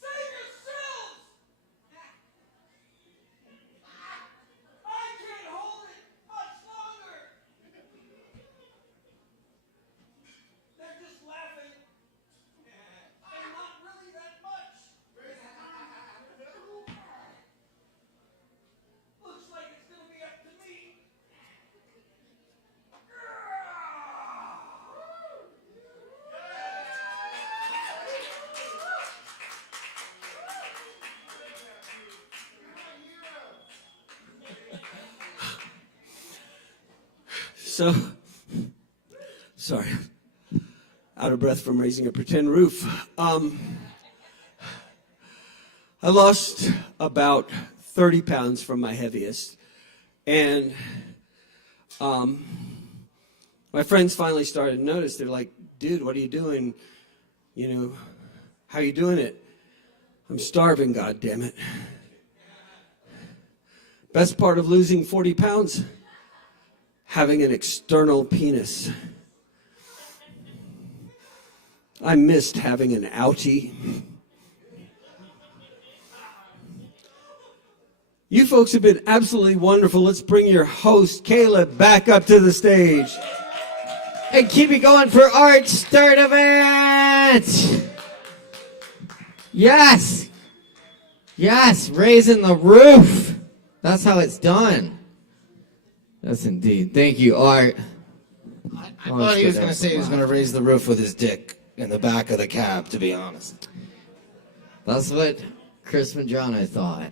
Say So, sorry, out of breath from raising a pretend roof. I lost about 30 pounds from my heaviest, and my friends finally started to notice. They're like, dude, what are you doing? You know, how are you doing it? I'm starving, goddammit. Best part of losing 40 pounds? Having an external penis. I missed having an outie. You folks have been absolutely wonderful. Let's bring your host, Caleb, back up to the stage. And keep it going for Art Sturdivant. Yes. Yes, raising the roof. That's how it's done. Yes, indeed. Thank you, Art. I thought he was going to say he was going to raise the roof with his dick in the back of the cab, to be honest. That's what Chris Mangiano thought.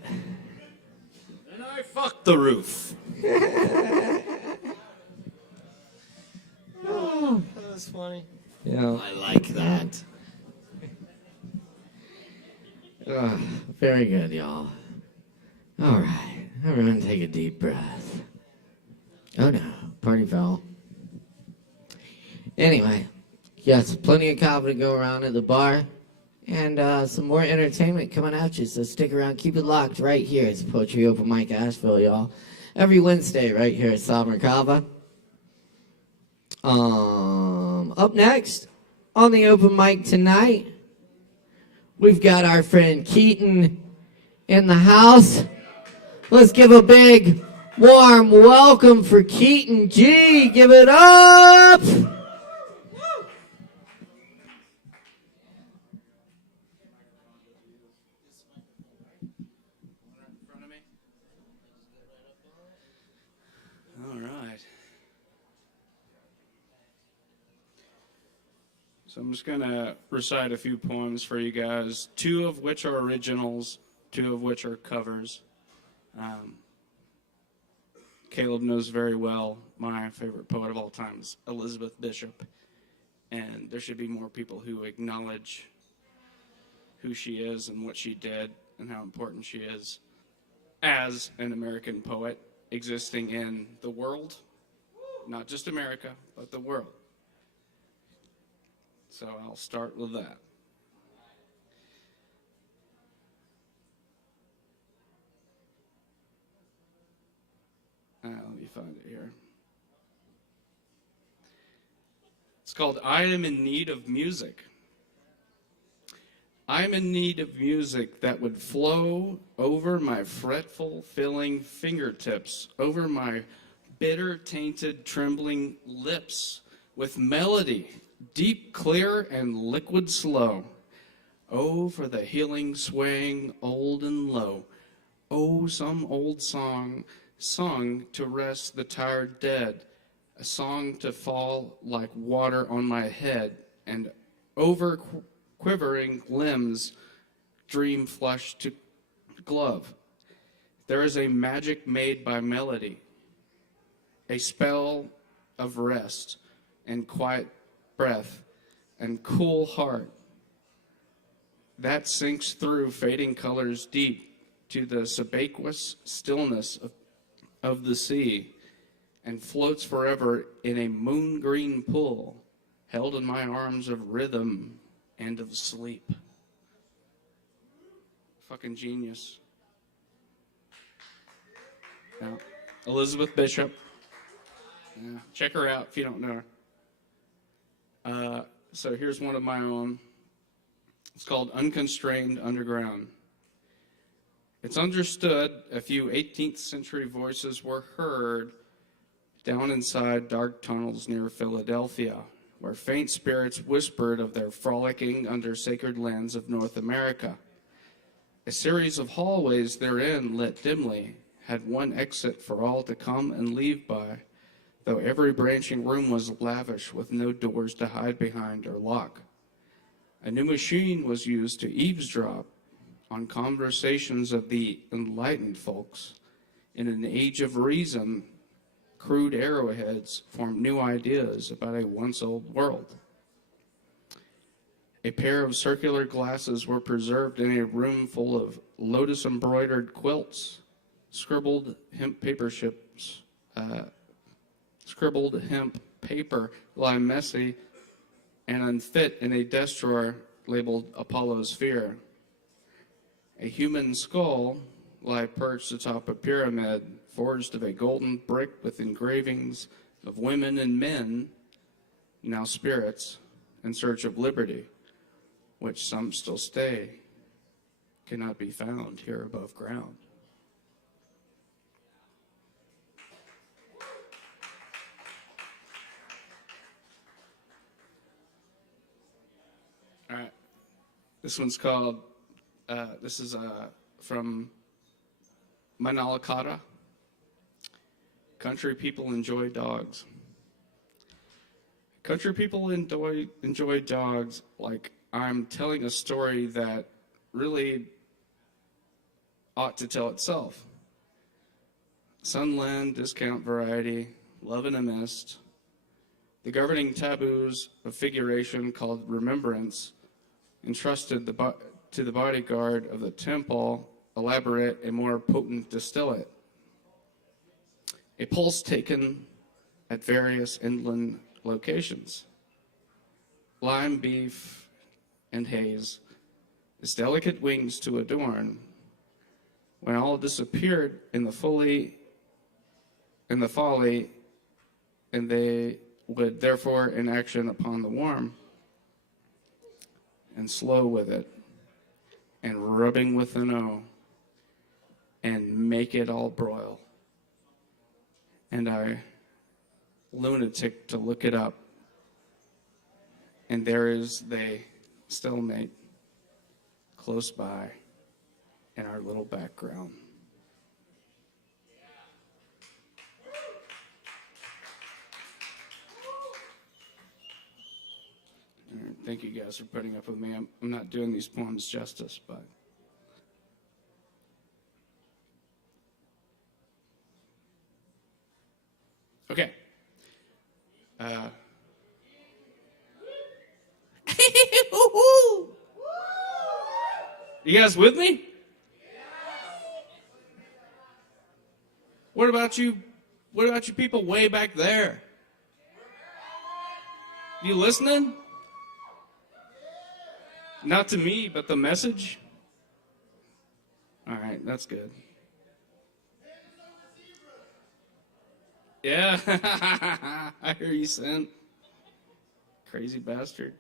And I fucked the roof. Oh, that was funny. Yeah. I like that. Very good, y'all. All right. Everyone take a deep breath. Oh, no. Party foul. Anyway, yes, plenty of Kava to go around at the bar. And some more entertainment coming at you, so stick around. Keep it locked right here. It's Poetry Open Mic Asheville, y'all. Every Wednesday right here at Sovereign Kava. Up next, on the open mic tonight, we've got our friend Keaton in the house. Let's give a big, warm welcome for Keaton G. Give it up! All right. So I'm just going to recite a few poems for you guys, 2 of which are originals, 2 of which are covers. Caleb knows very well my favorite poet of all time is Elizabeth Bishop, and there should be more people who acknowledge who she is and what she did and how important she is as an American poet existing in the world, not just America, but the world. So I'll start with that. Let me find it here. It's called I Am in Need of Music. I'm in need of music that would flow over my fretful, filling fingertips, over my bitter, tainted, trembling lips, with melody, deep, clear, and liquid slow. Oh, for the healing, swaying, old and low. Oh, some old song, sung to rest the tired dead, a song to fall like water on my head, and over quivering limbs, dream flush to glove. There is a magic made by melody, a spell of rest and quiet breath and cool heart that sinks through fading colors deep to the subaqueous stillness of the sea and floats forever in a moon-green pool held in my arms of rhythm and of sleep. Fucking genius. Now, Elizabeth Bishop. Yeah, check her out if you don't know her. So here's one of my own. It's called Unconstrained Underground. It's understood a few 18th century voices were heard down inside dark tunnels near Philadelphia, where faint spirits whispered of their frolicking under sacred lands of North America. A series of hallways therein, lit dimly, had one exit for all to come and leave by, though every branching room was lavish with no doors to hide behind or lock. A new machine was used to eavesdrop on conversations of the enlightened folks in an age of reason crude arrowheads formed new ideas about a once-old world. A pair of circular glasses were preserved in a room full of lotus-embroidered quilts, scribbled hemp paper lie messy and unfit in a desk drawer labeled Apollo's Sphere. A human skull lie perched atop a pyramid forged of a golden brick with engravings of women and men, now spirits, in search of liberty, which some still stay, cannot be found here above ground. All right, this one's called, this is from Manalakata. Country people enjoy dogs. Country people enjoy dogs like I'm telling a story that really ought to tell itself. Sunland, discount variety, love in a mist. The governing taboos of figuration called remembrance entrusted to the bodyguard of the temple elaborate a more potent distillate. A pulse taken at various inland locations. Lime beef and haze, its delicate wings to adorn. When all disappeared in the folly, and they would therefore in action upon the warm, and slow with it, and rubbing with an O, and make it all broil. And I, lunatic to look it up, and there is they stalemate close by in our little background. All right, thank you guys for putting up with me. I'm not doing these poems justice, but okay. You guys with me? What about you? What about you people way back there? You listening? Not to me, but the message? All right, that's good. Yeah, I hear you, Sin. Crazy bastard.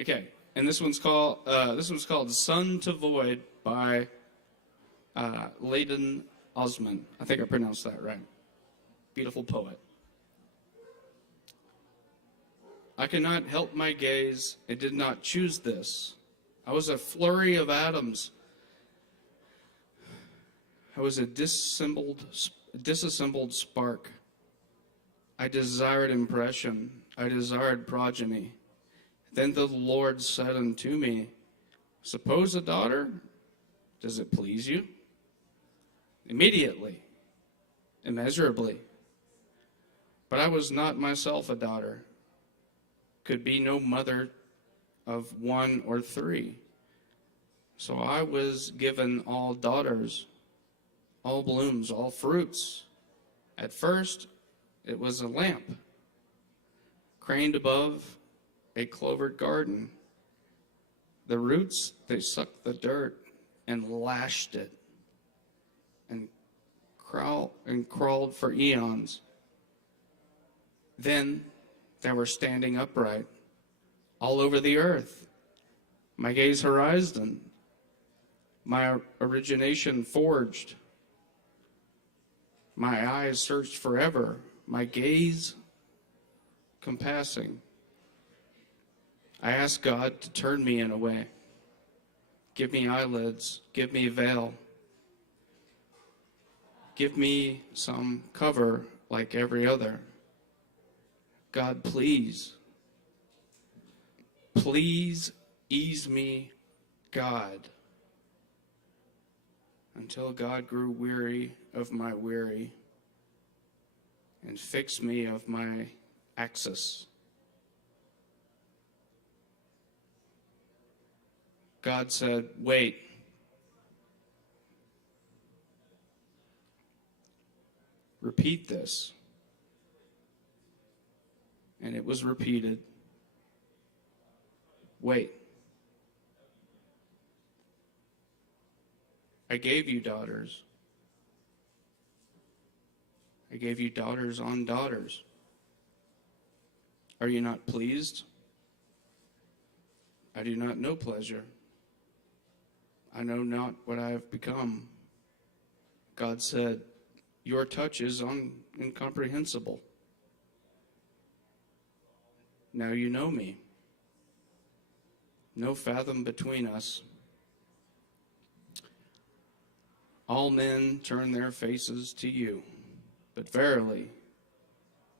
Okay, and this one's called "Sun to Void" by Layden Osman. I think I pronounced that right. Beautiful poet. I cannot help my gaze. I did not choose this. I was a flurry of atoms. I was a disassembled spark. I desired impression. I desired progeny. Then the Lord said unto me, suppose a daughter? Does it please you? Immediately, immeasurably. But I was not myself a daughter, could be no mother of one or three. So I was given all daughters, all blooms, all fruits. At first, it was a lamp, craned above a clovered garden. The roots, they sucked the dirt and lashed it and crawled for eons. Then they were standing upright all over the earth. My gaze horizon, my origination forged. My eyes searched forever, my gaze compassing. I asked God to turn me in a way. Give me eyelids, give me veil. Give me some cover like every other. God, please ease me, God. until God grew weary of my weary and fixed me of my axis. God said, wait. Repeat this. And it was repeated. Wait. I gave you daughters. I gave you daughters on daughters. Are you not pleased? I do not know pleasure. I know not what I have become. God said, your touch is incomprehensible. Now you know me. No fathom between us. All men turn their faces to you, but verily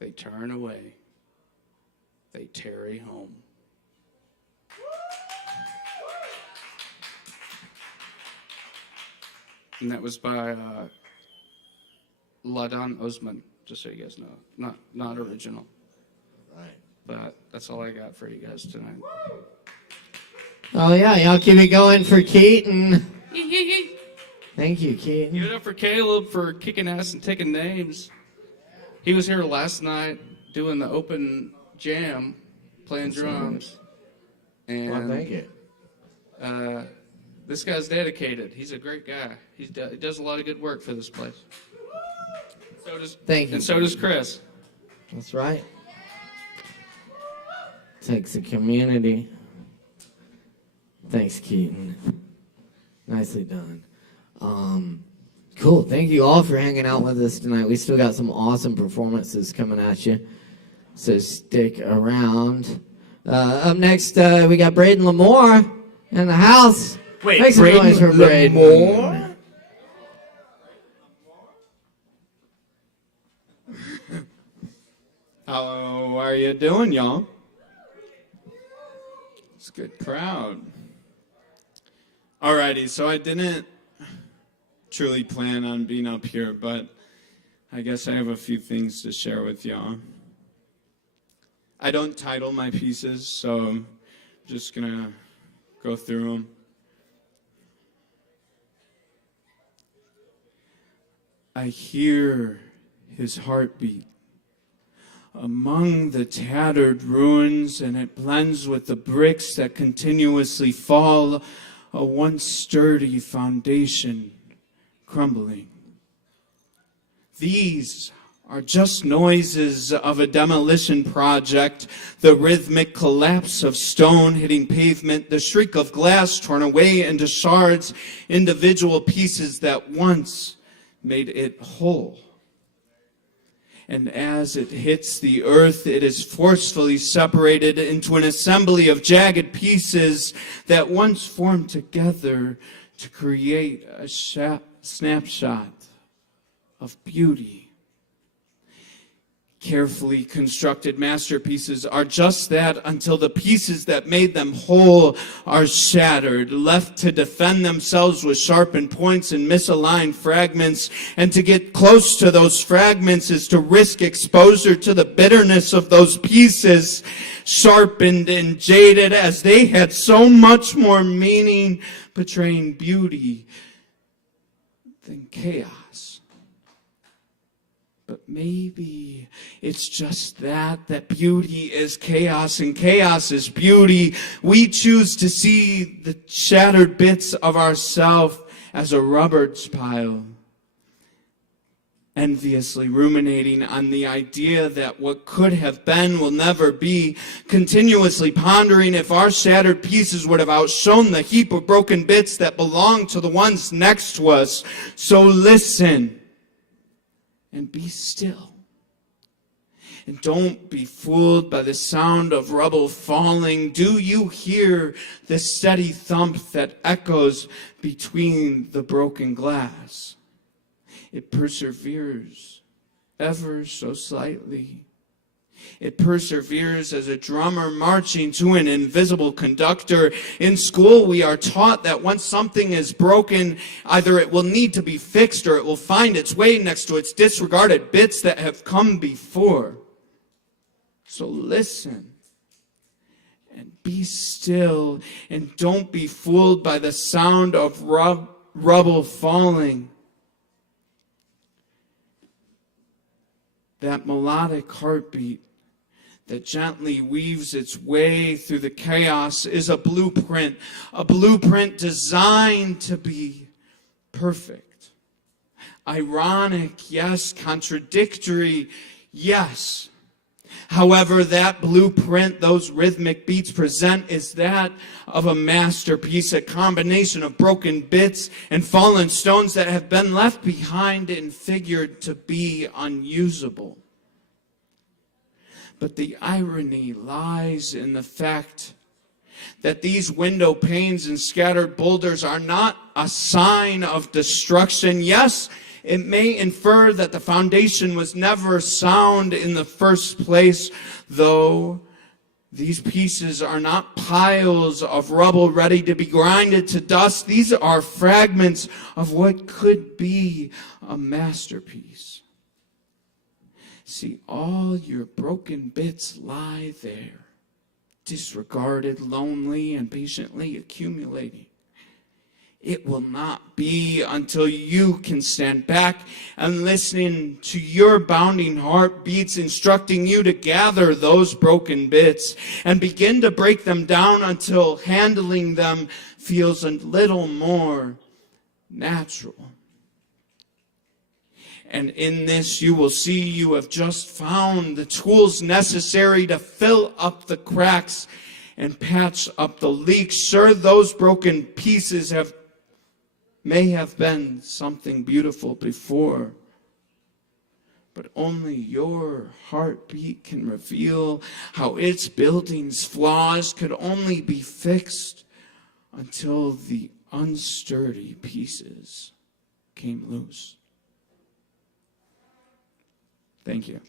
they turn away. They tarry home. And that was by Ladan Osman, just so you guys know. Not original. Right. But that's all I got for you guys tonight. Oh yeah, y'all keep it going for Keaton. Thank you, Keaton. Give it up for Caleb for kicking ass and taking names. He was here last night doing the open jam, playing drums. And Well, thank you. This guy's dedicated. He's a great guy. He does a lot of good work for this place. Thank you. And so does Chris. That's right. Takes a community. Thanks, Keaton. Nicely done. Cool. Thank you all for hanging out with us tonight. We still got some awesome performances coming at you, so stick around. Up next, we got Braden Lamore in the house. Wait, make some noise for Braden. Lamore? How are you doing, y'all? It's a good crowd. Alrighty, so I didn't truly plan on being up here, but I guess I have a few things to share with y'all. I don't title my pieces, so I'm just gonna go through them. I hear his heartbeat among the tattered ruins, and it blends with the bricks that continuously fall, a once sturdy foundation crumbling. These are just noises of a demolition project, the rhythmic collapse of stone hitting pavement, the shriek of glass torn away into shards, individual pieces that once made it whole. And as it hits the earth, it is forcefully separated into an assembly of jagged pieces that once formed together to create a snapshot of beauty. Carefully constructed masterpieces are just that until the pieces that made them whole are shattered, left to defend themselves with sharpened points and misaligned fragments. And to get close to those fragments is to risk exposure to the bitterness of those pieces, sharpened and jaded as they had so much more meaning, portraying beauty than chaos. But maybe it's just that beauty is chaos and chaos is beauty. We choose to see the shattered bits of ourselves as a rubbish pile, enviously ruminating on the idea that what could have been will never be, continuously pondering if our shattered pieces would have outshone the heap of broken bits that belong to the ones next to us. So listen. And be still. And don't be fooled by the sound of rubble falling. Do you hear the steady thump that echoes between the broken glass? It perseveres ever so slightly. It perseveres as a drummer marching to an invisible conductor. In school, we are taught that once something is broken, either it will need to be fixed or it will find its way next to its disregarded bits that have come before. So listen and be still, and don't be fooled by the sound of rubble falling. That melodic heartbeat that gently weaves its way through the chaos is a blueprint designed to be perfect. Ironic, yes. Contradictory, yes. However, that blueprint those rhythmic beats present is that of a masterpiece, a combination of broken bits and fallen stones that have been left behind and figured to be unusable. But the irony lies in the fact that these window panes and scattered boulders are not a sign of destruction. Yes, it may infer that the foundation was never sound in the first place, though these pieces are not piles of rubble ready to be grinded to dust. These are fragments of what could be a masterpiece. See, all your broken bits lie there, disregarded, lonely, and patiently accumulating. It will not be until you can stand back and listen to your bounding heartbeats instructing you to gather those broken bits and begin to break them down until handling them feels a little more natural. And in this, you will see you have just found the tools necessary to fill up the cracks and patch up the leaks. Sure, those broken pieces may have been something beautiful before, but only your heartbeat can reveal how its building's flaws could only be fixed until the unsturdy pieces came loose. Thank you.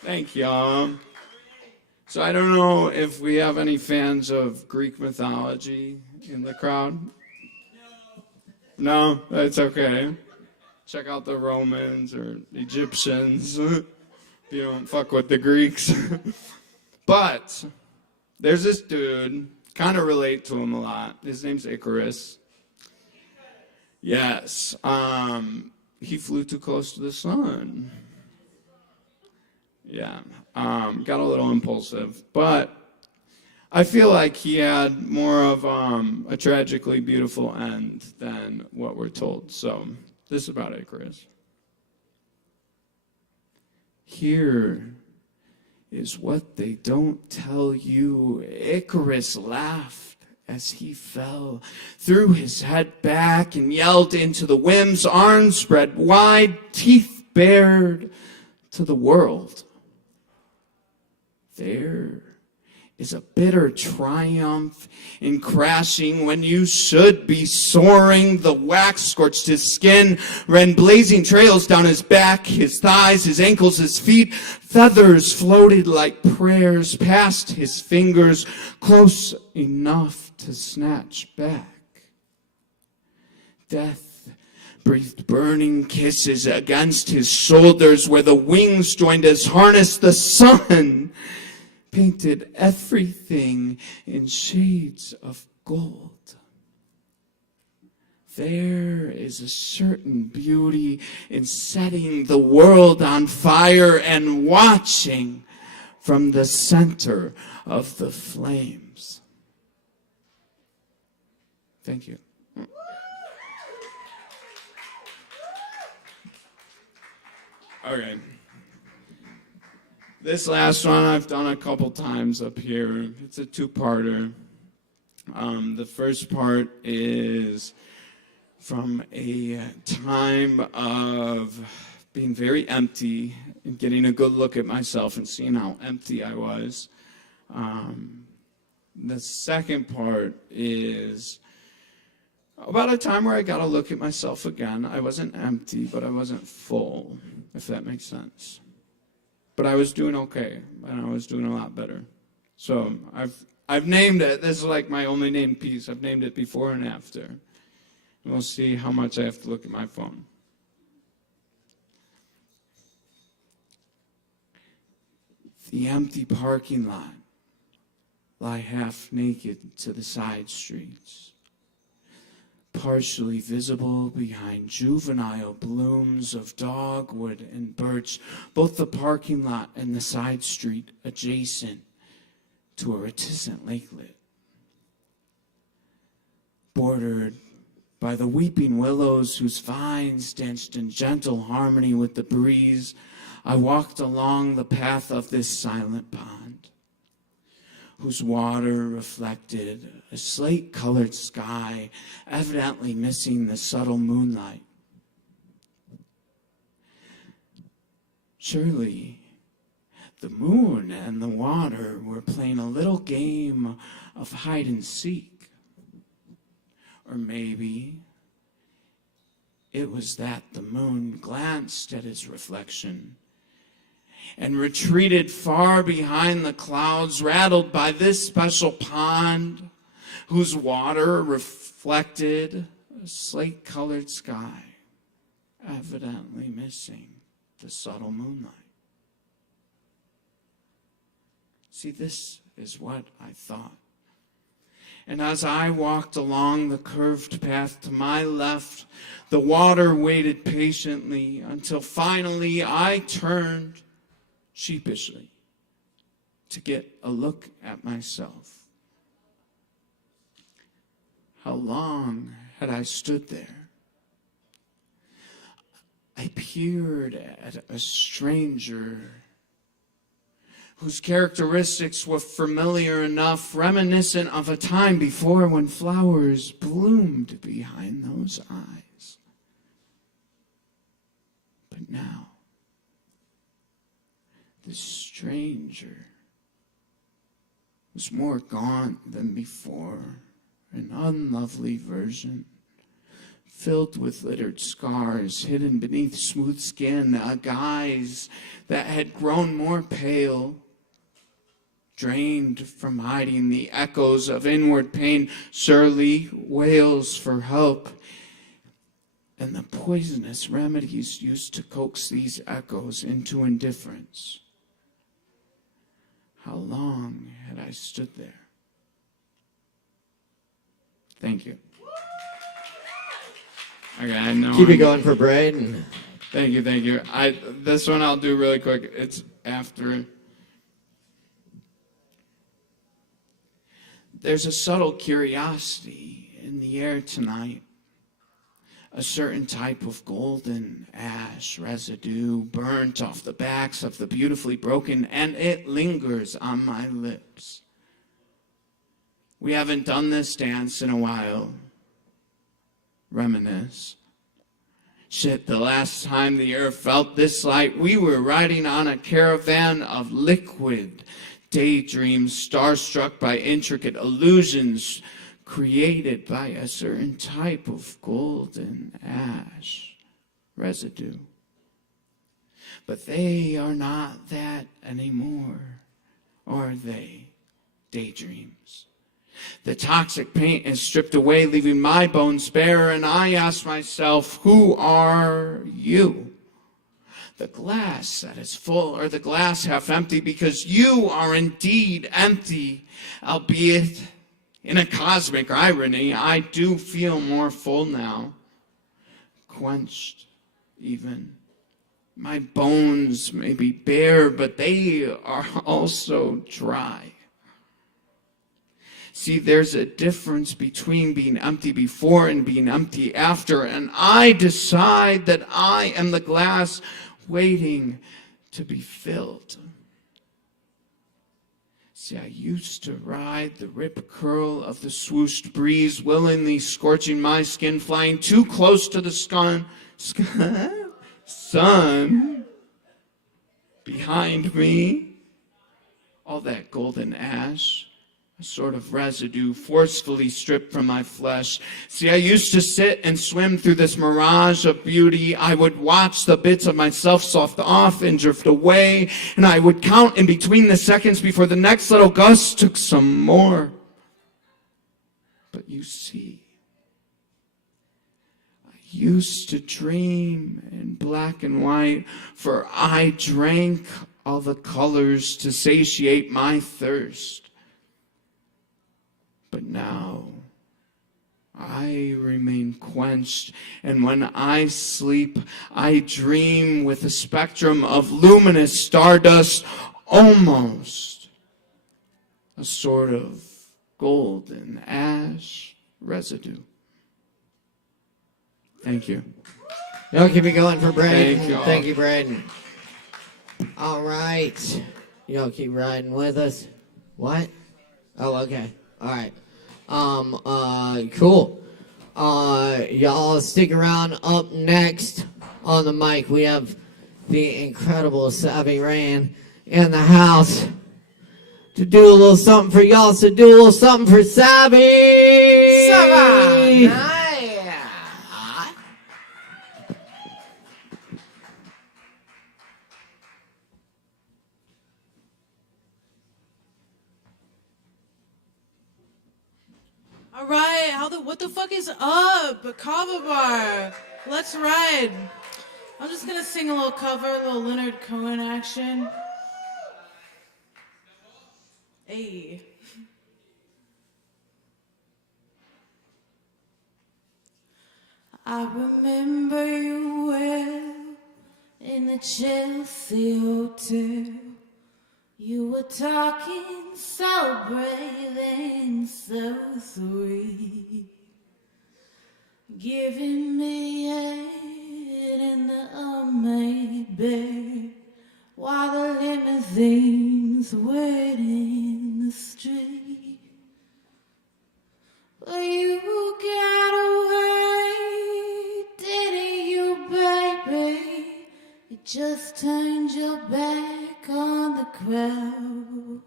Thank you. So I don't know if we have any fans of Greek mythology in the crowd. No, that's okay. Check out the Romans or Egyptians. If you don't fuck with the Greeks. But there's this dude, kind of relate to him a lot. His name's Icarus. Yes, he flew too close to the sun. Yeah, got a little impulsive, but I feel like he had more of a tragically beautiful end than what we're told. So this is about Icarus. Here is what they don't tell you. Icarus laughed as he fell, threw his head back and yelled into the winds, arms spread wide, teeth bared to the world. There is a bitter triumph in crashing when you should be soaring. The wax scorched his skin, ran blazing trails down his back, his thighs, his ankles, his feet. Feathers floated like prayers past his fingers, close enough to snatch back. Death breathed burning kisses against his shoulders where the wings joined his harness. The sun painted everything in shades of gold. There is a certain beauty in setting the world on fire and watching from the center of the flames. Thank you. Okay. This last one I've done a couple times up here. It's a two-parter. The first part is from a time of being very empty and getting a good look at myself and seeing how empty I was. The second part is About a time where I got to look at myself again. I wasn't empty, but I wasn't full, if that makes sense. But I was doing okay, and I was doing a lot better. So I've named it. This is like my only named piece. I've named it before and after. And we'll see how much I have to look at my phone. The empty parking lot lie half naked to the side streets, partially visible behind juvenile blooms of dogwood and birch, both the parking lot and the side street adjacent to a reticent lakelet, bordered by the weeping willows whose vines danced in gentle harmony with the breeze. I walked along the path of this silent pond, whose water reflected a slate-colored sky, evidently missing the subtle moonlight. Surely, the moon and the water were playing a little game of hide and seek. Or maybe it was that the moon glanced at its reflection and retreated far behind the clouds, rattled by this special pond, whose water reflected a slate-colored sky, evidently missing the subtle moonlight. See, this is what I thought. And as I walked along the curved path to my left, the water waited patiently until finally I turned sheepishly to get a look at myself. How long had I stood there? I peered at a stranger whose characteristics were familiar enough, reminiscent of a time before when flowers bloomed behind those eyes. But now, this stranger was more gaunt than before, an unlovely version, filled with littered scars, hidden beneath smooth skin, a guise that had grown more pale, drained from hiding the echoes of inward pain, surly wails for help, and the poisonous remedies used to coax these echoes into indifference. How long had I stood there? Thank you. Okay, I know. Keep it going for Braden. Thank you, thank you. This one I'll do really quick. It's after. There's a subtle curiosity in the air tonight. A certain type of golden ash residue burnt off the backs of the beautifully broken, and it lingers on my lips. We haven't done this dance in a while. Reminisce. Shit, the last time the air felt this light, we were riding on a caravan of liquid daydreams, starstruck by intricate illusions created by a certain type of golden ash residue. But they are not that anymore, are they? Daydreams. The toxic paint is stripped away, leaving my bones bare, and I ask myself, who are you? The glass that is full, or the glass half empty, because you are indeed empty, albeit in a cosmic irony, I do feel more full now, quenched even. My bones may be bare, but they are also dry. See, there's a difference between being empty before and being empty after, and I decide that I am the glass waiting to be filled. See, I used to ride the rip curl of the swooshed breeze, willingly scorching my skin, flying too close to the sun behind me. All that golden ash a sort of residue forcefully stripped from my flesh. See, I used to sit and swim through this mirage of beauty. I would watch the bits of myself soft off and drift away, and I would count in between the seconds before the next little gust took some more. But you see, I used to dream in black and white, for I drank all the colors to satiate my thirst. But now I remain quenched, and when I sleep, I dream with a spectrum of luminous stardust, almost a sort of golden ash residue. Thank you. Y'all keep it going for Braden. Thank you all. Thank you, Braden. All right. Y'all keep riding with us. What? Oh, okay. All right. Cool. Y'all stick around. Up next on the mic, we have the incredible Savvy Rain in the house to do a little something for y'all. So do a little something for Savvy. Savannah. All right, what the fuck is up? A Kava bar. Let's ride. I'm just gonna sing a little cover, a little Leonard Cohen action. Hey. I remember you well in the Chelsea hotel. You were talking so brave and so sweet, giving me head in the unmade bed while the limousines wait in the street. But you got away, didn't you, baby? You just turned your back on the crowd.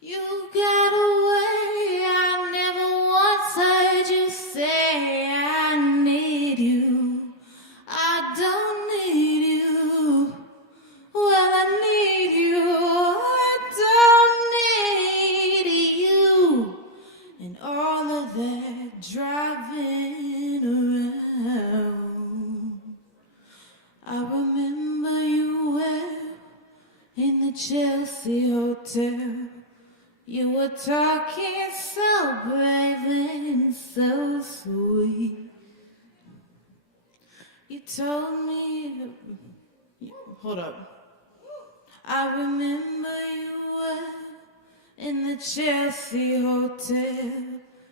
You got away, I never once heard you say I need you. I don't need you. Well, I need you. I don't need you. And all of that driving around. I remember you well in the Chelsea hotel. You were talking so brave and so sweet. You told me, hold up. I remember you well in the Chelsea hotel.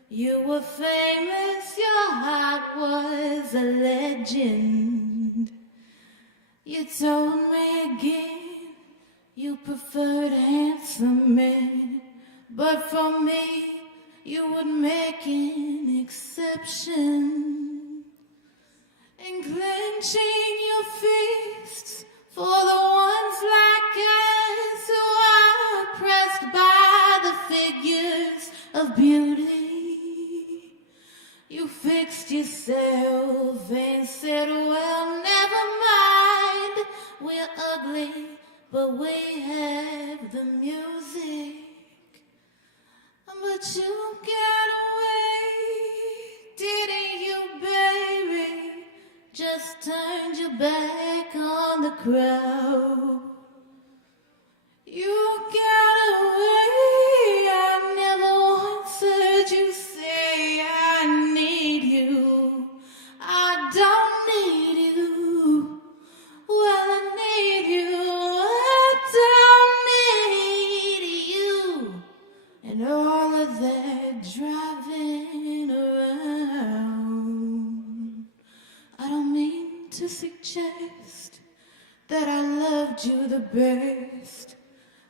You were famous, your heart was a legend. You told me again you preferred handsome men, but for me you would make an exception. And clenching your fists for the ones like us who are oppressed by the figures of beauty. You fixed yourself and said, well, never mind, we're ugly, but we have the music. But you got away, didn't you, baby? Just turned your back on the crowd. You got away, I never once heard you say I need you. I don't need you. Well, I need you. I don't need you. And all of that driving around. I don't mean to suggest that I loved you the best.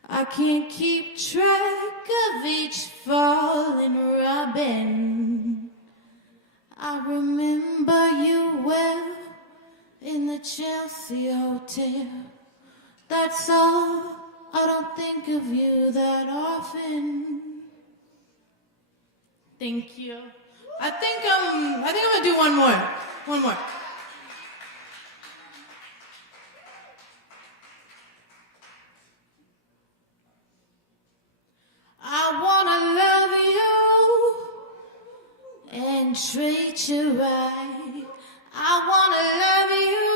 I can't keep track of each falling robin. I remember you well in the Chelsea hotel. That's all I don't think of you that often. Thank you. I think I'm gonna do one more. One more. I wanna love you and treat you right. I wanna love you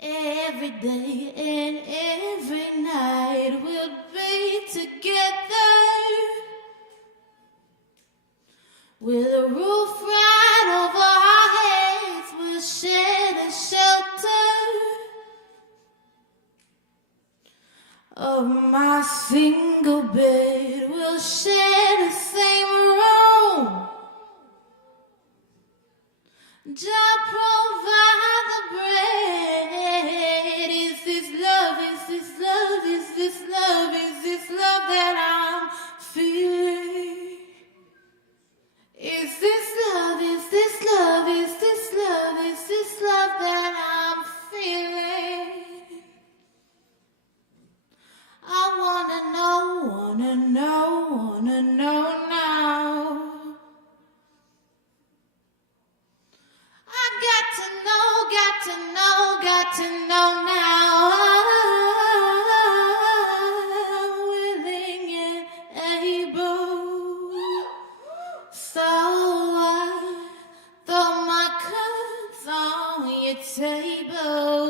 every day and every night. We'll be together with a roof right over our heads. We'll share the shelter of my single bed. We'll share the same room. Just provide the bread. Is this love? Is this love? Is this love? Is this love that I'm feeling? Is this love? Is this love? Is this love? Is this love that I'm feeling? I wanna know now. I got to know now. I'm willing and able. So I throw my cards on your table.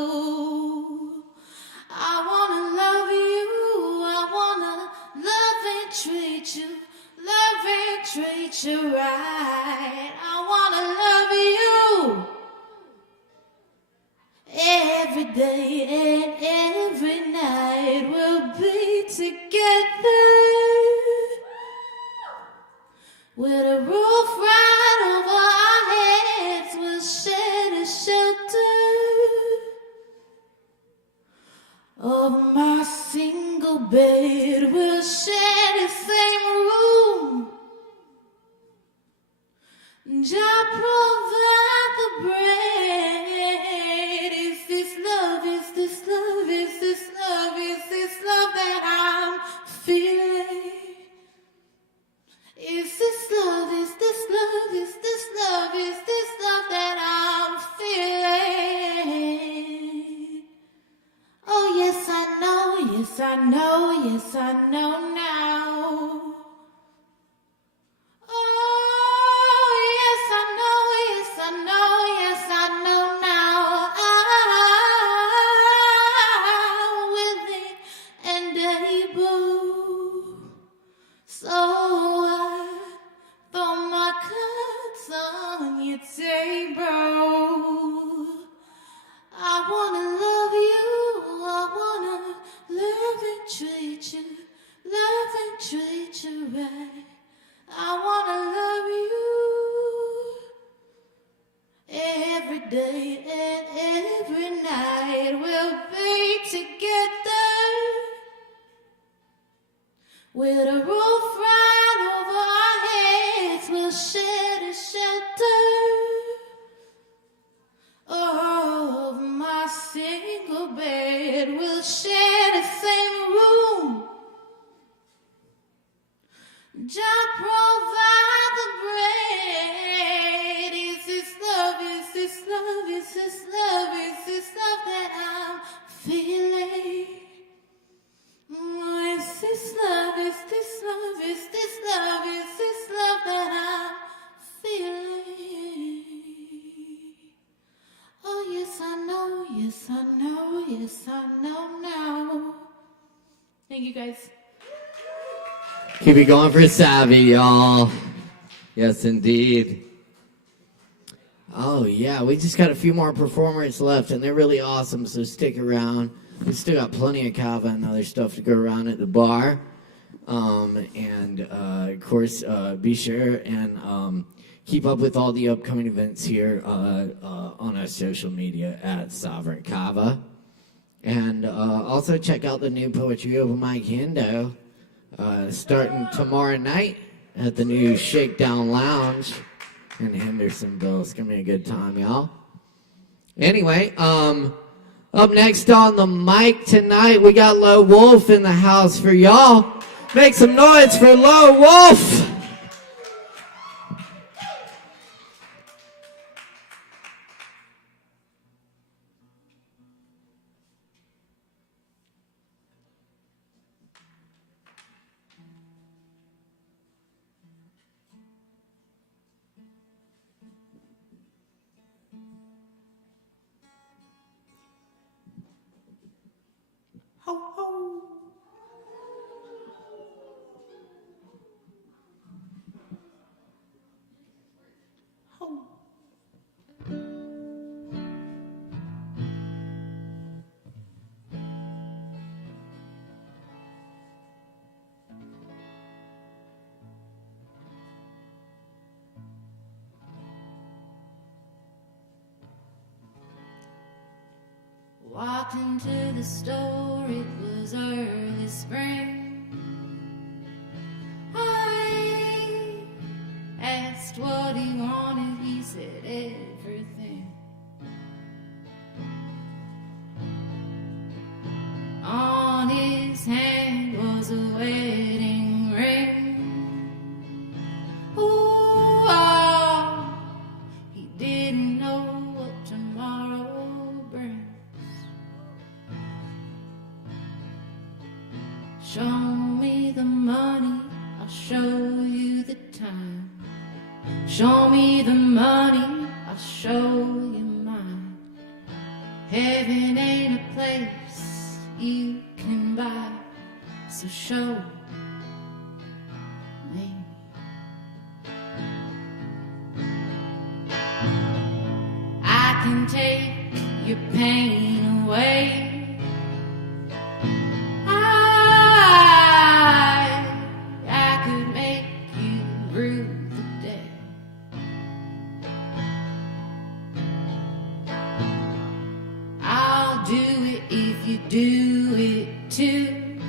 I wanna love you. I wanna love and treat you right. I wanna love you every day and every night. We'll be together with a roof right over our heads. We'll share the shelter of my single bed. We'll share the same room. Just provide the bread. Is this love? Is this love? Is this love? Is this love that I'm feeling? Is this love? Is this love? Is this love? Is this love that I'm feeling? Oh yes, I know, yes I know, yes I know now. Oh yes, I know, yes I know, yes I know now. I'm willing and able. So I throw my cards on your table. I wanna love you. I wanna love and treat you right. I wanna love you every day and every night. We'll be together with a roof right over our heads. We'll share the shelter of my single bed. We'll share the same room. Just provide the bread. Is this love? Is this love? Is this love? Is this love that I'm feeling? Is this love? Is this love? Is this love? Is this love that I'm feeling? Oh yes, I know, yes I know, yes I know now. Thank you guys. Keep it going for Savvy, y'all. Yes, indeed. Oh, yeah, we just got a few more performers left, and they're really awesome, so stick around. We still got plenty of Kava and other stuff to go around at the bar. Of course, be sure and keep up with all the upcoming events here on our social media at Sovereign Kava. And also check out the new Poetry Open Mic Hendo starting tomorrow night at the new Shakedown Lounge in Hendersonville. It's going to be a good time, y'all. Anyway, Up next on the mic tonight, we got Low Wolf in the house for y'all. Make some noise for Low Wolf. Walked into the store, it was early spring. I asked what he wanted, he said everything. On his hand was a wedding ring. Ooh, oh, he didn't know what tomorrow brings. Show me the money, I'll show you the time. Show me the money, I'll show you mine. Heaven ain't a place you can buy, so show me. I can take your pain away. I could make you rue the day. I'll do it if you do it too.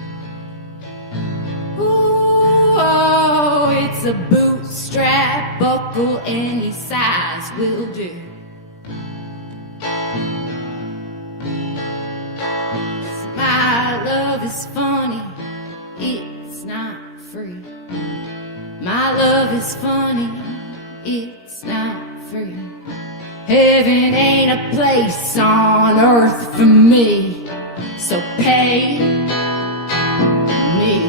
Ooh, oh, it's a bootstrap, buckle, any size will do. My love is funny, it's not free. My love is funny, it's not free. Heaven ain't a place on earth for me, so pay me.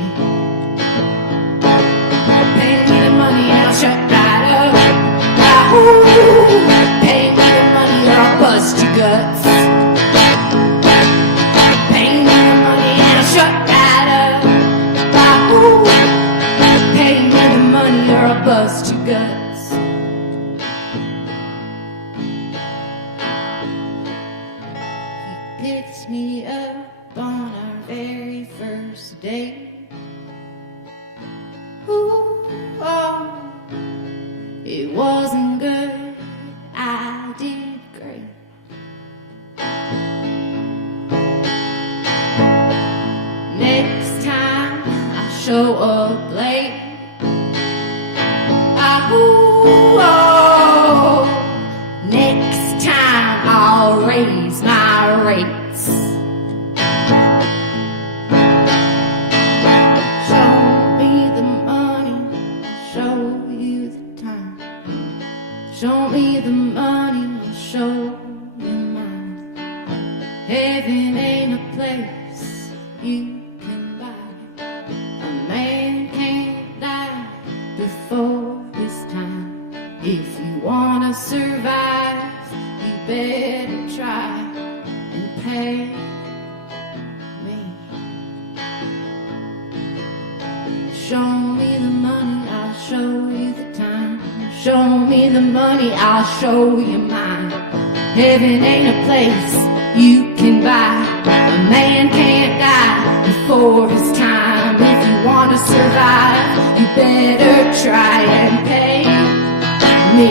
Pay me the money and I'll shut right up. Ooh, pay me the money or I'll bust your guts. Pay me the money and I'll shut right up. Ooh, pay me the money or I'll bust your guts. He picked me up on our very first date. Ooh, oh, it wasn't good, I did great. Next time I'll show up late. Ooh, oh, next time I'll raise my rates. Show me the money, I'll show you the time. Show me the money, I'll show you mine. Heaven ain't a place you can buy. A man can't die before his time. If you wanna survive, you better try and pay me. Show me the money, I'll show you the time. Show me the money, I'll show you mine. Heaven ain't a place you can buy. A man can't die before his time. If you wanna survive, you better try and pay me.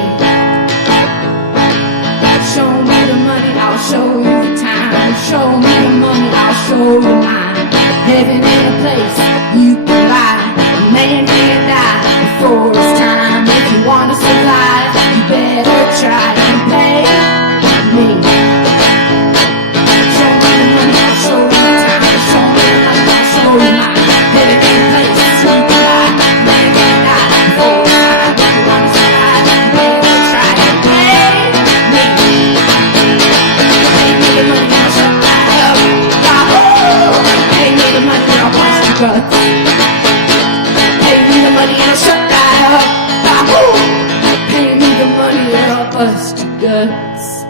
Show me the money, I'll show you the time. Show me the money, I'll show you mine. Heaven ain't a place you can buy. A man can't die before his time. If you wanna survive, you better try and pay me. Show guts.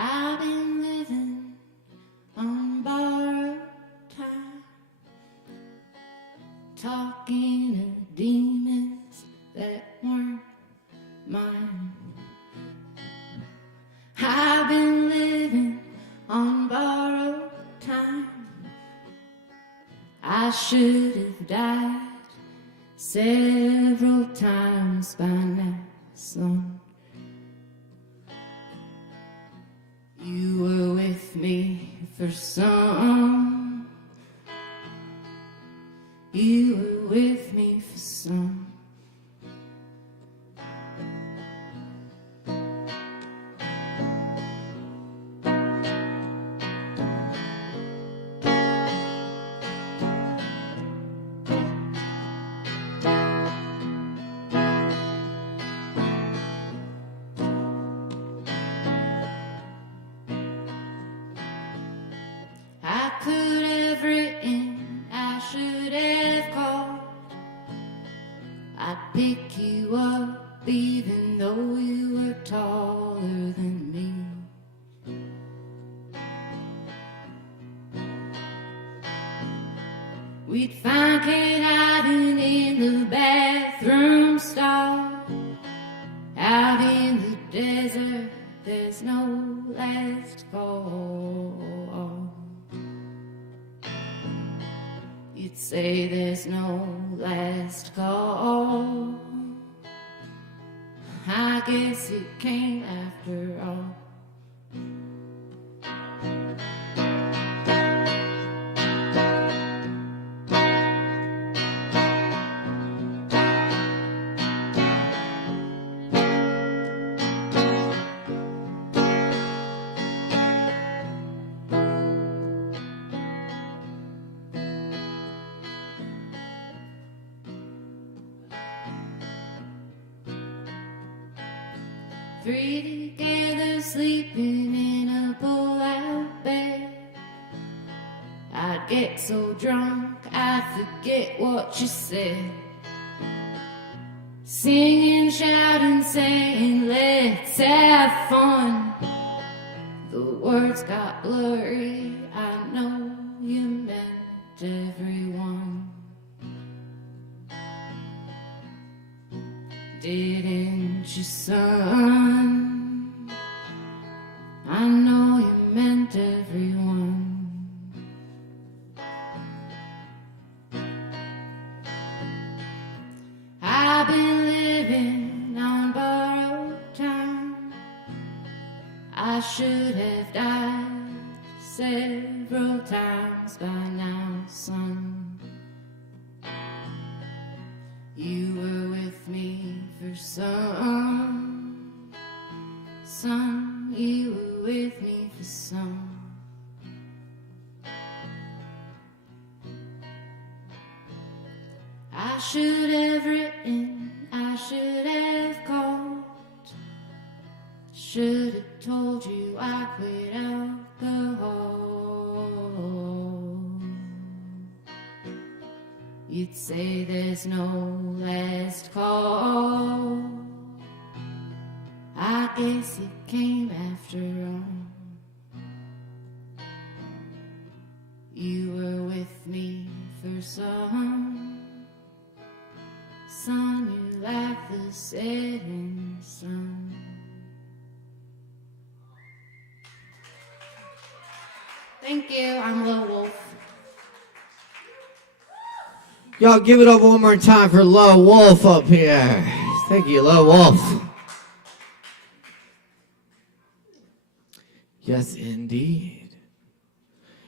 I've been living on borrowed time, talking to demons that weren't mine. I've been living on borrowed time. I should have died several times by now, son. You were with me for some. You were with me for some. I could have written, I should have called. I'd pick you up even though you were taller than me. We'd find Kate hiding in the bathroom stall. Out in the desert, there's no last call. You'd say there's no last call. I guess it came after all. Three together sleeping in a pull-out bed. I'd get so drunk I'd forget what you said. Singing, shouting, saying, let's have fun. The words got blurry, I know you meant everyone. Didn't you, son? I know you meant everyone. I've been living on borrowed time. I should have died several times by now, son. You were with me for some. Son, you were with me for some. I should have written, I should have called. Should have told you I quit alcohol. You'd say there's no last call. I guess it came after all. You were with me for some. Son, you like the setting sun. Thank you, I'm Lil Wolf. Y'all give it up one more time for Low Wolf up here. Thank you, Low Wolf. Yes, indeed.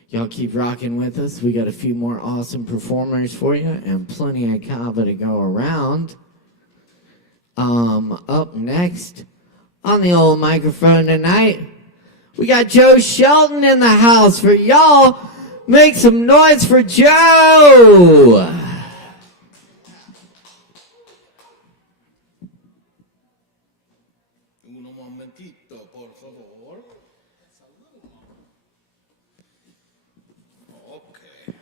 Y'all keep rocking with us. We got a few more awesome performers for you and plenty of Kava to go around. Up next on the old microphone tonight, We got Joe Shelton in the house for y'all. Make some noise for Joe. Un momentito, por favor. Okay,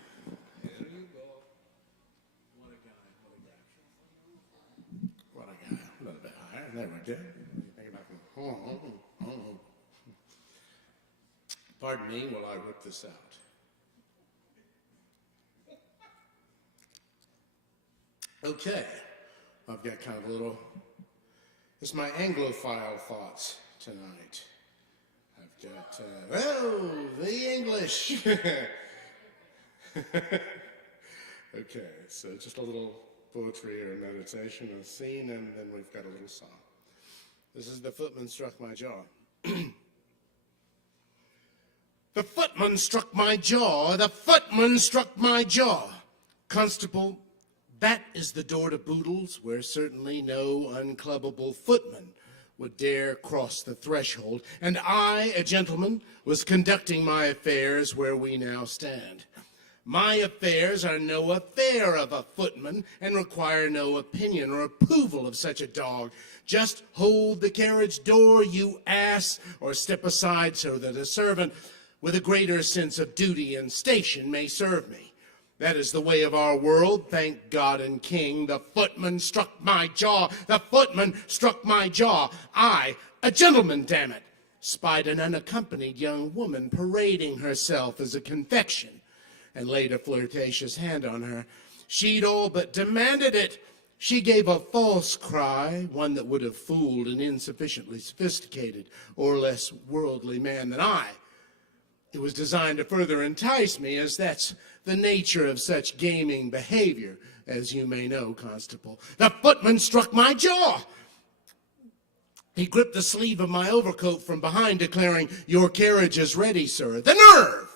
here you go. What a guy, what a guy. What a guy, a little bit higher, there we go. Pardon me while I whip this out. Okay, I've got kind of a little, it's my Anglophile thoughts tonight. I've got, oh, the English. Okay, so just a little poetry or meditation, a scene, and then we've got a little song. This is The Footman Struck My Jaw. The footman struck my jaw, the footman struck my jaw. Constable, that is the door to Boodle's, where certainly no unclubbable footman would dare cross the threshold, and I, a gentleman, was conducting my affairs where we now stand. My affairs are no affair of a footman, and require no opinion or approval of such a dog. Just hold the carriage door, you ass, or step aside so that a servant with a greater sense of duty and station may serve me. That is the way of our world, thank God and King. The footman struck my jaw, the footman struck my jaw. I, a gentleman, damn it, spied an unaccompanied young woman parading herself as a confection, and laid a flirtatious hand on her. She'd all but demanded it. She gave a false cry, one that would have fooled an insufficiently sophisticated or less worldly man than I. It was designed to further entice me, as that's the nature of such gaming behavior, as you may know, Constable. The footman struck my jaw. He gripped the sleeve of my overcoat from behind, declaring, "Your carriage is ready, sir." The nerve!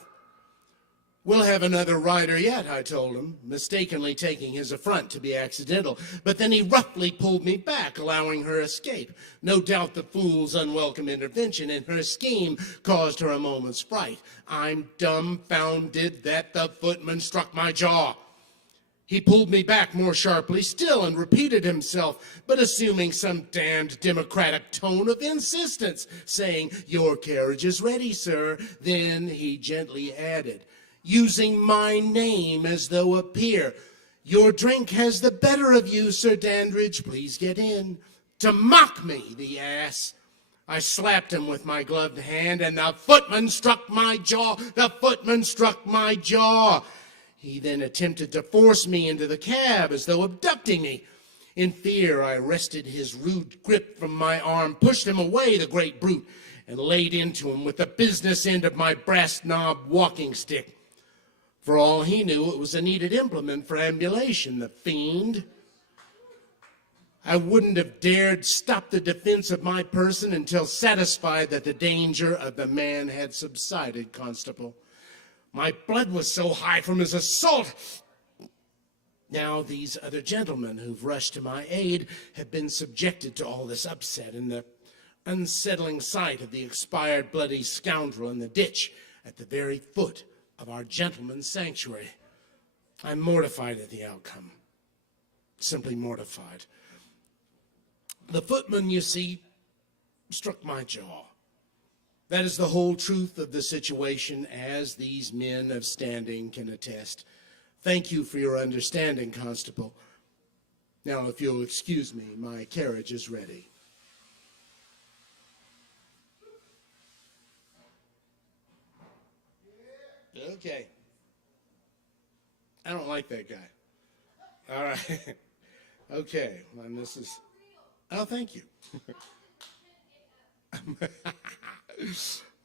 "We'll have another rider yet," I told him, mistakenly taking his affront to be accidental. But then he roughly pulled me back, allowing her escape. No doubt the fool's unwelcome intervention in her scheme caused her a moment's fright. I'm dumbfounded that the footman struck my jaw. He pulled me back more sharply still and repeated himself, but assuming some damned democratic tone of insistence, saying, "Your carriage is ready, sir." Then he gently added, using my name as though a peer, "Your drink has the better of you, Sir Dandridge. Please get in." To mock me, the ass. I slapped him with my gloved hand, and the footman struck my jaw. The footman struck my jaw. He then attempted to force me into the cab as though abducting me. In fear, I wrested his rude grip from my arm, pushed him away, the great brute, and laid into him with the business end of my brass knob walking stick. For all he knew, it was a needed implement for ambulation, the fiend. I wouldn't have dared stop the defense of my person until satisfied that the danger of the man had subsided, Constable. My blood was so high from his assault. Now these other gentlemen who've rushed to my aid have been subjected to all this upset and the unsettling sight of the expired bloody scoundrel in the ditch at the very foot of our gentleman's sanctuary. I'm mortified at the outcome, simply mortified. The footman, you see, struck my jaw. That is the whole truth of the situation, as these men of standing can attest. Thank you for your understanding, Constable. Now, if you'll excuse me, my carriage is ready. Okay. I don't like that guy. All right. Okay. And this is... Oh, thank you.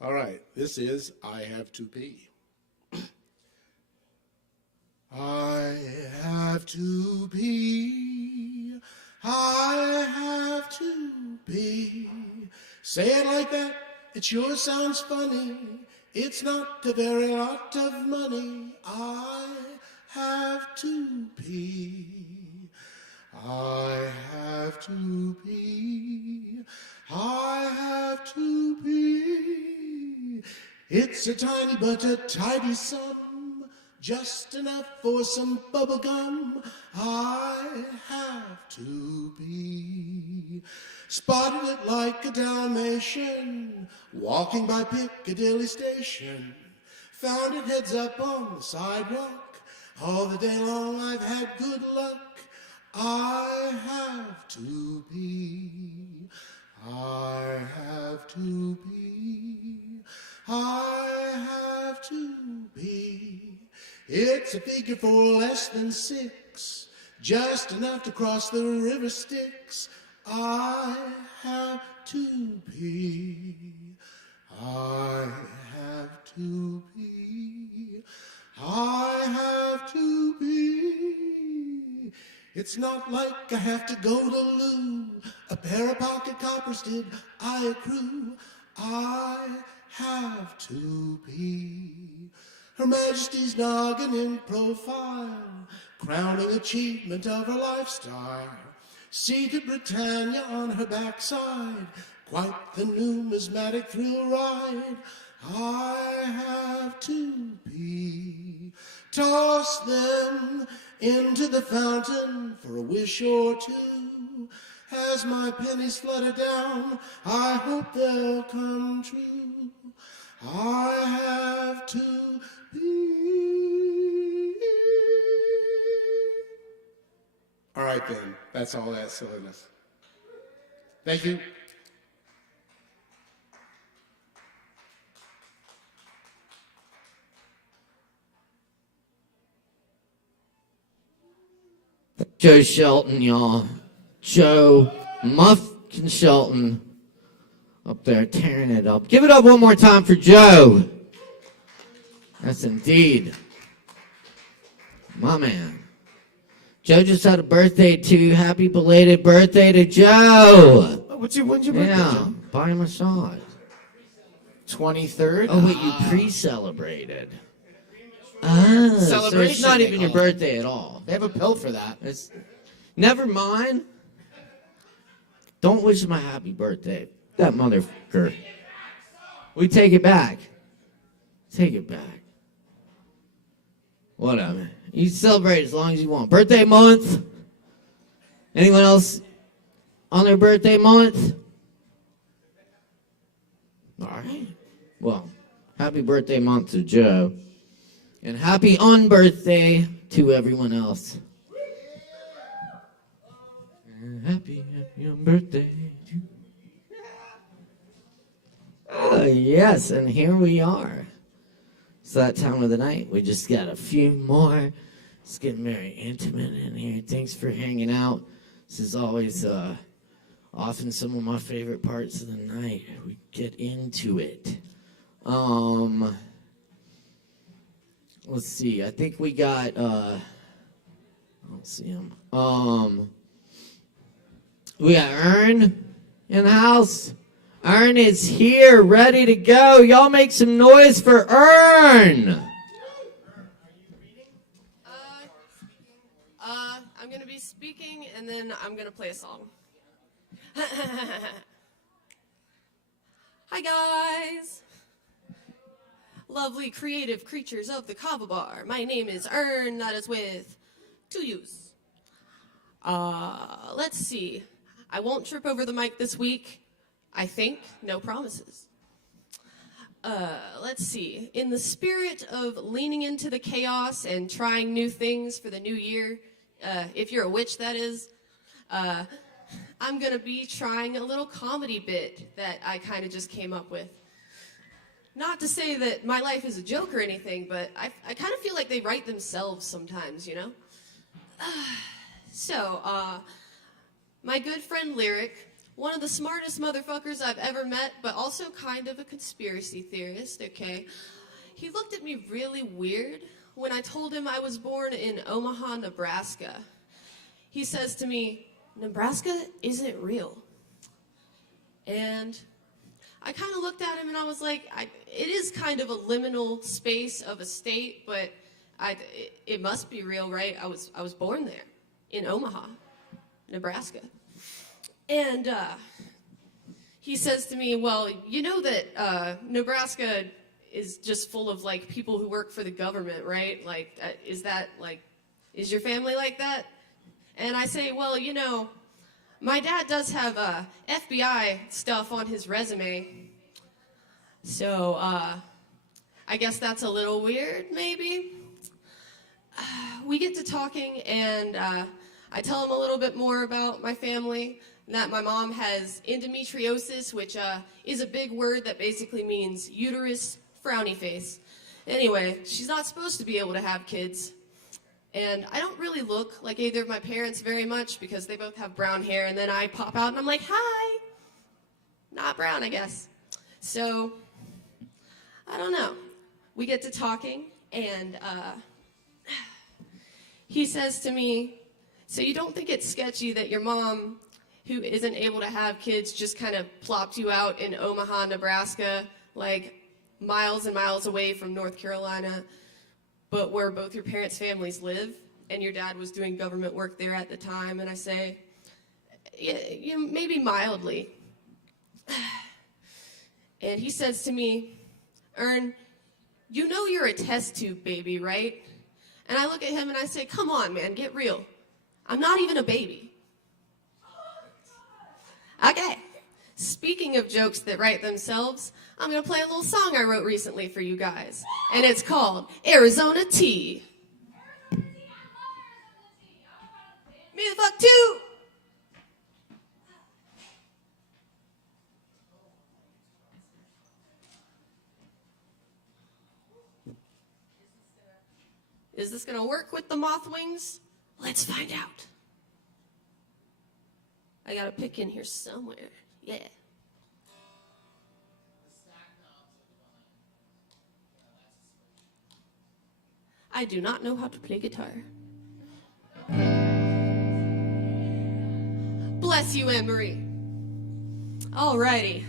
All right. This is I Have to Pee. I have to pee. I have to pee. Say it like that. It sure sounds funny. It's not a very lot of money. I have to pee. I have to pee. I have to pee. It's a tiny but a tidy sum, just enough for some bubble gum. I have to be. Spotted it like a Dalmatian, walking by Piccadilly Station. Found it heads up on the sidewalk. All the day long I've had good luck. I have to be. I have to be. I have to be. It's a figure for less than 6, just enough to cross the river Styx. I have to be. I have to be. I have to be. It's not like I have to go to loo. A pair of pocket coppers did I accrue. I have to be. Her Majesty's noggin in profile, crowning achievement of her lifestyle. Seated Britannia on her backside, quite the numismatic thrill ride. I have to be. Toss them into the fountain for a wish or two. As my pennies flutter down, I hope they'll come true. I have to be. All right, then. That's all that silliness. Thank you. Joe Shelton, y'all. Joe Muffkin Shelton up there tearing it up. Give it up one more time for Joe. Yes, indeed. My man. Joe just had a birthday too. Happy belated birthday to Joe. When's your birthday, Yeah, Joe? buy him a shot. 23rd? Oh, wait, you pre-celebrated. Ah, so it's Celebration, not they even your call it. birthday at all. They have a pill for that. Never mind. Don't wish him a happy birthday. That motherfucker. We take it back. Take it back. Whatever. You celebrate as long as you want. Birthday month? Anyone else on their birthday month? All right. Well, happy birthday month to Joe. And happy unbirthday to everyone else. Happy unbirthday. Yes, and here we are. It's that time of the night. We just got a few more. It's getting very intimate in here. Thanks for hanging out. This is always often some of my favorite parts of the night. We get into it. Let's see. I think we got I don't see him. We got Ern in the house. Ern is here, ready to go. Y'all make some noise for Ern. I'm going to be speaking, and then I'm going to play a song. Hi, guys. Lovely, creative creatures of the Kava bar. My name is Ern, that is with 2 U's. Let's see. I won't trip over the mic this week. I think. No promises. Let's see. In the spirit of leaning into the chaos and trying new things for the new year, if you're a witch, that is, I'm going to be trying a little comedy bit that I kind of just came up with. Not to say that my life is a joke or anything, but I kind of feel like they write themselves sometimes, you know? So, my good friend Lyric, one of the smartest motherfuckers I've ever met, but also kind of a conspiracy theorist, okay? He looked at me really weird when I told him I was born in Omaha, Nebraska. He says to me, Nebraska isn't real. And I kind of looked at him and I was like, it is kind of a liminal space of a state, but it must be real, right? I was born there in Omaha, Nebraska. And he says to me, well, you know that Nebraska is just full of like people who work for the government, right? Like, is that like, is your family like that? And I say, well, you know, my dad does have FBI stuff on his resume. So I guess that's a little weird, maybe. We get to talking, and I tell him a little bit more about my family, that my mom has endometriosis, which is a big word that basically means uterus frowny face. Anyway, she's not supposed to be able to have kids. And I don't really look like either of my parents very much because they both have brown hair, and then I pop out and I'm like, hi. Not brown, I guess. So, I don't know. We get to talking, and he says to me, so you don't think it's sketchy that your mom, who isn't able to have kids, just kind of plopped you out in Omaha, Nebraska, like miles and miles away from North Carolina, but where both your parents' families live, and your dad was doing government work there at the time? And I say, yeah, maybe mildly. And he says to me, Ern, you know you're a test tube baby, right? And I look at him and I say, come on, man, get real. I'm not even a baby. Okay, speaking of jokes that write themselves, I'm going to play a little song I wrote recently for you guys. And it's called Arizona Tea. Me the fuck too! Is this going to work with the moth wings? Let's find out. I got to pick in here somewhere. Yeah. I do not know how to play guitar. Bless you, Anne-Marie. Alrighty.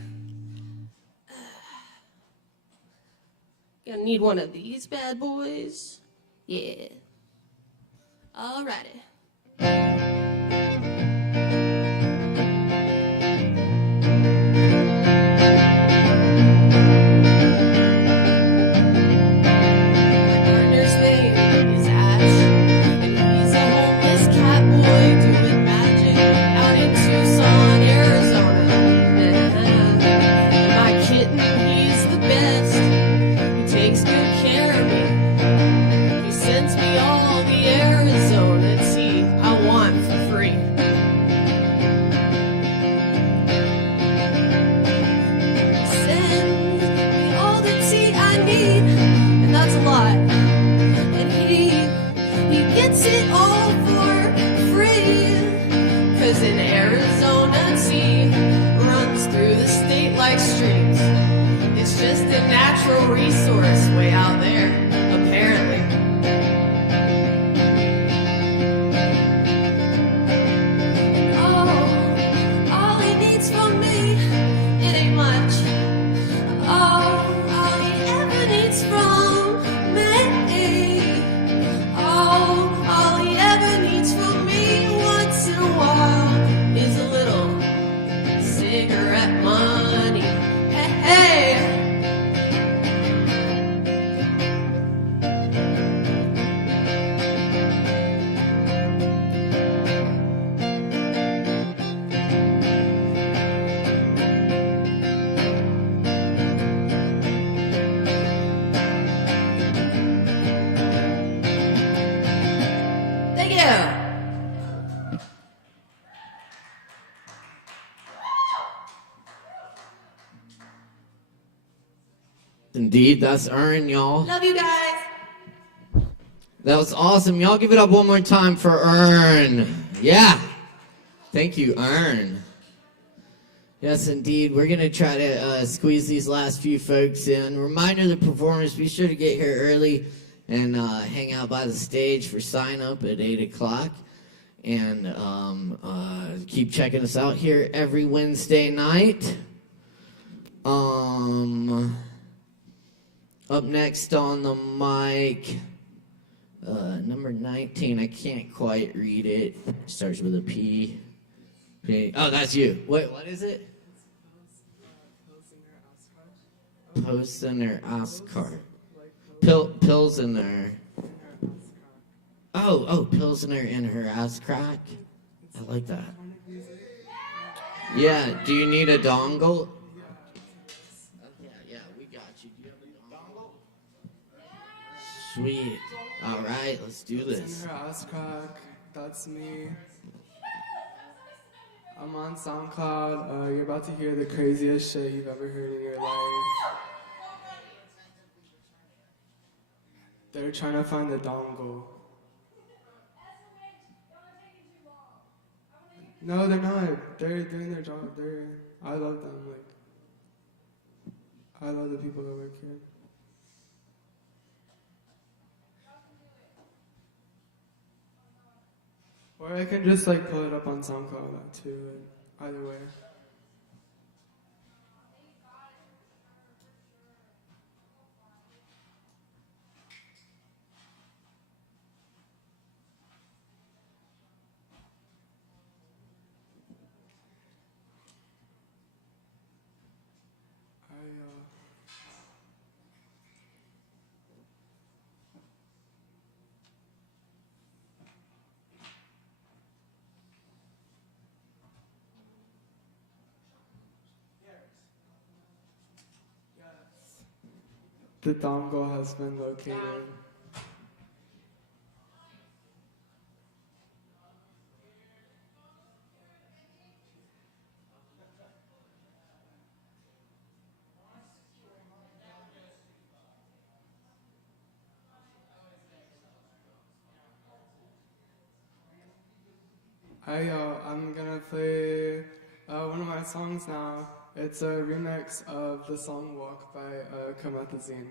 Gonna need one of these bad boys. Yeah. Alrighty. Resource way out there, apparently. Oh, all he needs from me, it ain't much. Oh, all he ever needs from me. Oh, all he ever needs from me once in a while is a little cigarette money. Hey, hey. Indeed, that's Ern, y'all. Love you guys. That was awesome. Y'all give it up one more time for Ern. Yeah. Thank you, Ern. Yes, indeed. We're going to try to squeeze these last few folks in. Reminder to the performers, be sure to get here early and hang out by the stage for sign up at 8 o'clock. And keep checking us out here every Wednesday night. Up next on the mic, number 19. I can't quite read it. It starts with a P. P. Oh, that's you. Wait, what is it? Pilsener Oscar. Pilsener. Oh, Pilsener in her ass crack. I like that. Yeah, do you need a dongle? Yeah, we got you. Do you have a dongle? Sweet. All right, let's do this. In her ass crack. That's me. I'm on SoundCloud. You're about to hear the craziest shit you've ever heard in your life. They're trying to find the dongle. No, they're not. They're doing their job. I love them. I love the people that work here. Or I can just pull it up on SoundCloud too. Either way. The dongle has been located. I'm gonna play one of my songs now. It's a remix of the song Walk by Kamethazine.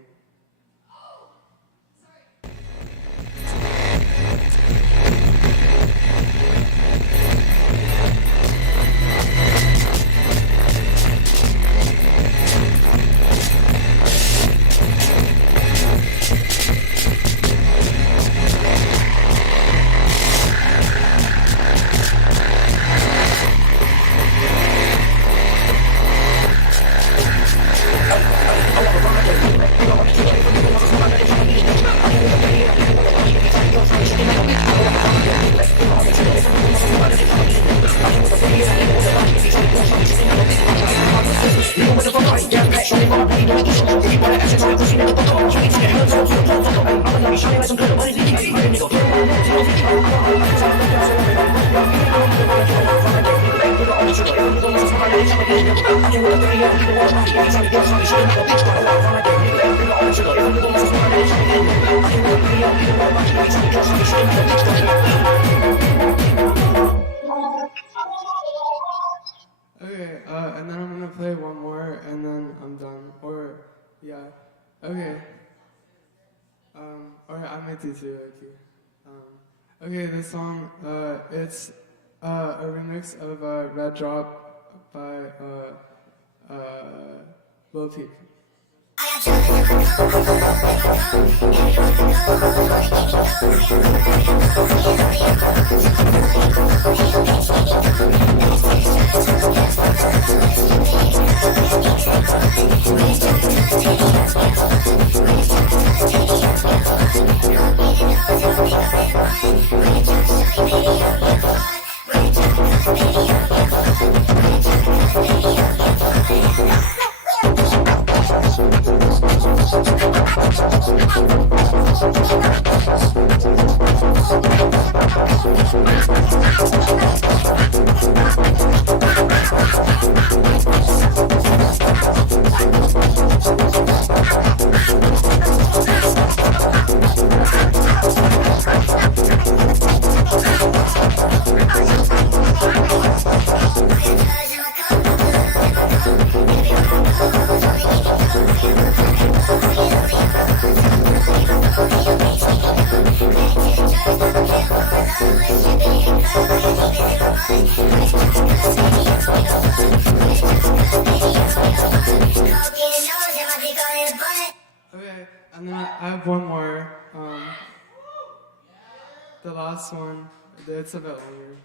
Okay, and then I'm gonna play one more, and then I'm done. Or, yeah, okay. Or I might do two, okay, this song, it's a remix of Red Drop by Lil Peep. Okay, and then I have one more. The last one, it's a bit longer.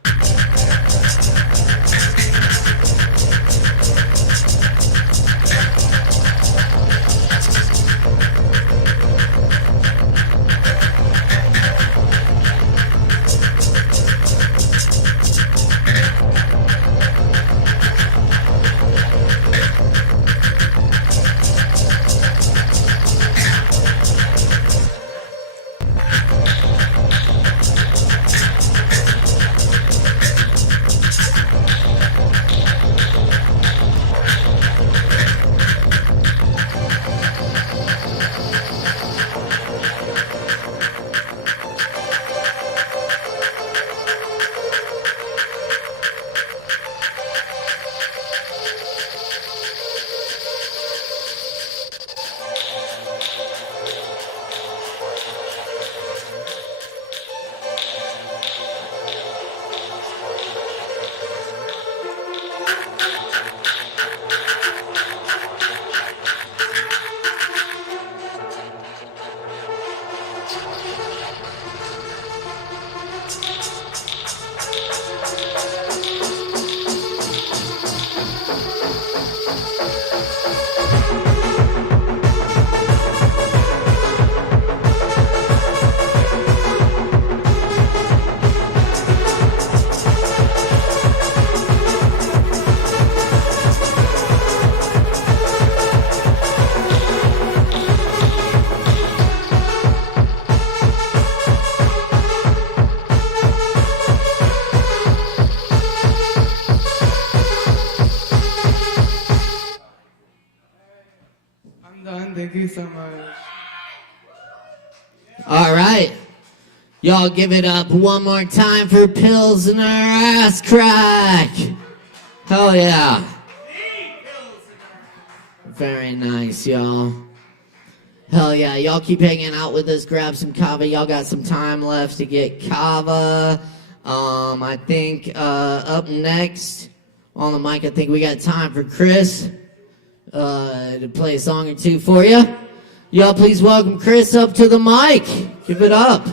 I'm done. Thank you so much. All right. Y'all give it up one more time for Pilsner Ass Crack. Hell yeah. Very nice, y'all. Hell yeah. Y'all keep hanging out with us. Grab some Kava. Y'all got some time left to get Kava. I think up next on the mic, I think we got time for Chris to play a song or two for you. Y'all please welcome Chris up to the mic. Give it up.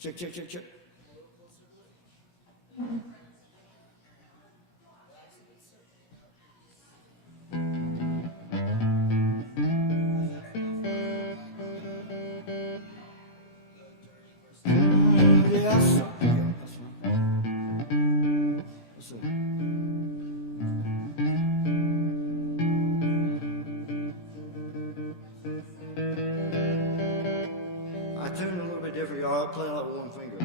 Check, check, check, check. Yes. I tune a little bit different, y'all. I play like with one finger.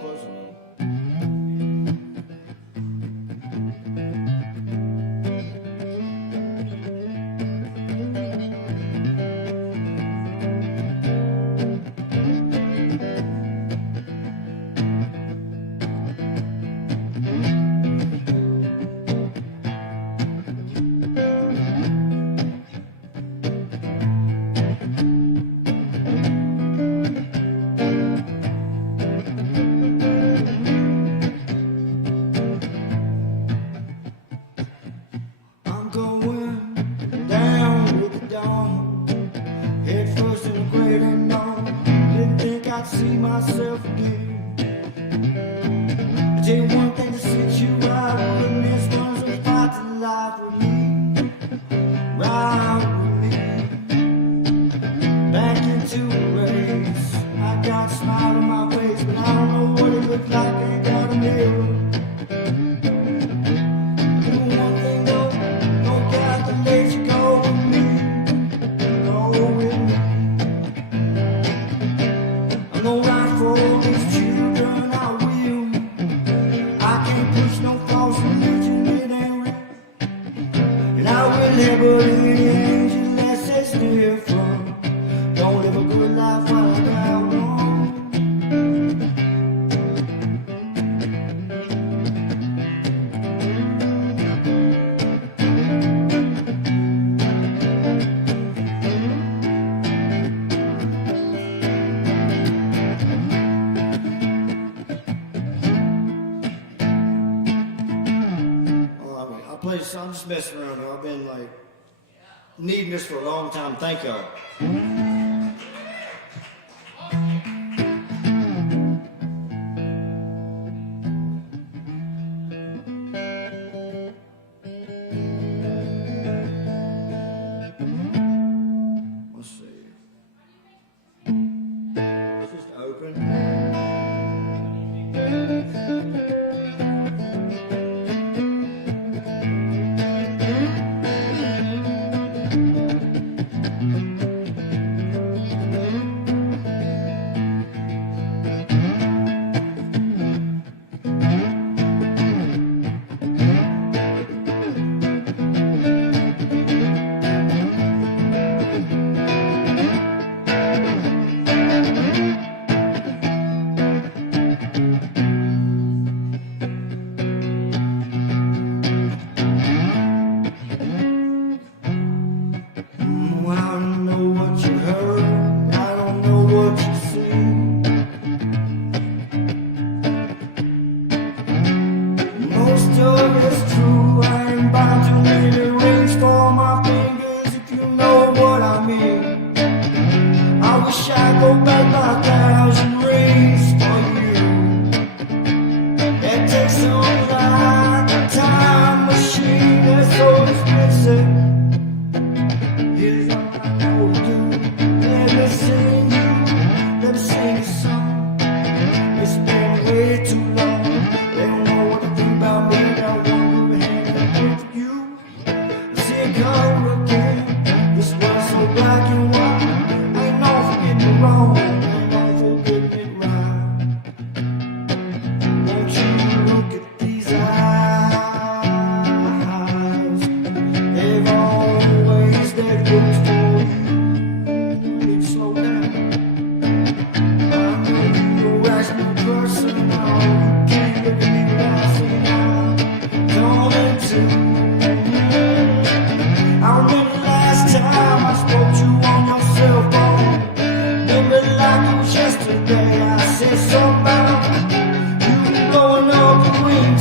Close enough. I'm going down with the dawn, head first in the great unknown. Didn't think I'd see myself again. I tell you one thing to sit you right, wouldn't this one's a fight to life with me, ride with me, back into a race. I got a smile on my face, but I don't know what it looks like, ain't got a mirror. One thing though, no got to let you go with me, go with me. I'm gonna ride for all these children, I will. I can't push no false religion, it ain't real. And I will never any angel that says different. Don't live a good life while I crowd on. I'm just messing around here. I've been like needing this for a long time. Thank y'all. Let's see. It's just open.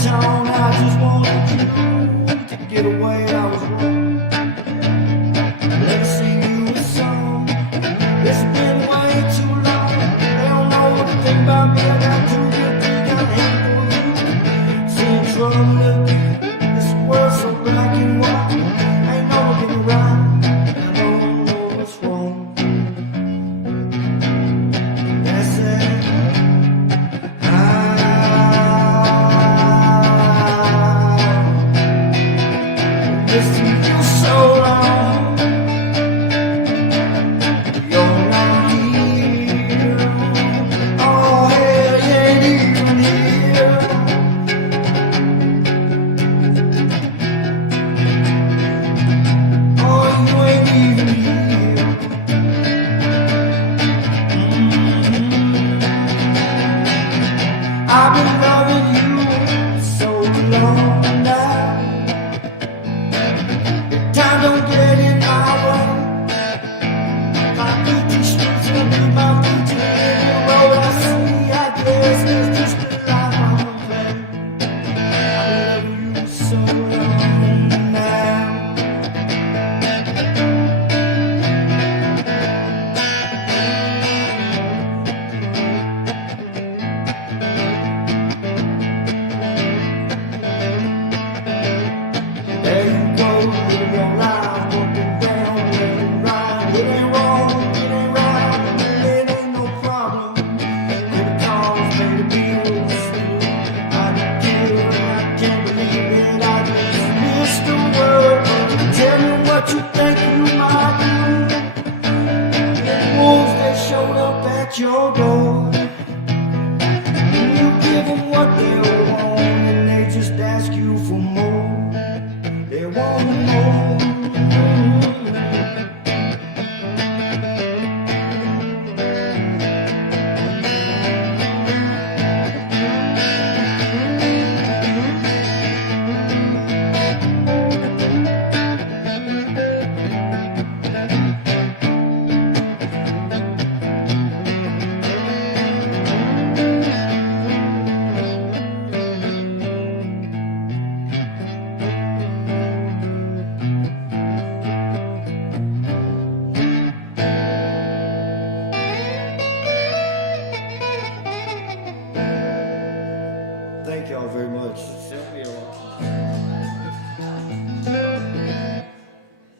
downtown, I just wanted you to get away. I was wrong. Let me sing you a song. It's been way too long. They don't know what to think about me. I got too good to got a handful of you. Seeing trouble again. This world's so black and white. Ain't no getting right. I don't know what's wrong. That's it. Listen to you so long. You're not here. Oh, hell, you ain't even here. Oh, you ain't even here. I've been loving you so long now. Time don't get in our way. My feet these streets will be my feet to the road I see. I guess there's just a life I'm playing. I love you so long now. There you go, living your life, walking down, living right. It ain't wrong, it ain't right, it ain't no problem. Pay the calls, pay the bills. I get killed, and I can't believe it. I just missed the word. Tell me what you think you might do. The wolves, they showed up at your door. You give them what they want, and they just ask you for more. They want more. Thank y'all very much.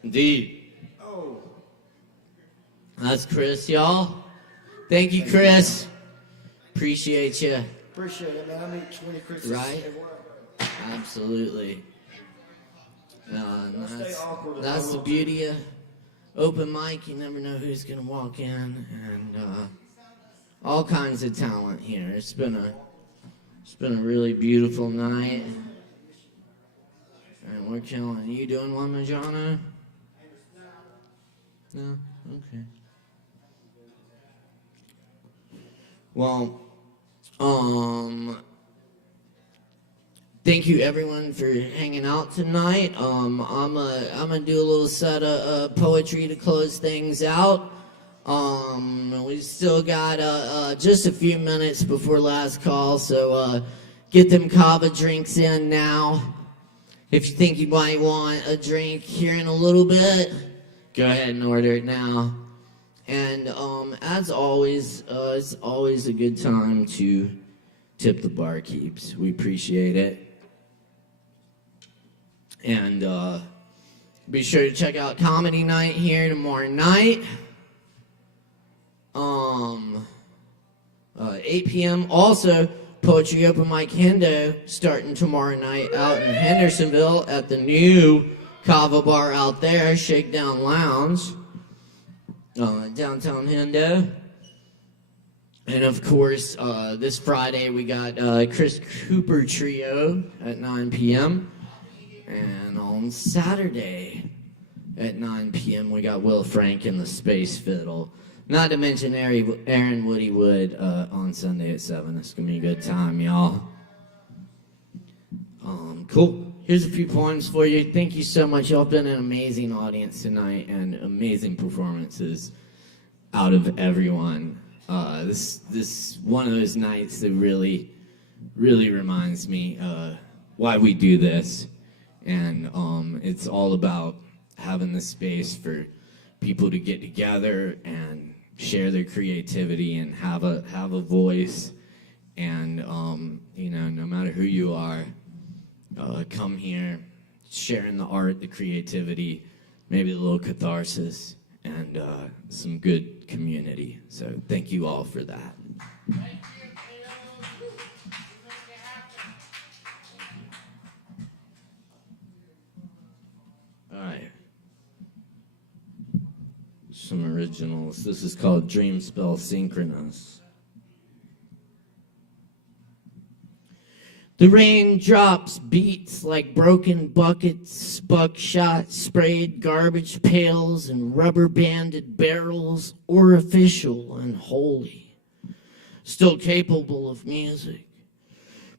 Indeed. Oh. That's Chris, y'all. Thank you, Chris. Appreciate you. Appreciate it, man. I meet 20 Christmas Right? everywhere. Absolutely. Don't stay awkward if That's I the will. beauty of open mic. You never know who's gonna walk in, and all kinds of talent here. It's been a really beautiful night, and we're killing. You doing one, Majano? No. Okay. Well, thank you everyone for hanging out tonight. I'm gonna do a little set of poetry to close things out. We still got just a few minutes before last call, so get them Kava drinks in now. If you think you might want a drink here in a little bit, go ahead and order it now. And as always, it's always a good time to tip the barkeeps. We appreciate it. And be sure to check out Comedy Night here tomorrow night. 8 p.m. Also, Poetry Open Mic Hendo starting tomorrow night out in Hendersonville at the new Kava bar out there, Shakedown Lounge, downtown Hendo. And of course, this Friday we got Chris Cooper Trio at 9 p.m. And on Saturday at 9 p.m. we got Will Frank and the Space Fiddle. Not to mention Aaron Woody Wood on Sunday at 7. It's going to be a good time, y'all. Cool. Here's a few poems for you. Thank you so much. Y'all been an amazing audience tonight and amazing performances out of everyone. This one of those nights that really reminds me why we do this. And it's all about having the space for people to get together and share their creativity and have a voice. And no matter who you are, come here, sharing the art, the creativity, maybe a little catharsis, and some good community. So thank you all for that. All right. Some originals. This is called Dream Spell Synchronous. The rain drops beats like broken buckets, buckshot, sprayed garbage pails, and rubber-banded barrels, orificial and holy. Still capable of music.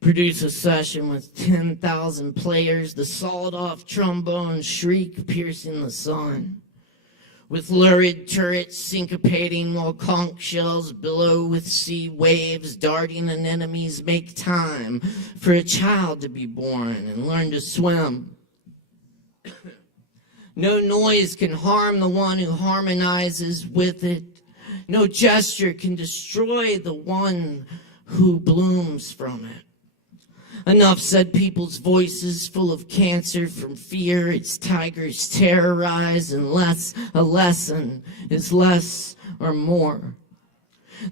Produce a session with 10,000 players, the sawed-off trombone shriek piercing the sun. With lurid turrets syncopating while conch shells billow with sea waves darting and enemies make time for a child to be born and learn to swim. No noise can harm the one who harmonizes with it. No gesture can destroy the one who blooms from it. Enough said people's voices full of cancer from fear its tigers terrorize, unless a lesson is less or more.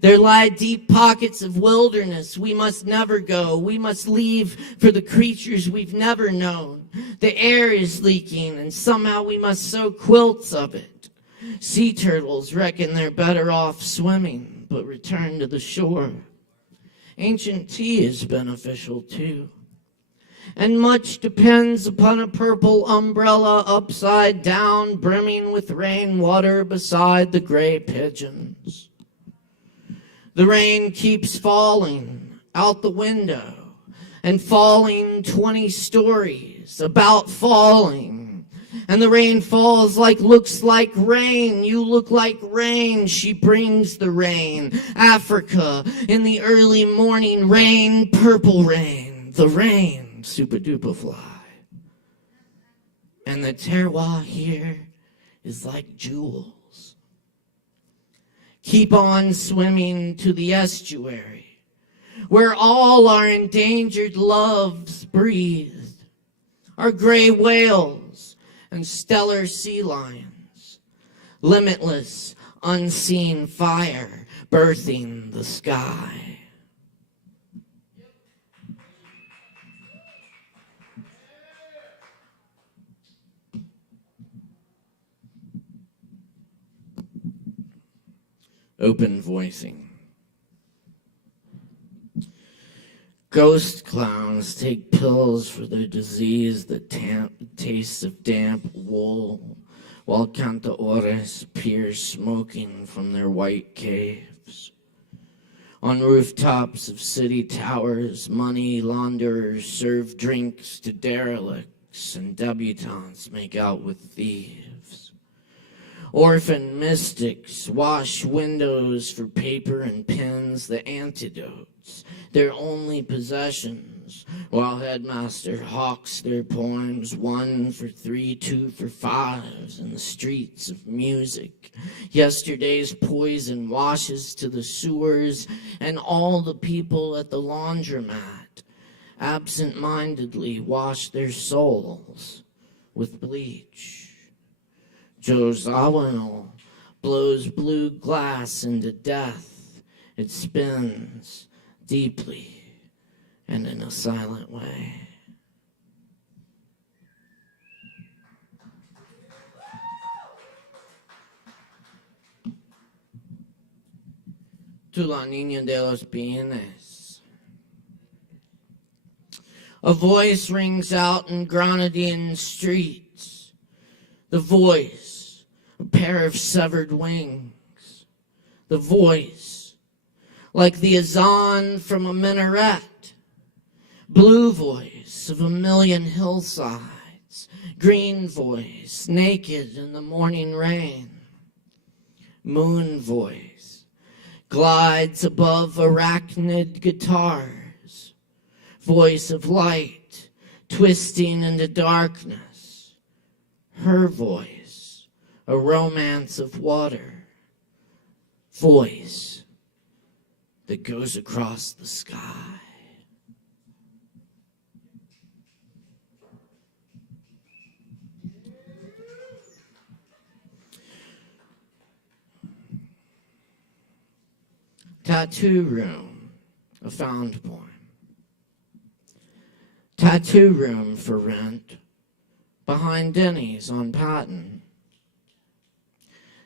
There lie deep pockets of wilderness we must never go. We must leave for the creatures we've never known. The air is leaking and somehow we must sew quilts of it. Sea turtles reckon they're better off swimming, but return to the shore. Ancient tea is beneficial too. And much depends upon a purple umbrella upside down, brimming with rainwater beside the gray pigeons. The rain keeps falling out the window and falling 20 stories, about falling. And the rain falls looks like rain. You look like rain. She brings the rain. Africa in the early morning rain, purple rain. The rain, super duper fly. And the terroir here is like jewels. Keep on swimming to the estuary, where all our endangered loves breathe. Our gray whales and stellar sea lions, limitless, unseen fire birthing the sky. Open voicing. Ghost clowns take pills for their disease that tastes of damp wool, while cantadores peer smoking from their white caves. On rooftops of city towers, money launderers serve drinks to derelicts, and debutantes make out with thieves. Orphan mystics wash windows for paper and pens, the antidotes, their only possessions, while Headmaster hawks their poems 1 for 3, 2 for 5s in the streets of music. Yesterday's poison washes to the sewers, and all the people at the laundromat absent-mindedly wash their souls with bleach. Joe Zawinul blows blue glass into death. It spins deeply and in a silent way. To la niña de los bienes. A voice rings out in Grenadine streets. The voice, a pair of severed wings. The voice, like the azan from a minaret. Blue voice of a million hillsides. Green voice, naked in the morning rain. Moon voice, glides above arachnid guitars. Voice of light, twisting into darkness. Her voice, a romance of water. Voice that goes across the sky. Tattoo Room, a found poem. Tattoo room for rent, behind Denny's on Patton.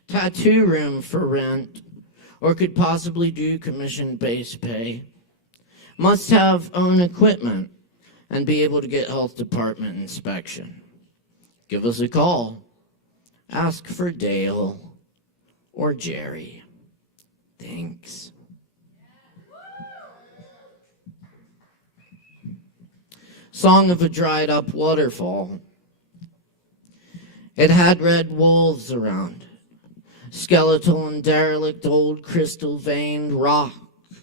Tattoo room for rent, or could possibly do commission-based pay. Must have own equipment and be able to get health department inspection. Give us a call. Ask for Dale or Jerry. Thanks. Song of a dried up waterfall. It had red wolves around it. Skeletal and derelict old crystal veined rock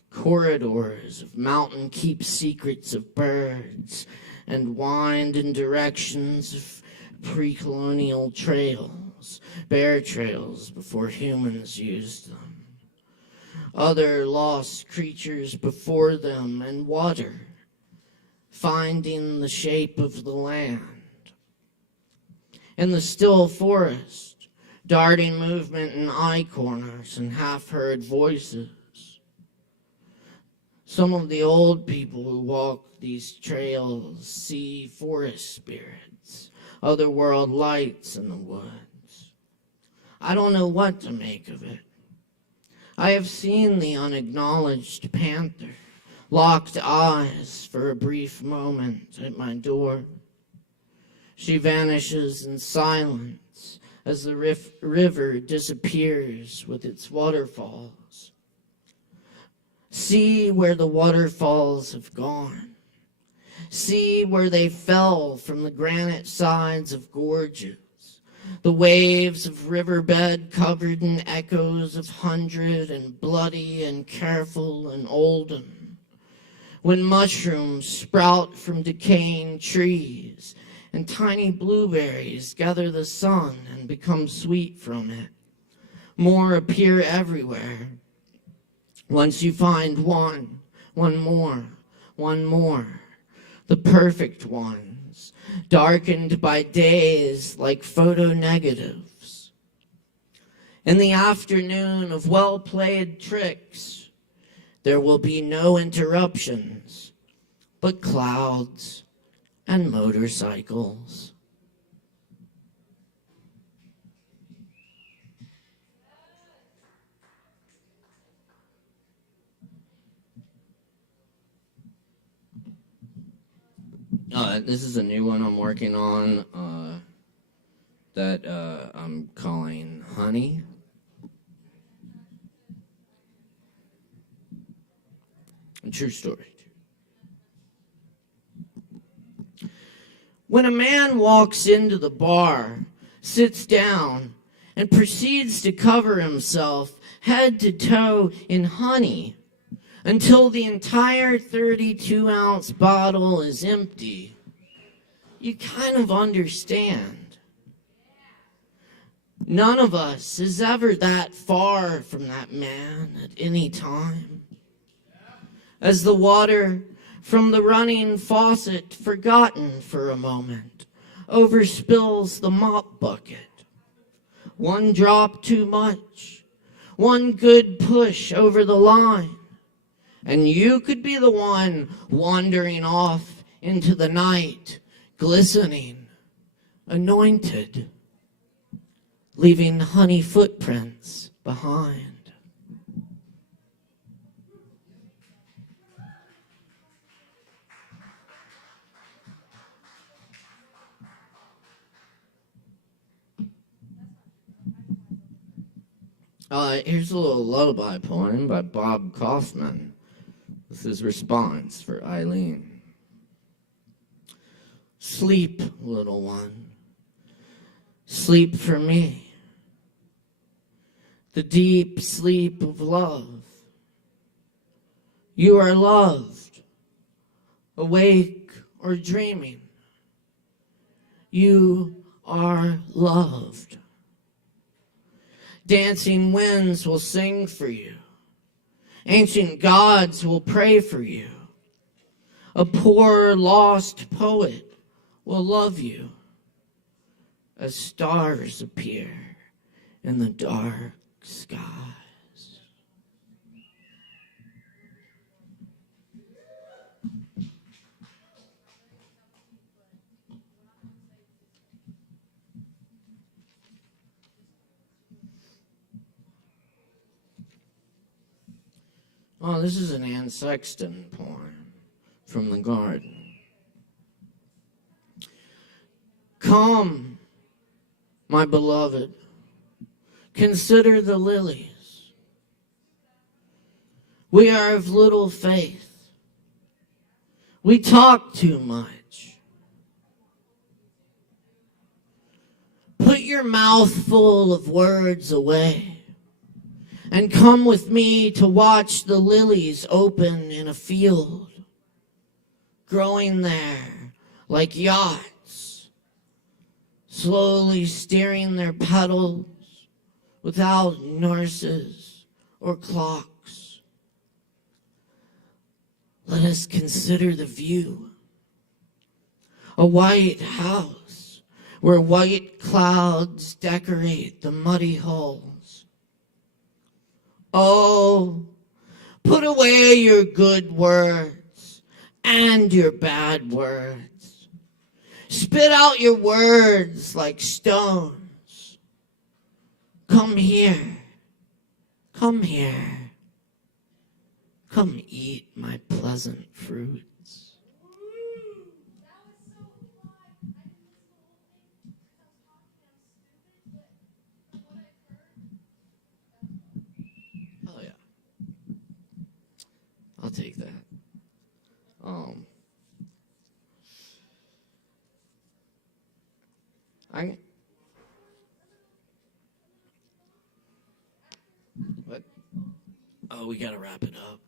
corridors of mountain keep secrets of birds and wind in directions of pre-colonial trails, bear trails before humans used them. Other lost creatures before them and water, finding the shape of the land. In the still forest, darting movement in eye corners and half-heard voices. Some of the old people who walk these trails see forest spirits, otherworld lights in the woods. I don't know what to make of it. I have seen the unacknowledged panther, locked eyes for a brief moment at my door. She vanishes in silence as the river disappears with its waterfalls. See where the waterfalls have gone. See where they fell from the granite sides of gorges. The waves of riverbed covered in echoes of hundred and bloody and careful and olden. When mushrooms sprout from decaying trees and tiny blueberries gather the sun and become sweet from it. More appear everywhere. Once you find one more, the perfect ones, darkened by days like photo negatives. In the afternoon of well-played tricks, there will be no interruptions, but clouds and motorcycles. This is a new one I'm working on that I'm calling Honey. A true story. When a man walks into the bar, sits down, and proceeds to cover himself head to toe in honey until the entire 32-ounce bottle is empty, you kind of understand. None of us is ever that far from that man at any time. As the water from the running faucet, forgotten for a moment, overspills the mop bucket. One drop too much, one good push over the line, and you could be the one wandering off into the night, glistening, anointed, leaving honey footprints behind. Here's a little lullaby poem by Bob Kaufman. This is response for Eileen. Sleep, little one. Sleep for me. The deep sleep of love. You are loved, awake or dreaming. You are loved. Dancing winds will sing for you. Ancient gods will pray for you. A poor lost poet will love you as stars appear in the dark skies. Oh, this is an Anne Sexton poem from the garden. Come, my beloved, consider the lilies. We are of little faith. We talk too much. Put your mouth full of words away and come with me to watch the lilies open in a field, growing there like yachts, slowly steering their petals without nurses or clocks. Let us consider the view. A white house where white clouds decorate the muddy hulls. Oh, put away your good words and your bad words. Spit out your words like stones. Come here. Come here. Come eat my pleasant fruits. I'll take that. What? Oh, we gotta wrap it up.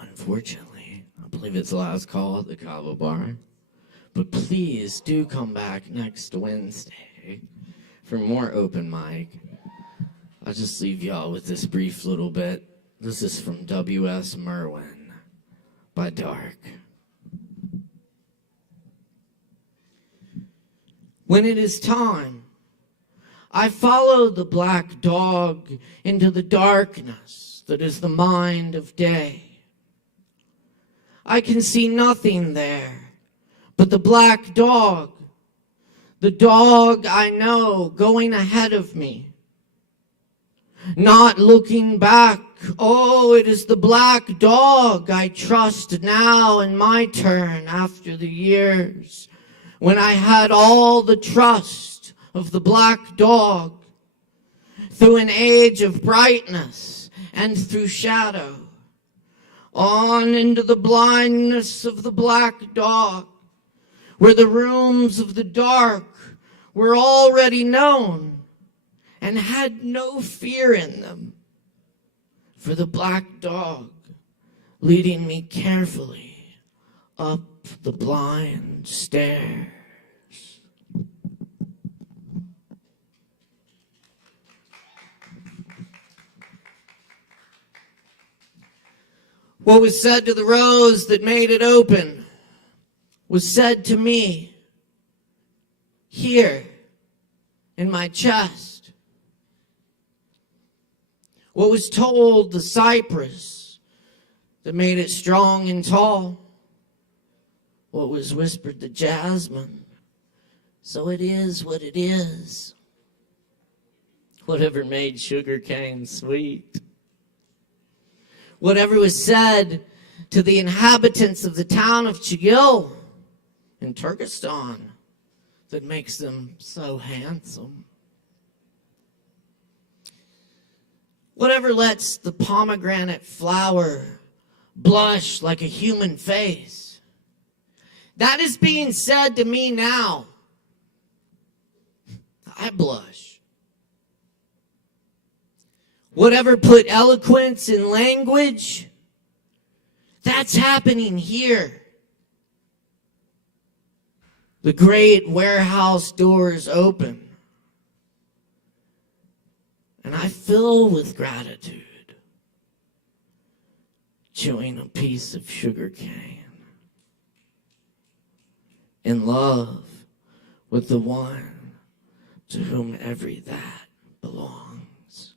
Unfortunately, I believe it's the last call at the Kava bar. But please do come back next Wednesday for more open mic. I'll just leave y'all with this brief little bit. This is from W.S. Merwin by Dark. When it is time, I follow the black dog into the darkness that is the mind of day. I can see nothing there but the black dog, the dog I know going ahead of me. Not looking back, oh, it is the black dog I trust now in my turn after the years when I had all the trust of the black dog through an age of brightness and through shadow, on into the blindness of the black dog, where the rooms of the dark were already known and had no fear in them, for the black dog leading me carefully up the blind stairs. What was said to the rose that made it open was said to me here in my chest. What was told the cypress that made it strong and tall? What was whispered the jasmine? So it is what it is. Whatever made sugar cane sweet. Whatever was said to the inhabitants of the town of Chigil in Turkestan that makes them so handsome. Whatever lets the pomegranate flower blush like a human face. That is being said to me now. I blush. Whatever put eloquence in language, that's happening here. The great warehouse doors open, and I fill with gratitude, chewing a piece of sugar cane, in love with the one to whom every that belongs.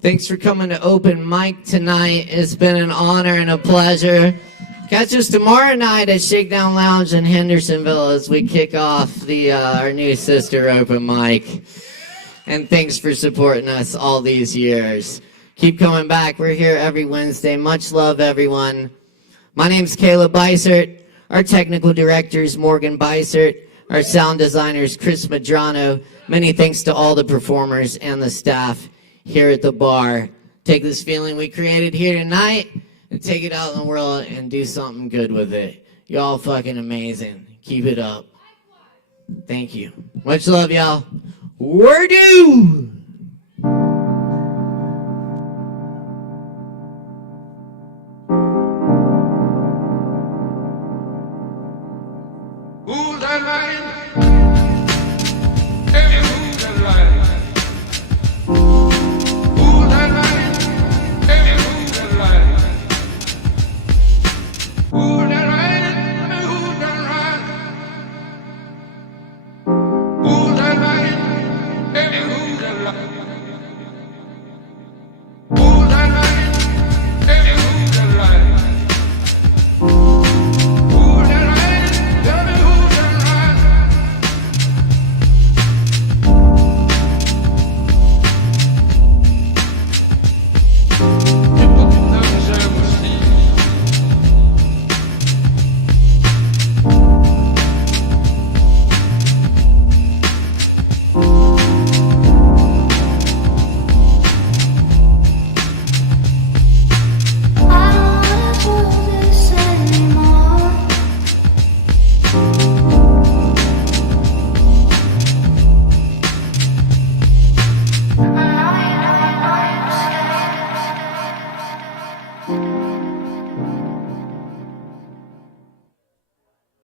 Thanks for coming to Open Mic tonight. It's been an honor and a pleasure. Catch us tomorrow night at Shakedown Lounge in Hendersonville as we kick off our new sister Open Mic. And thanks for supporting us all these years. Keep coming back. We're here every Wednesday. Much love, everyone. My name's Caleb Beissert. Our technical director is Morgan Beissert. Our sound designer is Chris Madrano. Many thanks to all the performers and the staff here at the bar. Take this feeling we created here tonight and take it out in the world and do something good with it. Y'all fucking amazing. Keep it up. Thank you. Much love, y'all. Word do! Who's that line? Hey, who's that line? Who's that line? Hey, who's that line? Who's